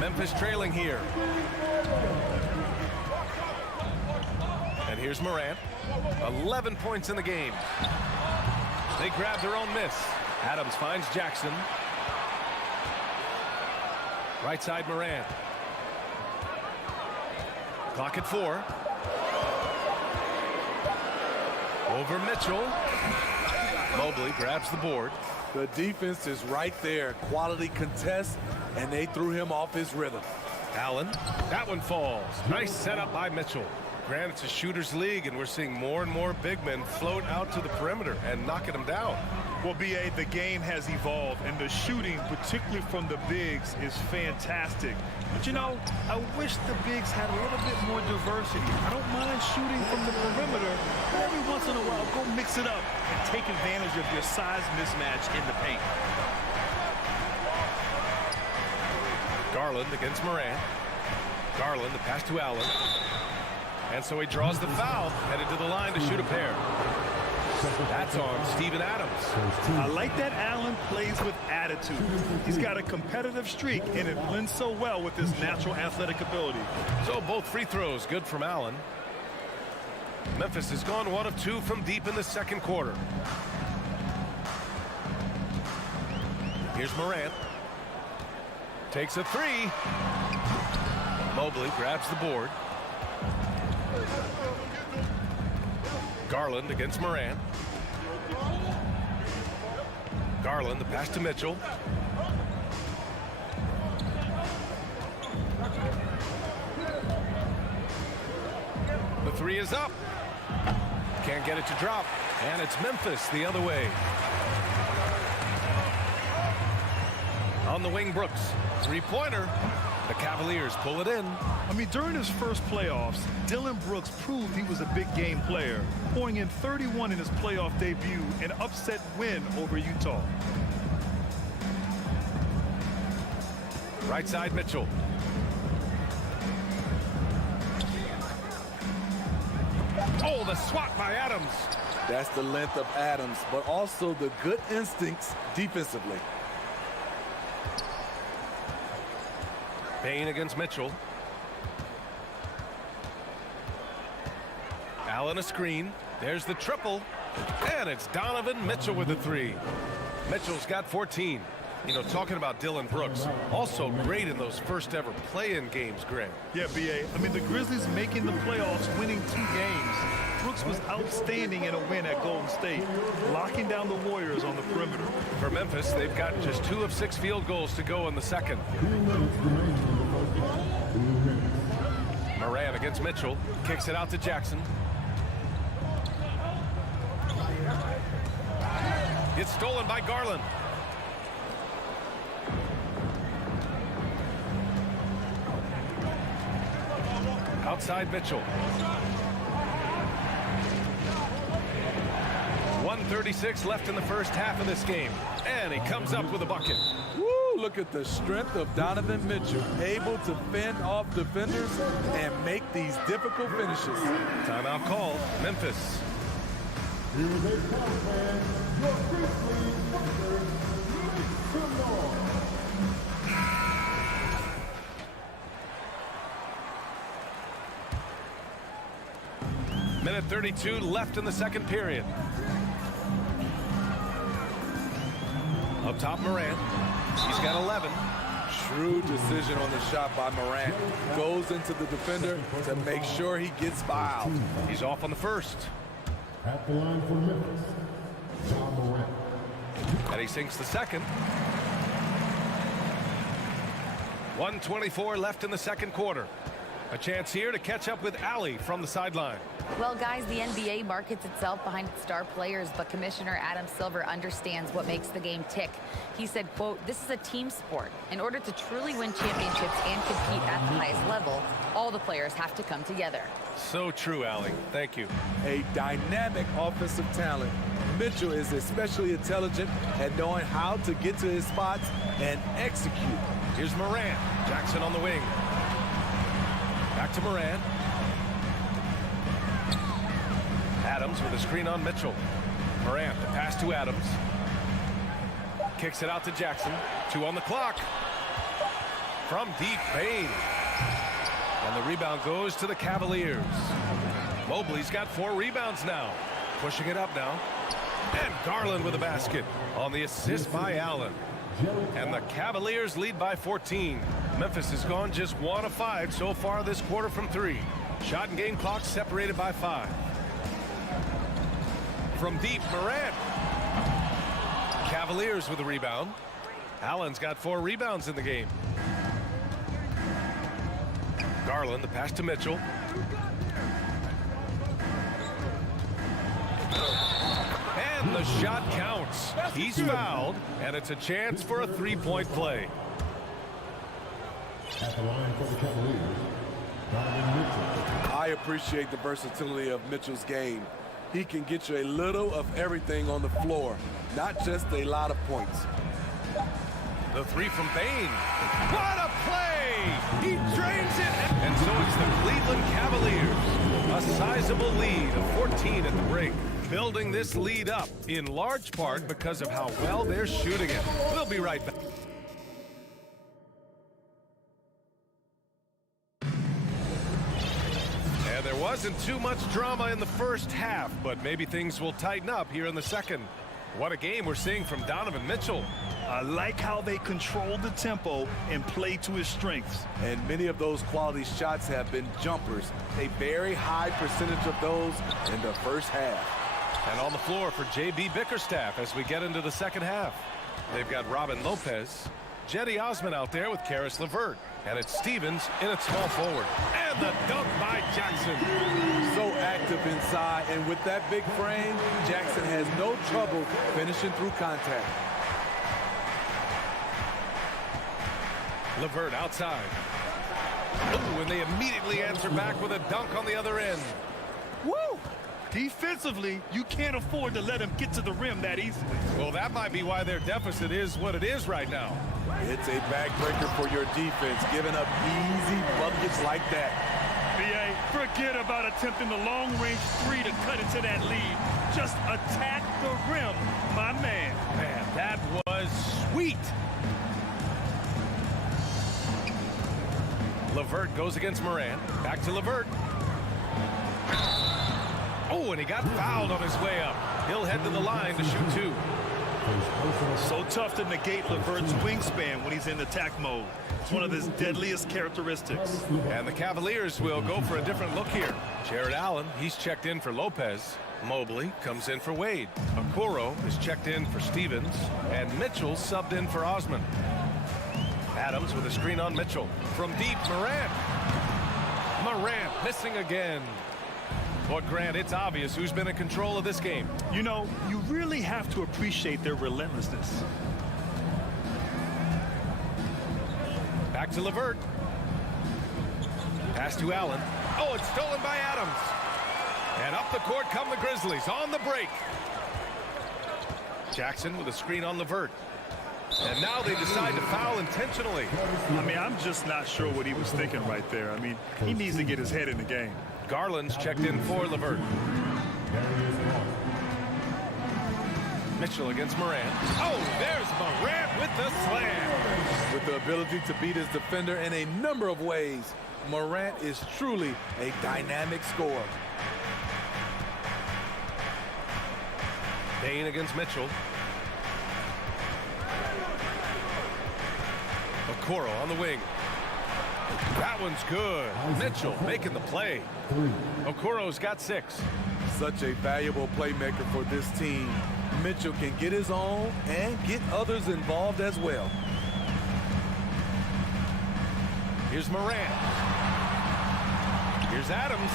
Memphis trailing here. And here's Morant. 11 points in the game. They grab their own miss. Adams finds Jackson. Right side Morant. Clock at 4. Over Mitchell. Mobley grabs the board. The defense is right there. Quality contest, and they threw him off his rhythm. Allen. That one falls. Nice setup by Mitchell. Granted, it's a shooter's league, and we're seeing more and more big men float out to the perimeter and knocking them down. Well, B.A., the game has evolved, and the shooting, particularly from the bigs, is fantastic. But, you know, I wish the bigs had a little bit more diversity. I don't mind shooting from the perimeter, but every once in a while, go mix it up and take advantage of your size mismatch in the paint. Garland against Morant. Garland, the pass to Allen. And so he draws the foul, headed to the line to shoot a pair. That's on Steven Adams. I like that Allen plays with attitude. He's got a competitive streak, and it blends so well with his natural athletic ability. So both free throws good from Allen. Memphis has gone 1 of 2 from deep in the second quarter. Here's Morant. Takes a 3. Mobley grabs the board. Garland against Morant. Garland, the pass to Mitchell. The 3 is up. Can't get it to drop. And it's Memphis the other way. On the wing, Brooks. 3-pointer. The Cavaliers pull it in. I mean, during his first playoffs, Dillon Brooks proved he was a big game player, pouring in 31 in his playoff debut, an upset win over Utah. Right side, Mitchell. Oh, the swat by Adams. That's the length of Adams, but also the good instincts defensively. Payne against Mitchell. Allen a screen. There's the triple. And it's Donovan Mitchell with the three. Mitchell's got 14. You know, talking about Dylan Brooks, also great in those first ever play-in games, Greg. Yeah, B.A. I mean, the Grizzlies making the playoffs, winning 2 games. Brooks was outstanding in a win at Golden State, locking down the Warriors on the perimeter. For Memphis, they've got just 2 of 6 field goals to go in the second. Moran against Mitchell, kicks it out to Jackson. It's stolen by Garland. Outside Mitchell. 1:36 left in the first half of this game. And he comes up with a bucket. Woo, look at the strength of Donovan Mitchell. Able to fend off defenders and make these difficult finishes. Timeout called. Memphis. Here's a foul fan. Your Grizzlies Warriors, Minute 32 left in the second period. Up top, Moran. He's got 11. Shrewd decision on the shot by Morant. Goes into the defender to make sure he gets fouled. He's off on the first. At the line for Memphis, John Morant. And he sinks the second. 1:24 left in the second quarter. A chance here to catch up with Allie from the sideline. Well, guys, the NBA markets itself behind its star players, but Commissioner Adam Silver understands what makes the game tick. He said, quote, "This is a team sport. In order to truly win championships and compete at the highest level, all the players have to come together." So true, Allie. Thank you. A dynamic offensive talent. Mitchell is especially intelligent at knowing how to get to his spots and execute. Here's Moran. Jackson on the wing. Back to Moran. Adams with a screen on Mitchell. Moran, the pass to Adams. Kicks it out to Jackson. 2 on the clock. From deep, Payne. And the rebound goes to the Cavaliers. Mobley's got 4 rebounds now. Pushing it up now. And Garland with a basket on the assist by Allen. And the Cavaliers lead by 14. Memphis has gone just 1 of 5 so far this quarter from 3. Shot and game clock separated by 5. From deep, Morant. Cavaliers with a rebound. Allen's got 4 rebounds in the game. Garland, the pass to Mitchell. And the shot counts. He's fouled, and it's a chance for a 3-point play. At the line for the Cavaliers, Donovan Mitchell. I appreciate the versatility of Mitchell's game. He can get you a little of everything on the floor, not just a lot of points. The 3 from Payne. What a play! He drains it! And so it's the Cleveland Cavaliers. A sizable lead of 14 at the break. Building this lead up in large part because of how well they're shooting it. We'll be right back. And there wasn't too much drama in the first half, but maybe things will tighten up here in the second. What a game we're seeing from Donovan Mitchell. I like how they control the tempo and play to his strengths. And many of those quality shots have been jumpers. A very high percentage of those in the first half. And on the floor for J.B. Bickerstaff as we get into the second half. They've got Robin Lopez, Jetty Osman out there with Karis LeVert. And it's Stevens in at small forward. And the dunk by Jackson. So active inside, and with that big frame, Jackson has no trouble finishing through contact. LeVert outside. Ooh, and they immediately answer back with a dunk on the other end. Woo! Defensively, you can't afford to let him get to the rim that easily. Well, that might be why their deficit is what it is right now. It's a backbreaker for your defense, giving up easy buckets like that. BA, forget about attempting the long-range three to cut into that lead. Just attack the rim, my man. Man, that was sweet. LeVert goes against Morant. Back to LeVert. Oh, and he got fouled on his way up. He'll head to the line to shoot two. So tough to negate LeVert's wingspan when he's in attack mode. It's one of his deadliest characteristics. And the Cavaliers will go for a different look here. Jared Allen, he's checked in for Lopez. Mobley comes in for Wade. Okoro is checked in for Stevens. And Mitchell subbed in for Osman. Adams with a screen on Mitchell. From deep, Morant. Morant missing again. But Grant, it's obvious who's been in control of this game. You know, you really have to appreciate their relentlessness. Back to LeVert. Pass to Allen. Oh, it's stolen by Adams. And up the court come the Grizzlies on the break. Jackson with a screen on LeVert. And now they decide to foul intentionally. I mean, I'm just not sure what he was thinking right there. I mean, he needs to get his head in the game. Garland's checked in for LeVert. Mitchell against Morant. Oh, there's Morant with the slam. With the ability to beat his defender in a number of ways, Morant is truly a dynamic scorer. Payne against Mitchell. Okoro on the wing. That one's good. Mitchell making the play. Okoro's got 6. Such a valuable playmaker for this team. Mitchell can get his own and get others involved as well. Here's Morant. Here's Adams.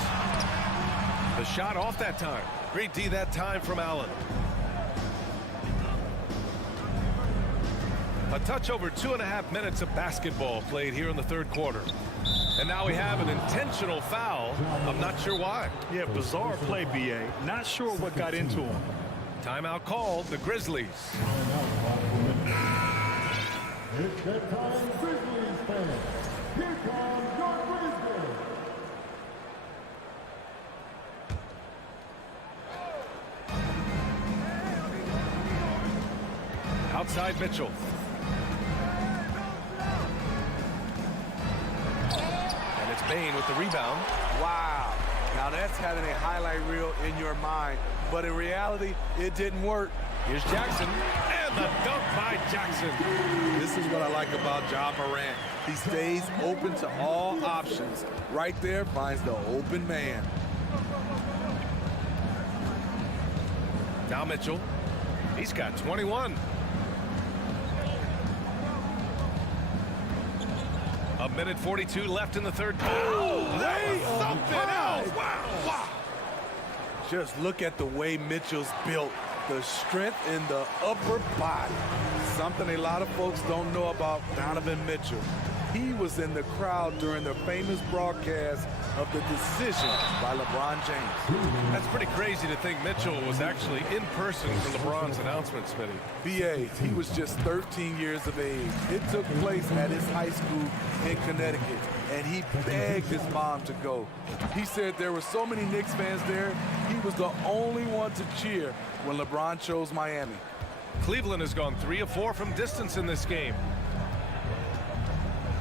The shot off that time. Great D that time from Allen. A touch over 2.5 minutes of basketball played here in the third quarter. And now we have an intentional foul. I'm not sure why. Yeah, bizarre play, BA. Not sure what got into him. Timeout called, the Grizzlies. It's that time, Grizzlies fans. Here comes your Grizzlies. Outside Mitchell. And it's Payne with the rebound. Wow. Now that's having a highlight reel in your mind. But in reality, it didn't work. Here's Jackson. And the dunk by Jackson. This is what I like about Ja Morant. He stays open to all options. Right there finds the open man. Now Mitchell. He's got 21. A minute 42 left in the third quarter. Oh, something else. Wow. Just look at the way Mitchell's built. The strength in the upper body. Something a lot of folks don't know about Donovan Mitchell. He was in the crowd during the famous broadcast of the decision by LeBron James. That's pretty crazy to think Mitchell was actually in person for LeBron's announcement, Smitty. BA, he was just 13 years of age. It took place at his high school in Connecticut, and he begged his mom to go. He said there were so many Knicks fans there, he was the only one to cheer when LeBron chose Miami. Cleveland has gone 3 of 4 from distance in this game.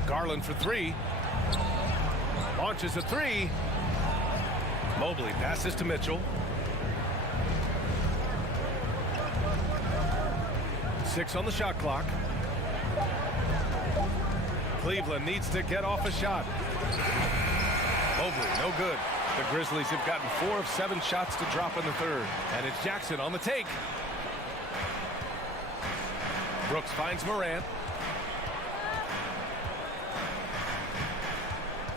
Garland for 3. Launches a 3. Mobley passes to Mitchell. 6 on the shot clock. Cleveland needs to get off a shot. Mobley, no good. The Grizzlies have gotten 4 of 7 shots to drop in the third. And it's Jackson on the take. Brooks finds Morant.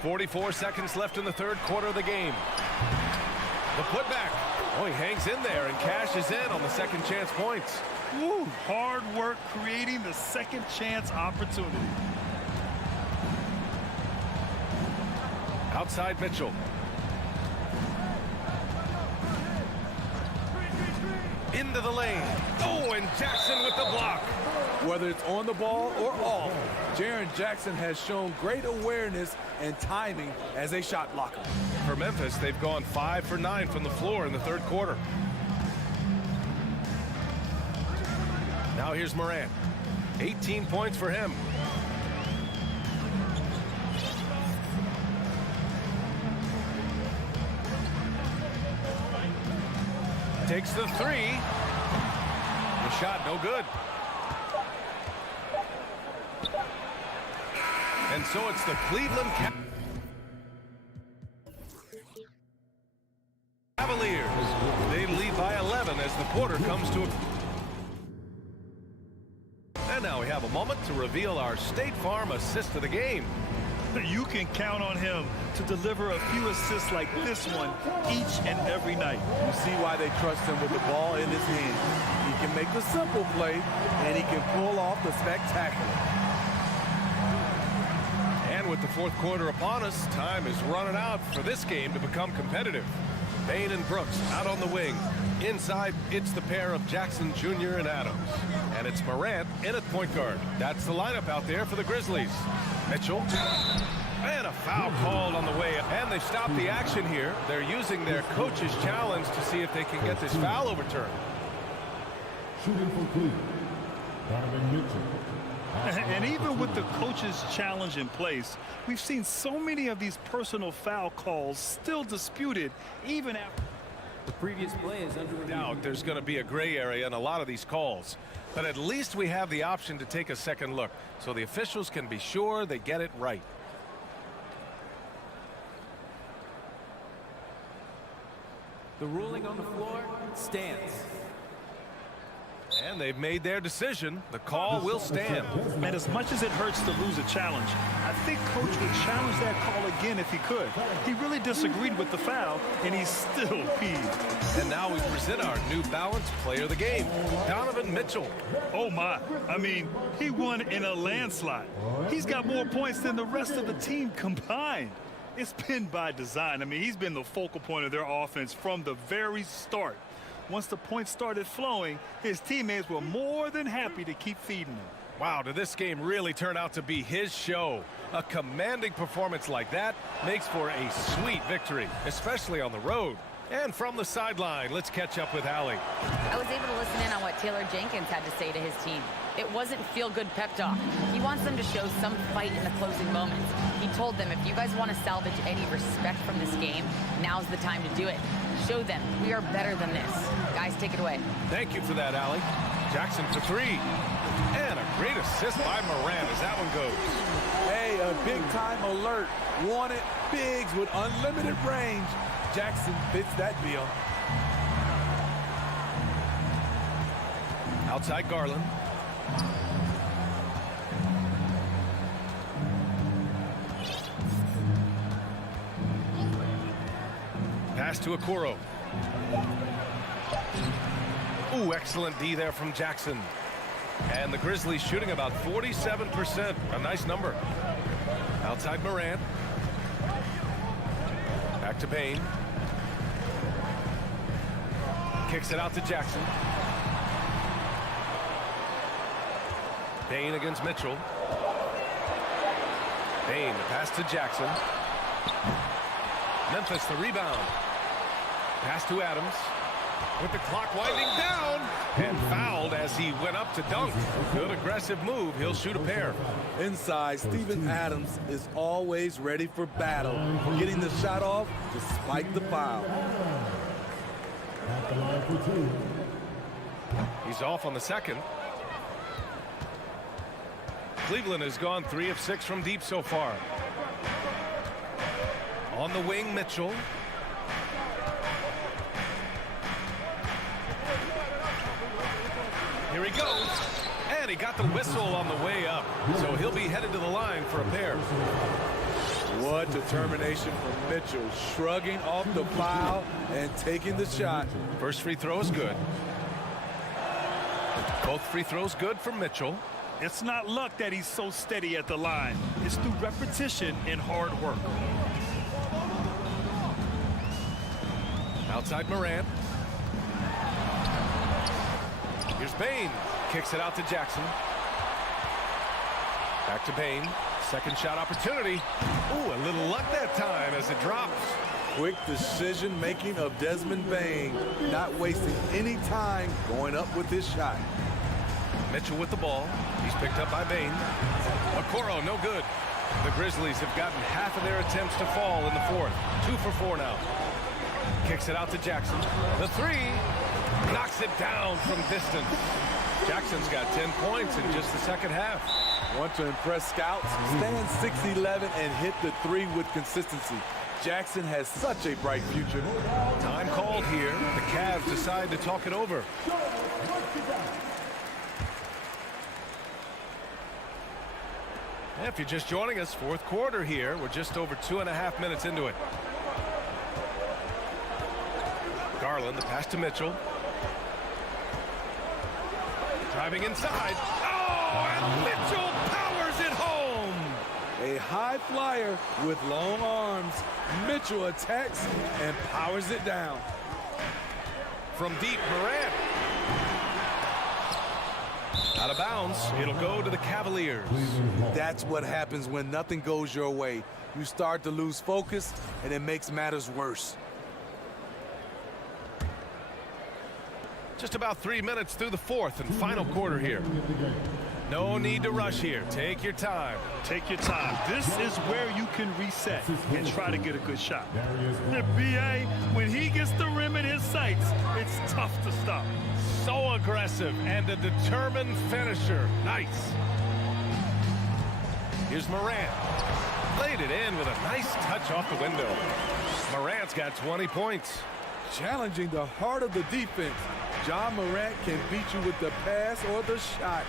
44 seconds left in the third quarter of the game. The putback. Oh, he hangs in there and cashes in on the second chance points. Woo, hard work creating the second chance opportunity. Outside Mitchell. into the lane. Oh, and Jackson with the block. Whether it's on the ball or off, Jaren Jackson has shown great awareness and timing as a shot blocker. For Memphis, they've gone 5 for 9 from the floor in the third quarter. Now here's Morant. 18 points for him. Takes the three. The shot no good. And so it's the Cleveland Cavaliers. They lead by 11 as the quarter comes to a... And now we have a moment to reveal our State Farm assist of the game. You can count on him to deliver a few assists like this one each and every night. You see why they trust him with the ball in his hand. He can make the simple play, and he can pull off the spectacular. And with the fourth quarter upon us, time is running out for this game to become competitive. Payne and Brooks out on the wing. Inside, it's the pair of Jackson Jr. and Adams. And it's Morant in at point guard. That's the lineup out there for the Grizzlies. Mitchell. And a foul called on the way. And they stopped the action here. They're using their coach's challenge to see if they can get this foul overturned. Shooting for Cleveland, Donovan Mitchell. And even with the coach's challenge in place, we've seen so many of these personal foul calls still disputed even after. The previous play is under review. Now there's going to be a gray area in a lot of these calls, but at least we have the option to take a second look so the officials can be sure they get it right. The ruling on the floor stands. And they've made their decision. The call will stand. And as much as it hurts to lose a challenge, I think Coach would challenge that call again if he could. He really disagreed with the foul, and he's still peeved. And now we present our New Balance player of the game, Donovan Mitchell. Oh, my. I mean, he won in a landslide. He's got more points than the rest of the team combined. It's been by design. I mean, he's been the focal point of their offense from the very start. Once the points started flowing, his teammates were more than happy to keep feeding him. Wow, did this game really turn out to be his show? A commanding performance like that makes for a sweet victory, especially on the road. And from the sideline, let's catch up with Allie. I was able to listen in on what Taylor Jenkins had to say to his team. It wasn't feel-good pep talk. He wants them to show some fight in the closing moments. He told them, if you guys want to salvage any respect from this game, now's the time to do it. Show them we are better than this. Guys, take it away. Thank you for that, Allie. Jackson for three. And a great assist by Morant as that one goes. Hey, a big-time alert. Wanted bigs with unlimited range. Jackson fits that bill. Outside Garland. Pass to Okoro. Ooh, excellent D there from Jackson. And the Grizzlies shooting about 47%. A nice number. Outside Morant. Back to Payne. Kicks it out to Jackson. Payne against Mitchell. Payne, the pass to Jackson. Memphis, the rebound. Pass to Adams. With the clock winding down. And fouled as he went up to dunk. Good aggressive move. He'll shoot a pair. Inside, Steven Adams is always ready for battle. Getting the shot off despite the foul. He's off on the second. Cleveland has gone 3 of 6 from deep so far. On the wing, Mitchell. Here he goes. And he got the whistle on the way up. So he'll be headed to the line for a pair. What determination from Mitchell. Shrugging off the foul and taking the shot. First free throw is good. Both free throws good for Mitchell. It's not luck that he's so steady at the line. It's through repetition and hard work. Outside Morant. Here's Bane. Kicks it out to Jackson. Back to Bane. Second shot opportunity. Ooh, a little luck that time as it drops. Quick decision-making of Desmond Bane. Not wasting any time going up with his shot. Mitchell with the ball. He's picked up by Bane. Okoro, no good. The Grizzlies have gotten half of their attempts to fall in the fourth. 2 for 4 now. Kicks it out to Jackson. The three. Knocks it down from distance. Jackson's got 10 points in just the second half. Want to impress scouts? Stand 6'11" and hit the three with consistency. Jackson has such a bright future. Time called here. The Cavs decide to talk it over. If you're just joining us, fourth quarter here. We're just over 2.5 minutes into it. Garland, the pass to Mitchell. Driving inside. Oh, and Mitchell powers it home. A high flyer with long arms. Mitchell attacks and powers it down. From deep, Morant. Out of bounds. It'll go to the Cavaliers. That's what happens when nothing goes your way. You start to lose focus, and it makes matters worse. Just about 3 minutes through the fourth and final quarter here. No need to rush here. Take your time. Take your time. This is where you can reset and try to get a good shot. The BA, when he gets the rim in his sights, it's tough to stop. So aggressive and a determined finisher. Nice. Here's Morant. Laid it in with a nice touch off the window. Morant's got 20 points. Challenging the heart of the defense. John Morant can beat you with the pass or the shot.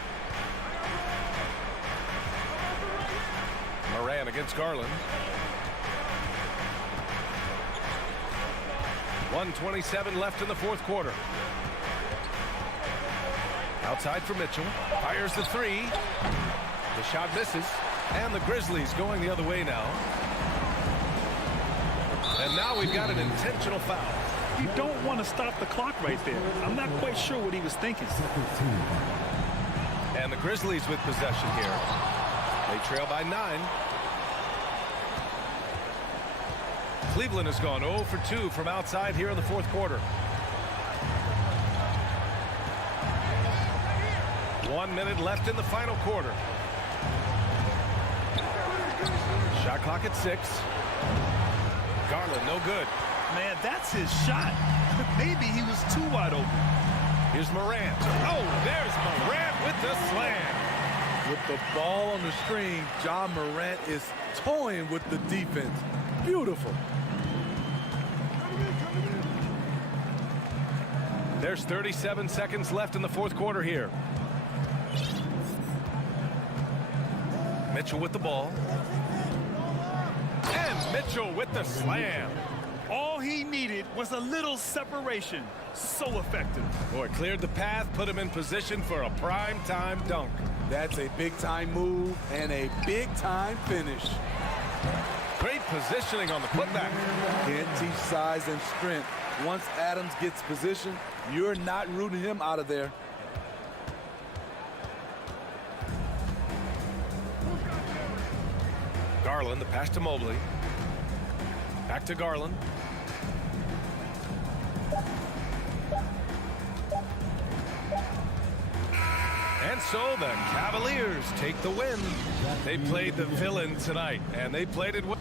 Morant against Garland. 1:27 left in the fourth quarter. Outside for Mitchell. Fires the three. The shot misses. And the Grizzlies going the other way now. And now we've got an intentional foul. You don't want to stop the clock right there. I'm not quite sure what he was thinking. And the Grizzlies with possession here. They trail by 9. Cleveland has gone 0 for 2 from outside here in the fourth quarter. 1 minute left in the final quarter. Shot clock at 6. Garland, no good. Man, that's his shot. Maybe he was too wide open. Here's Morant. Oh, there's Morant with the slam. With the ball on the screen, John Morant is toying with the defense. Beautiful. There's 37 seconds left in the fourth quarter here. Mitchell with the ball. And Mitchell with the slam. All he needed was a little separation. So effective. Boy, cleared the path, put him in position for a prime-time dunk. That's a big-time move and a big-time finish. Great positioning on the putback. Can't teach size and strength. Once Adams gets position, you're not rooting him out of there. Garland, the pass to Mobley. Back to Garland. And so the Cavaliers take the win. They played the villain tonight, and they played it well.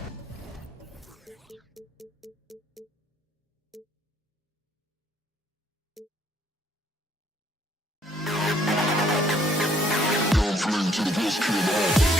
To the best kid in the hall.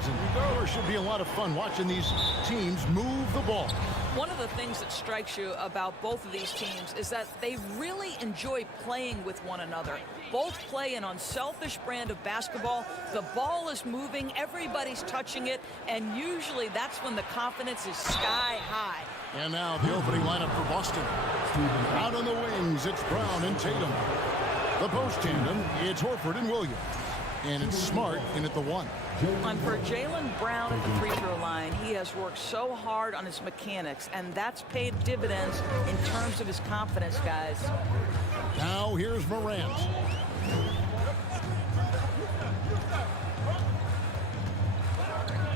games, and there should be a lot of fun watching these teams move the ball. One of the things that strikes you about both of these teams is that they really enjoy playing with one another. Both play an unselfish brand of basketball. The ball is moving, everybody's touching it, and usually that's when the confidence is sky high. And now the opening lineup for Boston. Out on the wings, it's Brown and Tatum. The post tandem, it's Horford and Williams. And it's Smart in at the 1. And for Jaylen Brown at the free throw line, he has worked so hard on his mechanics, and that's paid dividends in terms of his confidence, guys. Now here's Morant.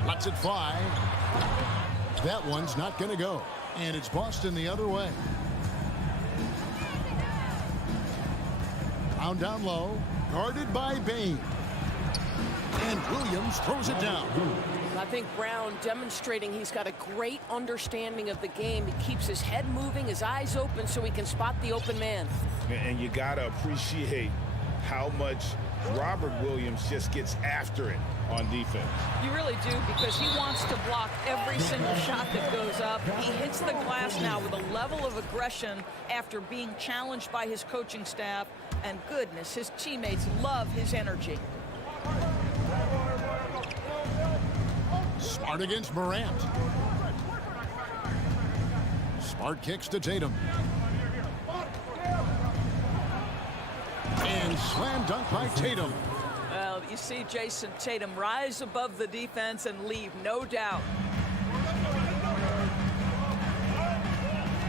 Lets it fly. That one's not going to go. And it's Boston the other way. Brown down low, guarded by Bane. And Williams throws it down. I think Brown demonstrating he's got a great understanding of the game. He keeps his head moving, his eyes open so he can spot the open man. And you got to appreciate how much Robert Williams just gets after it on defense. You really do, because he wants to block every single shot that goes up. He hits the glass now with a level of aggression after being challenged by his coaching staff. And goodness, his teammates love his energy. Smart against Morant. Smart kicks to Tatum. And slam dunk by Tatum. Well, you see Jason Tatum rise above the defense and leave, no doubt.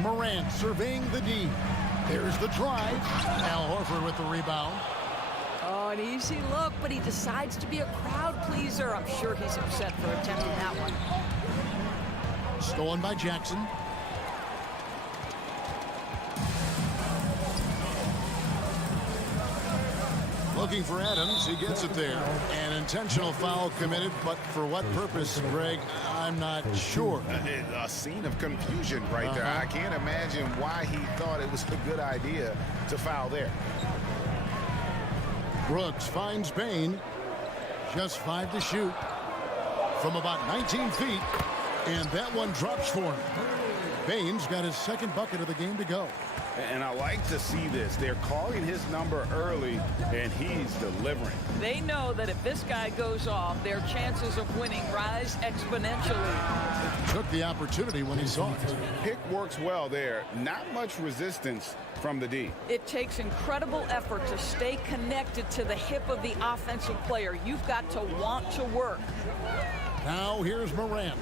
Morant surveying the D. There's the drive. Al Horford with the rebound. Oh, an easy look, but he decides to be a crowd pleaser. I'm sure he's upset for attempting that one. Stolen by Jackson. Looking for Adams. He gets it there. An intentional foul committed, but for what purpose, Greg? I'm not sure. A scene of confusion right there. I can't imagine why he thought it was a good idea to foul there. Brooks finds Bane. Just 5 to shoot from about 19 feet. And that one drops for him. Bane's got his second bucket of the game to go. And I like to see this. They're calling his number early, and he's delivering. They know that if this guy goes off, their chances of winning rise exponentially. Took the opportunity when he saw it. Pick works well there. Not much resistance from the D. It takes incredible effort to stay connected to the hip of the offensive player. You've got to want to work. Now here's Morant.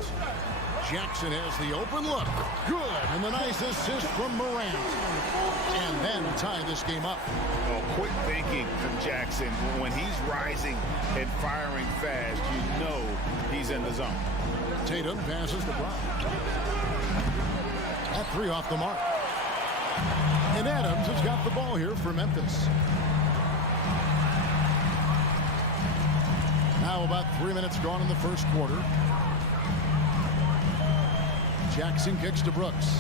Jackson has the open look. Good. And the nice assist from Morant. And then tie this game up. Oh, quick thinking from Jackson. When he's rising and firing fast, you know he's in the zone. Tatum passes to Brown. That 3 off the mark. And Adams has got the ball here for Memphis. Now about 3 minutes gone in the first quarter. Jackson kicks to Brooks.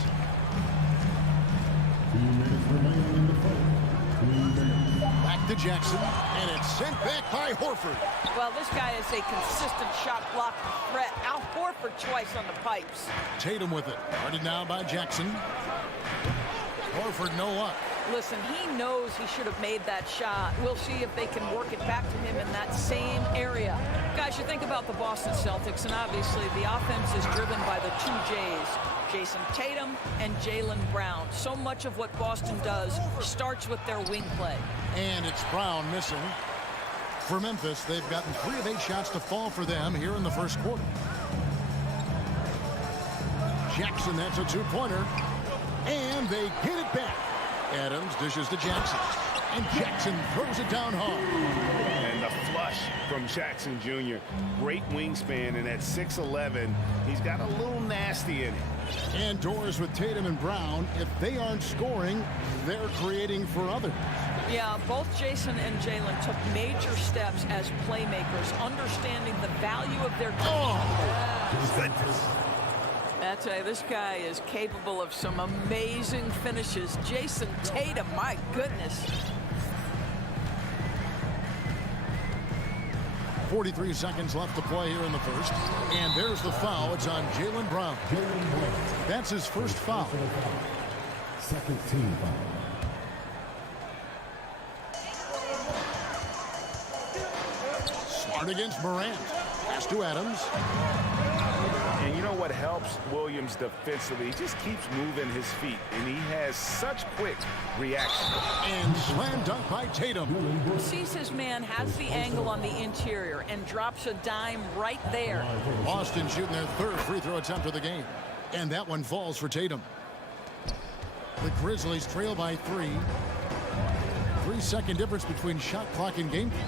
2 minutes remaining in the fight. Back to Jackson, and it's sent back by Horford. Well, this guy is a consistent shot block threat. Al Horford twice on the pipes. Tatum with it. Guarded now by Jackson. Horford no luck. Listen, he knows he should have made that shot. We'll see if they can work it back to him in that same area. Guys, you think about the Boston Celtics, and obviously the offense is driven by the 2 J's, Jason Tatum and Jaylen Brown. So much of what Boston does starts with their wing play. And it's Brown missing. For Memphis, they've gotten 3 of 8 shots to fall for them here in the first quarter. Jackson, that's a 2-pointer. And they get it back. Adams dishes to Jackson. And Jackson throws it down hard. And the flush from Jackson Jr. Great wingspan, and at 6'11", he's got a little nasty in it. And doors with Tatum and Brown. If they aren't scoring, they're creating for others. Yeah, both Jason and Jaylen took major steps as playmakers, understanding the value of their game. Oh, goodness. I tell you, this guy is capable of some amazing finishes. Jason Tatum, my goodness. 43 seconds left to play here in the first. And there's the foul. It's on Jaylen Brown. That's his first foul. Second team foul. Smart against Morant. Pass to Adams. And you know what helps Williams defensively? He just keeps moving his feet, and he has such quick reaction. And slam dunk by Tatum. Sees his man, has the angle on the interior, and drops a dime right there. Boston shooting their third free throw attempt of the game. And that one falls for Tatum. The Grizzlies trail by 3. 3-second difference between shot clock and game clock.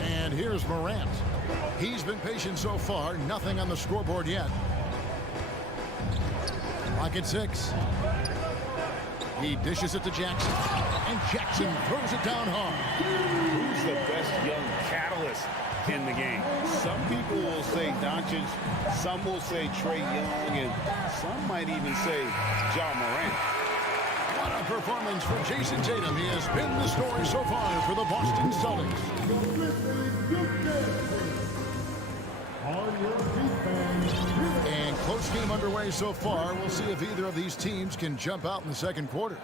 And here's Morant. He's been patient so far. Nothing on the scoreboard yet. Clock at 6. He dishes it to Jackson. And Jackson throws it down hard. Who's the best young catalyst in the game? Some people will say Doncic, some will say Trae Young, and some might even say Ja Morant. What a performance for Jason Tatum. He has been the story so far for the Boston Celtics. And close game underway so far. We'll see if either of these teams can jump out in the second quarter.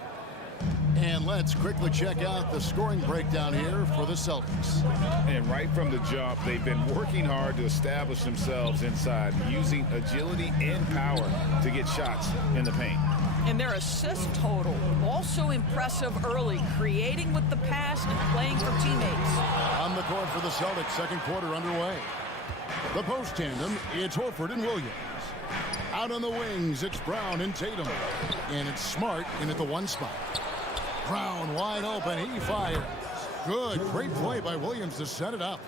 And let's quickly check out the scoring breakdown here for the Celtics. And right from the jump, they've been working hard to establish themselves inside, using agility and power to get shots in the paint. And their assist total, also impressive early, creating with the pass and playing for teammates. On the court for the Celtics, second quarter underway. The post tandem, it's Horford and Williams. Out on the wings, it's Brown and Tatum. And it's Smart in at the 1 spot. Brown wide open, he fires. Good, great play by Williams to set it up.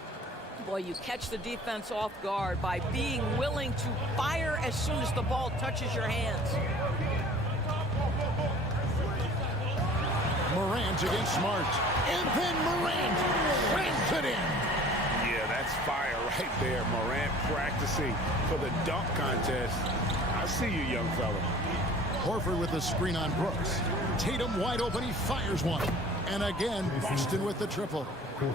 Boy, you catch the defense off guard by being willing to fire as soon as the ball touches your hands. Morant against Smart. And then Morant rams it in. Yeah, that's fire right there. Morant practicing for the dunk contest. I see you, young fella. Horford with the screen on Brooks. Tatum wide open, he fires one. And again, Boston with the triple.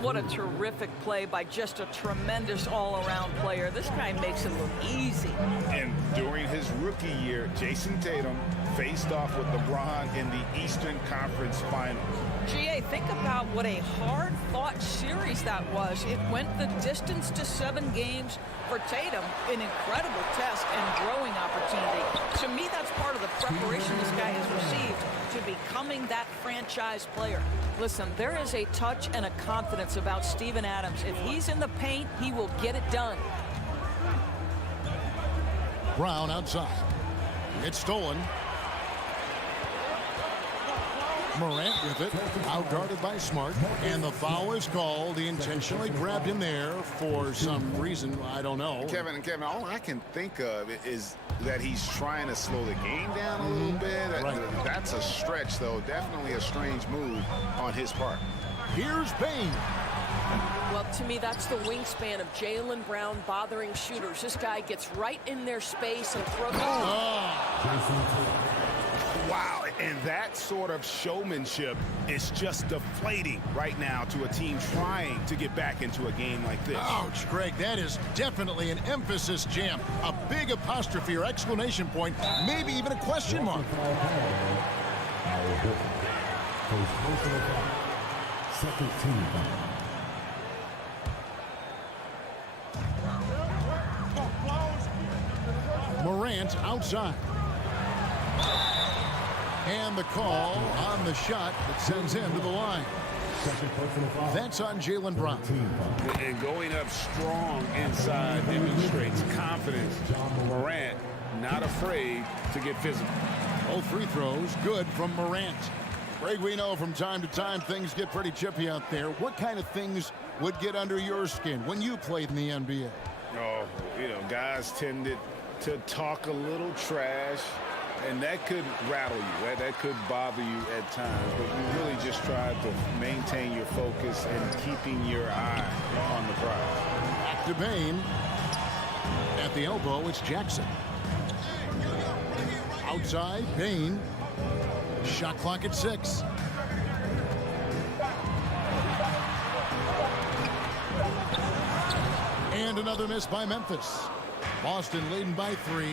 What a terrific play by just a tremendous all-around player. This guy makes it look easy. And during his rookie year, Jason Tatum faced off with LeBron in the Eastern Conference Finals. GA, think about what a hard-fought series that was. It went the distance to 7 games for Tatum, an incredible test and growing opportunity. To me, that's part of the preparation this guy has received to becoming that franchise player. Listen, there is a touch and a confidence about Steven Adams. If he's in the paint, he will get it done. Brown outside. It's stolen. Morant with it, outguarded by Smart, and the foul is called. He intentionally grabbed him there for some reason, I don't know. Kevin, all I can think of is that he's trying to slow the game down a little bit. Right. That's a stretch, though. Definitely a strange move on his part. Here's Payne. Well, to me, that's the wingspan of Jaylen Brown bothering shooters. This guy gets right in their space and throws. Wow, and that sort of showmanship is just deflating right now to a team trying to get back into a game like this. Ouch, Greg, that is definitely an emphasis jam. A big apostrophe or exclamation point, maybe even a question mark. Second team foul. Morant outside. And the call on the shot that sends him to the line. That's on Jaylen Brown. And going up strong inside demonstrates confidence. Morant not afraid to get physical. Both free throws good from Morant. Greg, we know from time to time things get pretty chippy out there. What kind of things would get under your skin when you played in the NBA? Oh, guys tended to talk a little trash. And that could rattle you. That could bother you at times. But you really just try to maintain your focus and keeping your eye on the prize. Back to Payne. At the elbow, it's Jackson. Outside, Payne. Shot clock at 6. And another miss by Memphis. Boston leading by 3.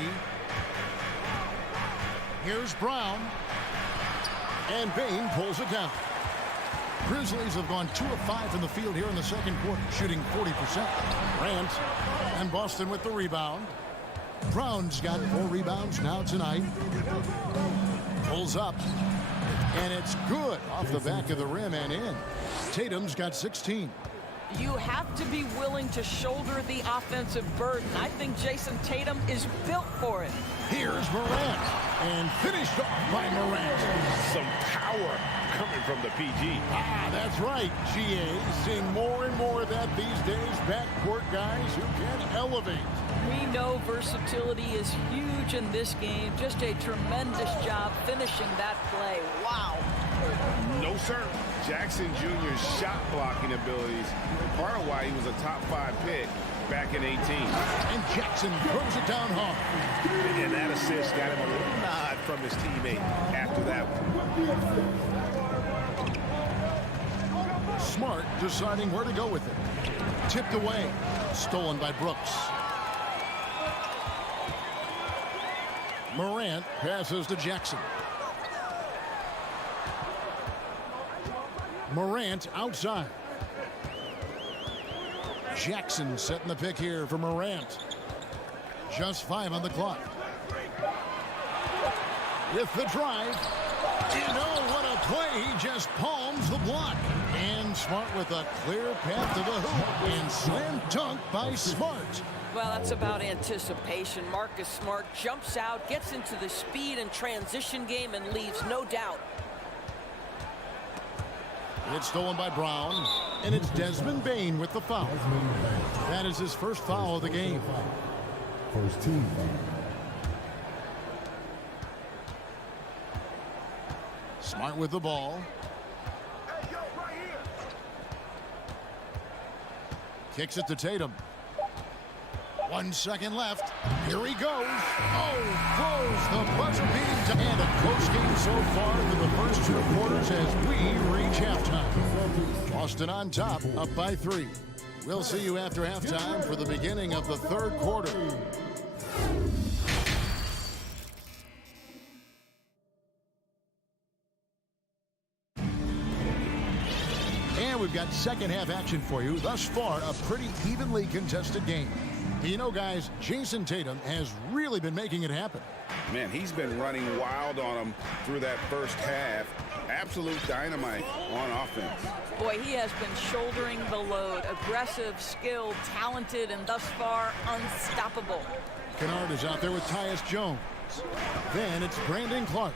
Here's Brown. And Bain pulls it down. Grizzlies have gone 2 of 5 from the field here in the second quarter, shooting 40%. Grant and Boston with the rebound. Brown's got 4 rebounds now tonight. Pulls up. And it's good off the back of the rim and in. Tatum's got 16. You have to be willing to shoulder the offensive burden. I think Jason Tatum is built for it. Here's Morant. And finished off by Morant. Some power coming from the PG. That's right, GA. Seeing more and more of that these days. Backcourt guys who can elevate. We know versatility is huge in this game. Just a tremendous job finishing that play. Wow. No, sir. Jackson Jr.'s shot blocking abilities, part of why he was a top 5 pick back in 18. And Jackson throws it down hard. And that assist got him a little nod from his teammate after that one. Smart deciding where to go with it. Tipped away. Stolen by Brooks. Morant passes to Jackson. Morant outside. Jackson setting the pick here for Morant. Just 5 on the clock. With the drive. You know what a play. He just palms the block. And Smart with a clear path to the hoop. And slam dunk by Smart. Well, that's about anticipation. Marcus Smart jumps out, gets into the speed and transition game, and leaves no doubt. It's stolen by Brown, and it's Desmond Bain with the foul. That is his first foul of the game. First team foul. Smart with the ball. Kicks it to Tatum. 1 second left. Here he goes. Oh, close. The buzzer beating. And a close game so far through the first 2 quarters as we reach halftime. Boston on top, up by 3. We'll see you after halftime for the beginning of the third quarter. And we've got second half action for you. Thus far, a pretty evenly contested game. You know, guys, Jason Tatum has really been making it happen. Man, he's been running wild on him through that first half. Absolute dynamite on offense. Boy, he has been shouldering the load. Aggressive, skilled, talented, and thus far unstoppable. Kennard is out there with Tyus Jones. Then it's Brandon Clark.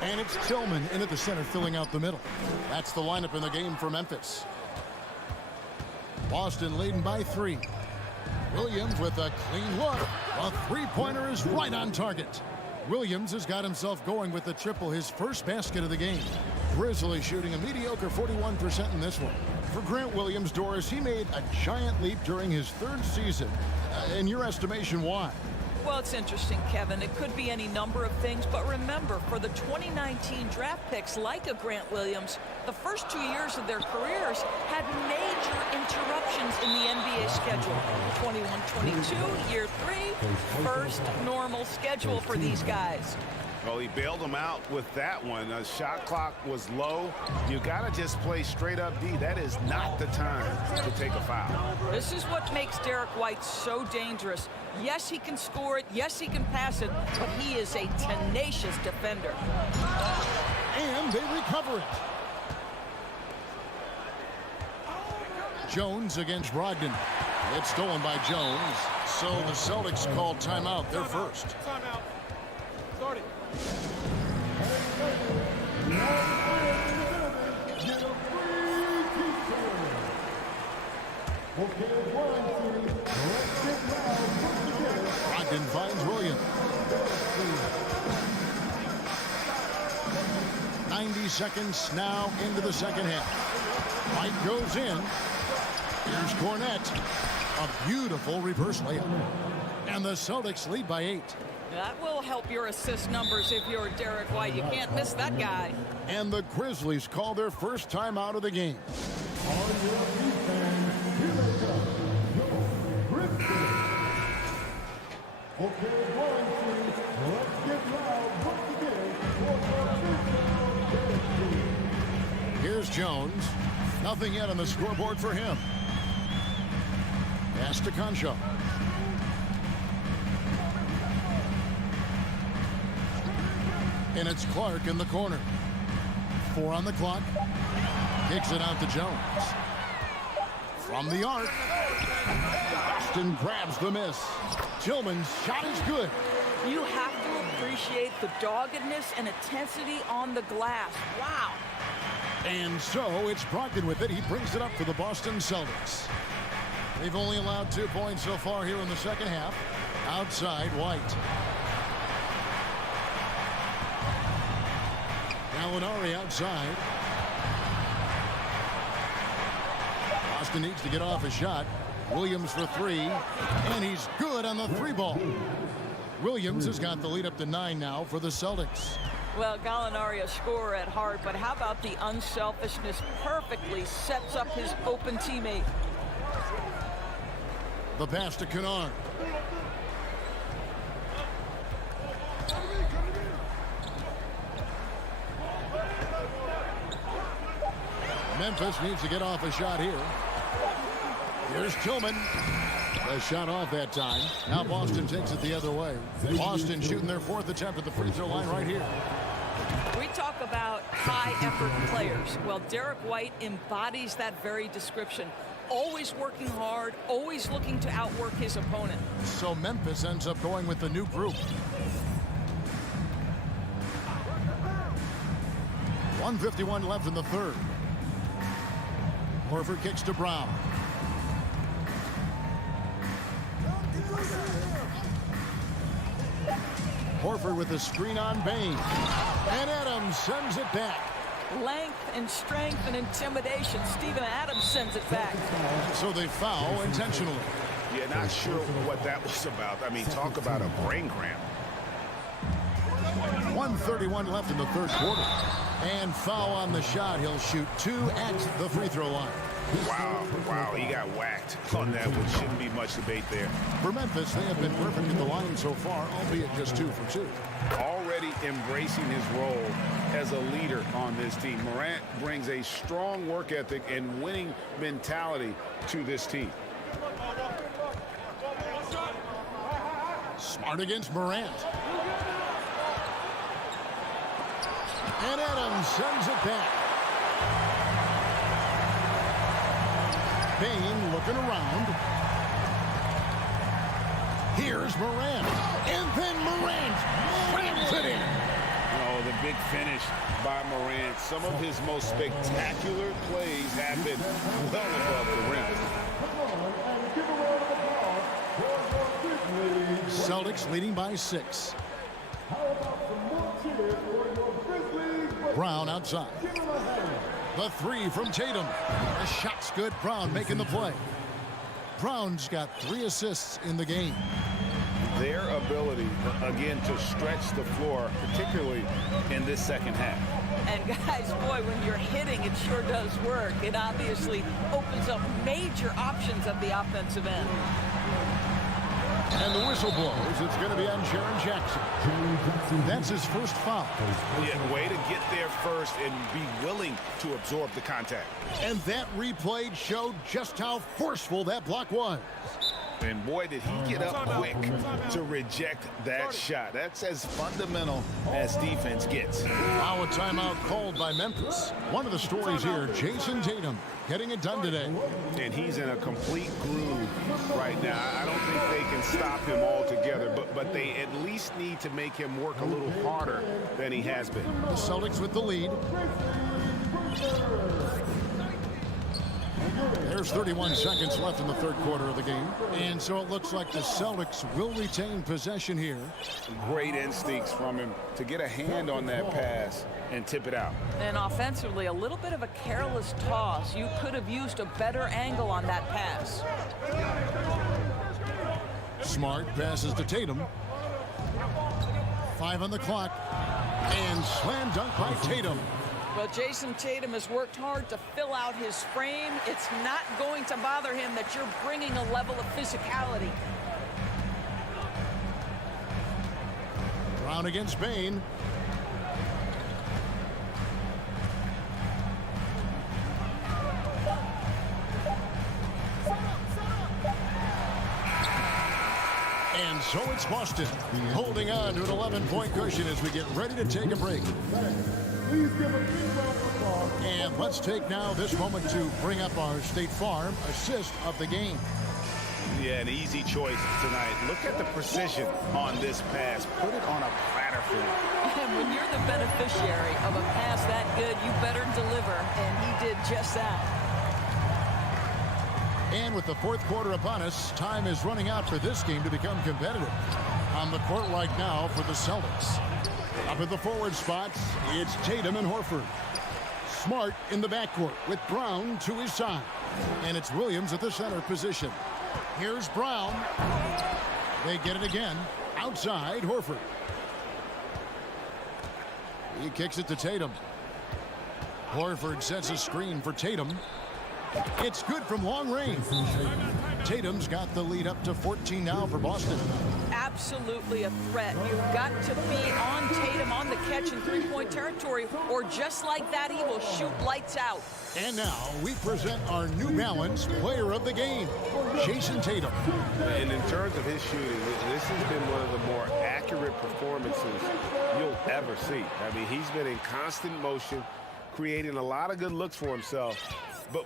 And it's Tillman in at the center, filling out the middle. That's the lineup in the game for Memphis. Boston leading by 3. Williams with a clean look. A 3-pointer is right on target. Williams has got himself going with the triple, his first basket of the game. Grizzlies shooting a mediocre 41% in this one. For Grant Williams, Doris, he made a giant leap during his 3rd season. In your estimation, why? Well, it's interesting, Kevin. It could be any number of things, but remember, for the 2019 draft picks like a Grant Williams, the first 2 years of their careers had major interruptions in the NBA schedule. 21-22, year 3, first normal schedule for these guys. Well, he bailed him out with that one. The shot clock was low. You got to just play straight up D. That is not the time to take a foul. This is what makes Derek White so dangerous. Yes, he can score it. Yes, he can pass it. But he is a tenacious defender. And they recover it. Jones against Brogdon. It's stolen by Jones. So the Celtics call timeout. They're first. Timeout. Start it. Brogdon finds Williams. 90 seconds now into the second half. White goes in. Here's Cornette. A beautiful reverse layup. And the Celtics lead by 8. That will help your assist numbers if you're Derek White. You can't miss that guy. And the Grizzlies call their first time out of the game. Okay, one, please. Let's get loud once again for your team. Here's Jones. Nothing yet on the scoreboard for him. Pass to Concho. And it's Clark in the corner. 4 on the clock. Kicks it out to Jones. From the arc. Boston grabs the miss. Tillman's shot is good. You have to appreciate the doggedness and intensity on the glass. Wow. And so it's Brogdon with it. He brings it up for the Boston Celtics. They've only allowed 2 points so far here in the second half. Outside, White. Gallinari outside. Boston needs to get off a shot. Williams for 3, and he's good on the 3-ball. Williams has got the lead up to 9 now for the Celtics. Well, Gallinari, a scorer at heart, but how about the unselfishness? Perfectly sets up his open teammate. The pass to Kennard. Memphis needs to get off a shot here. Here's Tillman. The shot off that time. Now Boston takes it the other way. Boston shooting their 4th attempt at the free throw line right here. We talk about high-effort players. Well, Derek White embodies that very description. Always working hard, always looking to outwork his opponent. So Memphis ends up going with the new group. 1:51 left in the third. Horford kicks to Brown. Horford with a screen on Bain. And Adams sends it back. Length and strength and intimidation. Steven Adams sends it back. So they foul intentionally. Yeah, not sure what that was about. I mean, talk about a brain cramp. 1:31 left in the third quarter. And foul on the shot. He'll shoot 2 at the free throw line. Wow, he got whacked on that one. Shouldn't be much debate there. For Memphis, they have been perfect at the line so far, albeit just 2 for 2. Already embracing his role as a leader on this team. Morant brings a strong work ethic and winning mentality to this team. Smart against Morant. And Adams sends it back. Bain looking around. Here's Morant. And then Morant slams it in. Oh, the big finish by Morant. Some of his most spectacular plays happen well above the rim. Celtics leading by 6. Brown outside. The 3 from Tatum. The shot's good. Brown making the play. Brown's got 3 assists in the game. Their ability, again, to stretch the floor, particularly in this second half. And guys, boy, when you're hitting, it sure does work. It obviously opens up major options at the offensive end. And the whistle blows. It's going to be on Jaren Jackson. That's his first foul. Yeah, way to get there first and be willing to absorb the contact. And that replay showed just how forceful that block was. And boy, did he get up quick to reject that shot. That's as fundamental as defense gets. Now a timeout called by Memphis. One of the stories here, Jason Tatum getting it done today. And he's in a complete groove right now. I don't think they can stop him altogether, but they at least need to make him work a little harder than he has been. The Celtics with the lead. There's 31 seconds left in the third quarter of the game. And so it looks like the Celtics will retain possession here. Great instincts from him to get a hand on that pass and tip it out. And offensively, a little bit of a careless toss. You could have used a better angle on that pass. Smart passes to Tatum. 5 on the clock. And slam dunk by Tatum. Well, Jason Tatum has worked hard to fill out his frame. It's not going to bother him that you're bringing a level of physicality. Brown against Bain. And so it's Boston holding on to an 11-point cushion as we get ready to take a break. Please give a big round of applause. And let's take now this moment to bring up our State Farm assist of the game. Yeah, an easy choice tonight. Look at the precision on this pass. Put it on a platter for him. And when you're the beneficiary of a pass that good, you better deliver, and he did just that. And with the fourth quarter upon us, time is running out for this game to become competitive. On the court right now for the Celtics. Up at the forward spots, it's Tatum and Horford. Smart in the backcourt with Brown to his side. And it's Williams at the center position. Here's Brown. They get it again. Outside, Horford. He kicks it to Tatum. Horford sets a screen for Tatum. It's good from long range. Tatum's got the lead up to 14 now for Boston. Absolutely a threat. You've got to be on Tatum on the catch in three-point territory, or just like that, he will shoot lights out. And now we present our New Balance player of the game, Jason Tatum. And in terms of his shooting, this has been one of the more accurate performances you'll ever see. I mean, he's been in constant motion, creating a lot of good looks for himself.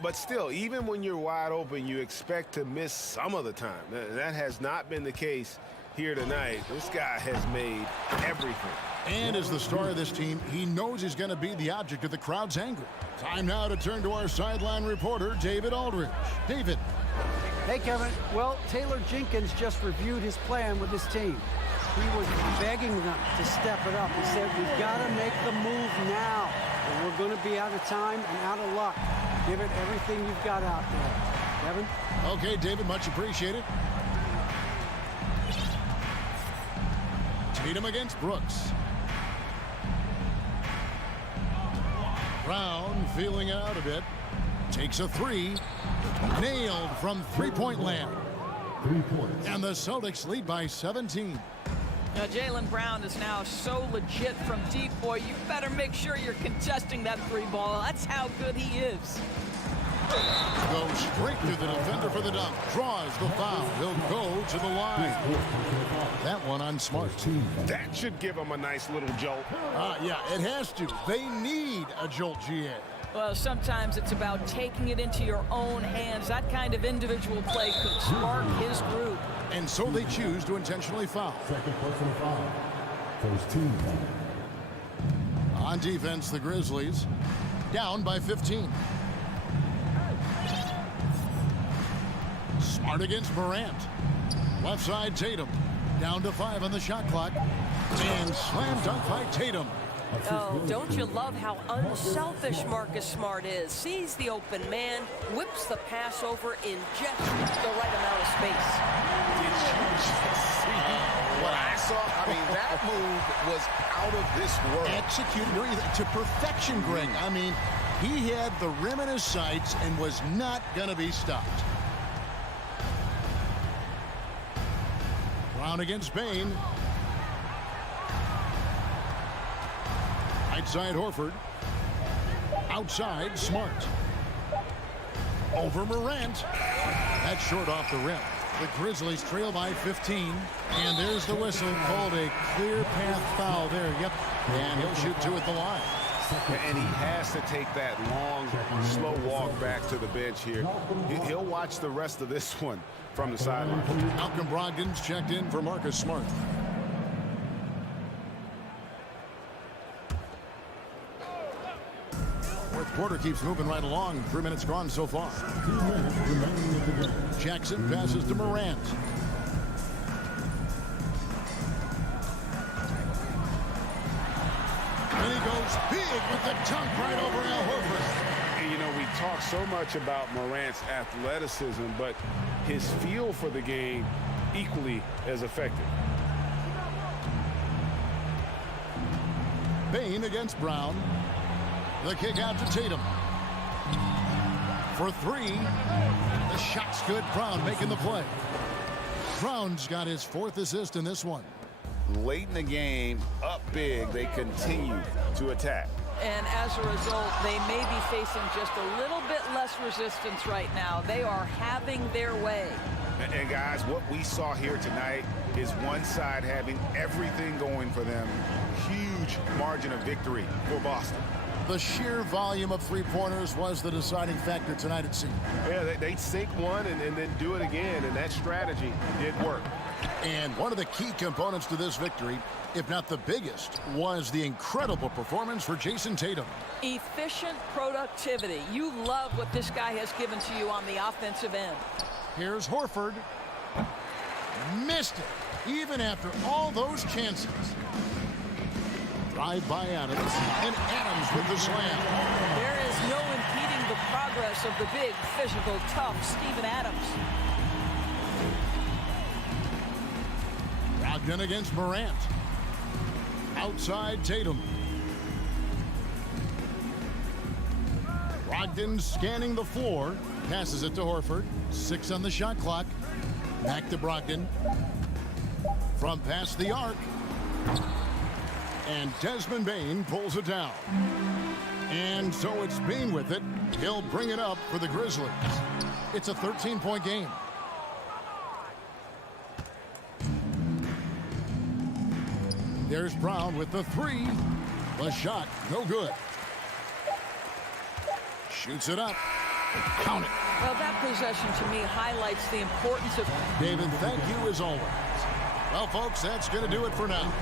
But still, even when you're wide open, you expect to miss some of the time. That has not been the case here tonight. This guy has made everything. And as the star of this team, he knows he's going to be the object of the crowd's anger. Time now to turn to our sideline reporter, David Aldridge. David. Hey, Kevin. Well, Taylor Jenkins just reviewed his plan with his team. He was begging them to step it up. He said, we've got to make the move now, or we're going to be out of time and out of luck. Give it everything you've got out there. Kevin? Okay, David, much appreciated. Tatum against Brooks. Brown feeling it out a bit. Takes a three. Nailed from three-point land. 3 points. And the Celtics lead by 17. Now, Jaylen Brown is now so legit from deep, boy. You better make sure you're contesting that three ball. That's how good he is. Goes straight through the defender for the dunk. Draws the foul. He'll go to the line. That one on Smart. That should give him a nice little jolt. Yeah, it has to. They need a jolt, GA. Well, sometimes it's about taking it into your own hands. That kind of individual play could spark his group. And so they choose to intentionally foul. Second personal foul. First team. On defense, the Grizzlies down by 15. Smart against Morant. Left side, Tatum. Down to 5 on the shot clock. And slam dunk by Tatum. Oh, don't you love how unselfish Marcus Smart is? Sees the open man, whips the pass over in just the right amount of space. Did you just see what I saw? I mean, that move was out of this world. Executed to perfection, Greg. I mean, he had the rim in his sights and was not going to be stopped. Brown against Bain. Right side, Horford. Outside, Smart. Over Morant. That's short off the rim. The Grizzlies trail by 15. And there's the whistle called a clear path foul there. Yep. And he'll shoot 2 at the line. And he has to take that long, slow walk back to the bench here. He'll watch the rest of this one from the sideline. Malcolm Brogdon's checked in for Marcus Smart. Fourth quarter keeps moving right along. 3 minutes gone so far. 2 minutes remaining in the game. Jackson passes to Morant. And he goes big with the dunk right over Al Horford. And, you know, we talk so much about Morant's athleticism, but his feel for the game equally as effective. Bain against Brown. The kick out to Tatum. For 3. The shot's good. Brown making the play. Brown's got his 4th assist in this one. late in the game, up big, they continue to attack. And as a result, they may be facing just a little bit less resistance right now. They are having their way. And guys, what we saw here tonight is one side having everything going for them. Huge margin of victory for Boston. The sheer volume of three-pointers was the deciding factor tonight, it seemed. Yeah, they sink one and then do it again, and that strategy did work. And one of the key components to this victory, if not the biggest, was the incredible performance for Jason Tatum. Efficient productivity. You love what this guy has given to you on the offensive end. Here's Horford. Missed it, even after all those chances. Drive by Adams, and Adams with the slam. There is no impeding the progress of the big, physical, tough Steven Adams. Brogdon against Morant. Outside Tatum. Brogdon scanning the floor. Passes it to Horford. 6 on the shot clock. Back to Brogdon. From past the arc. And Desmond Bane pulls it down. And so it's Bane with it. He'll bring it up for the Grizzlies. It's a 13-point game. There's Brown with the three. The shot, no good. Shoots it up. Count it. Well, that possession to me highlights the importance of... David, thank you as always. Well, folks, that's going to do it for now.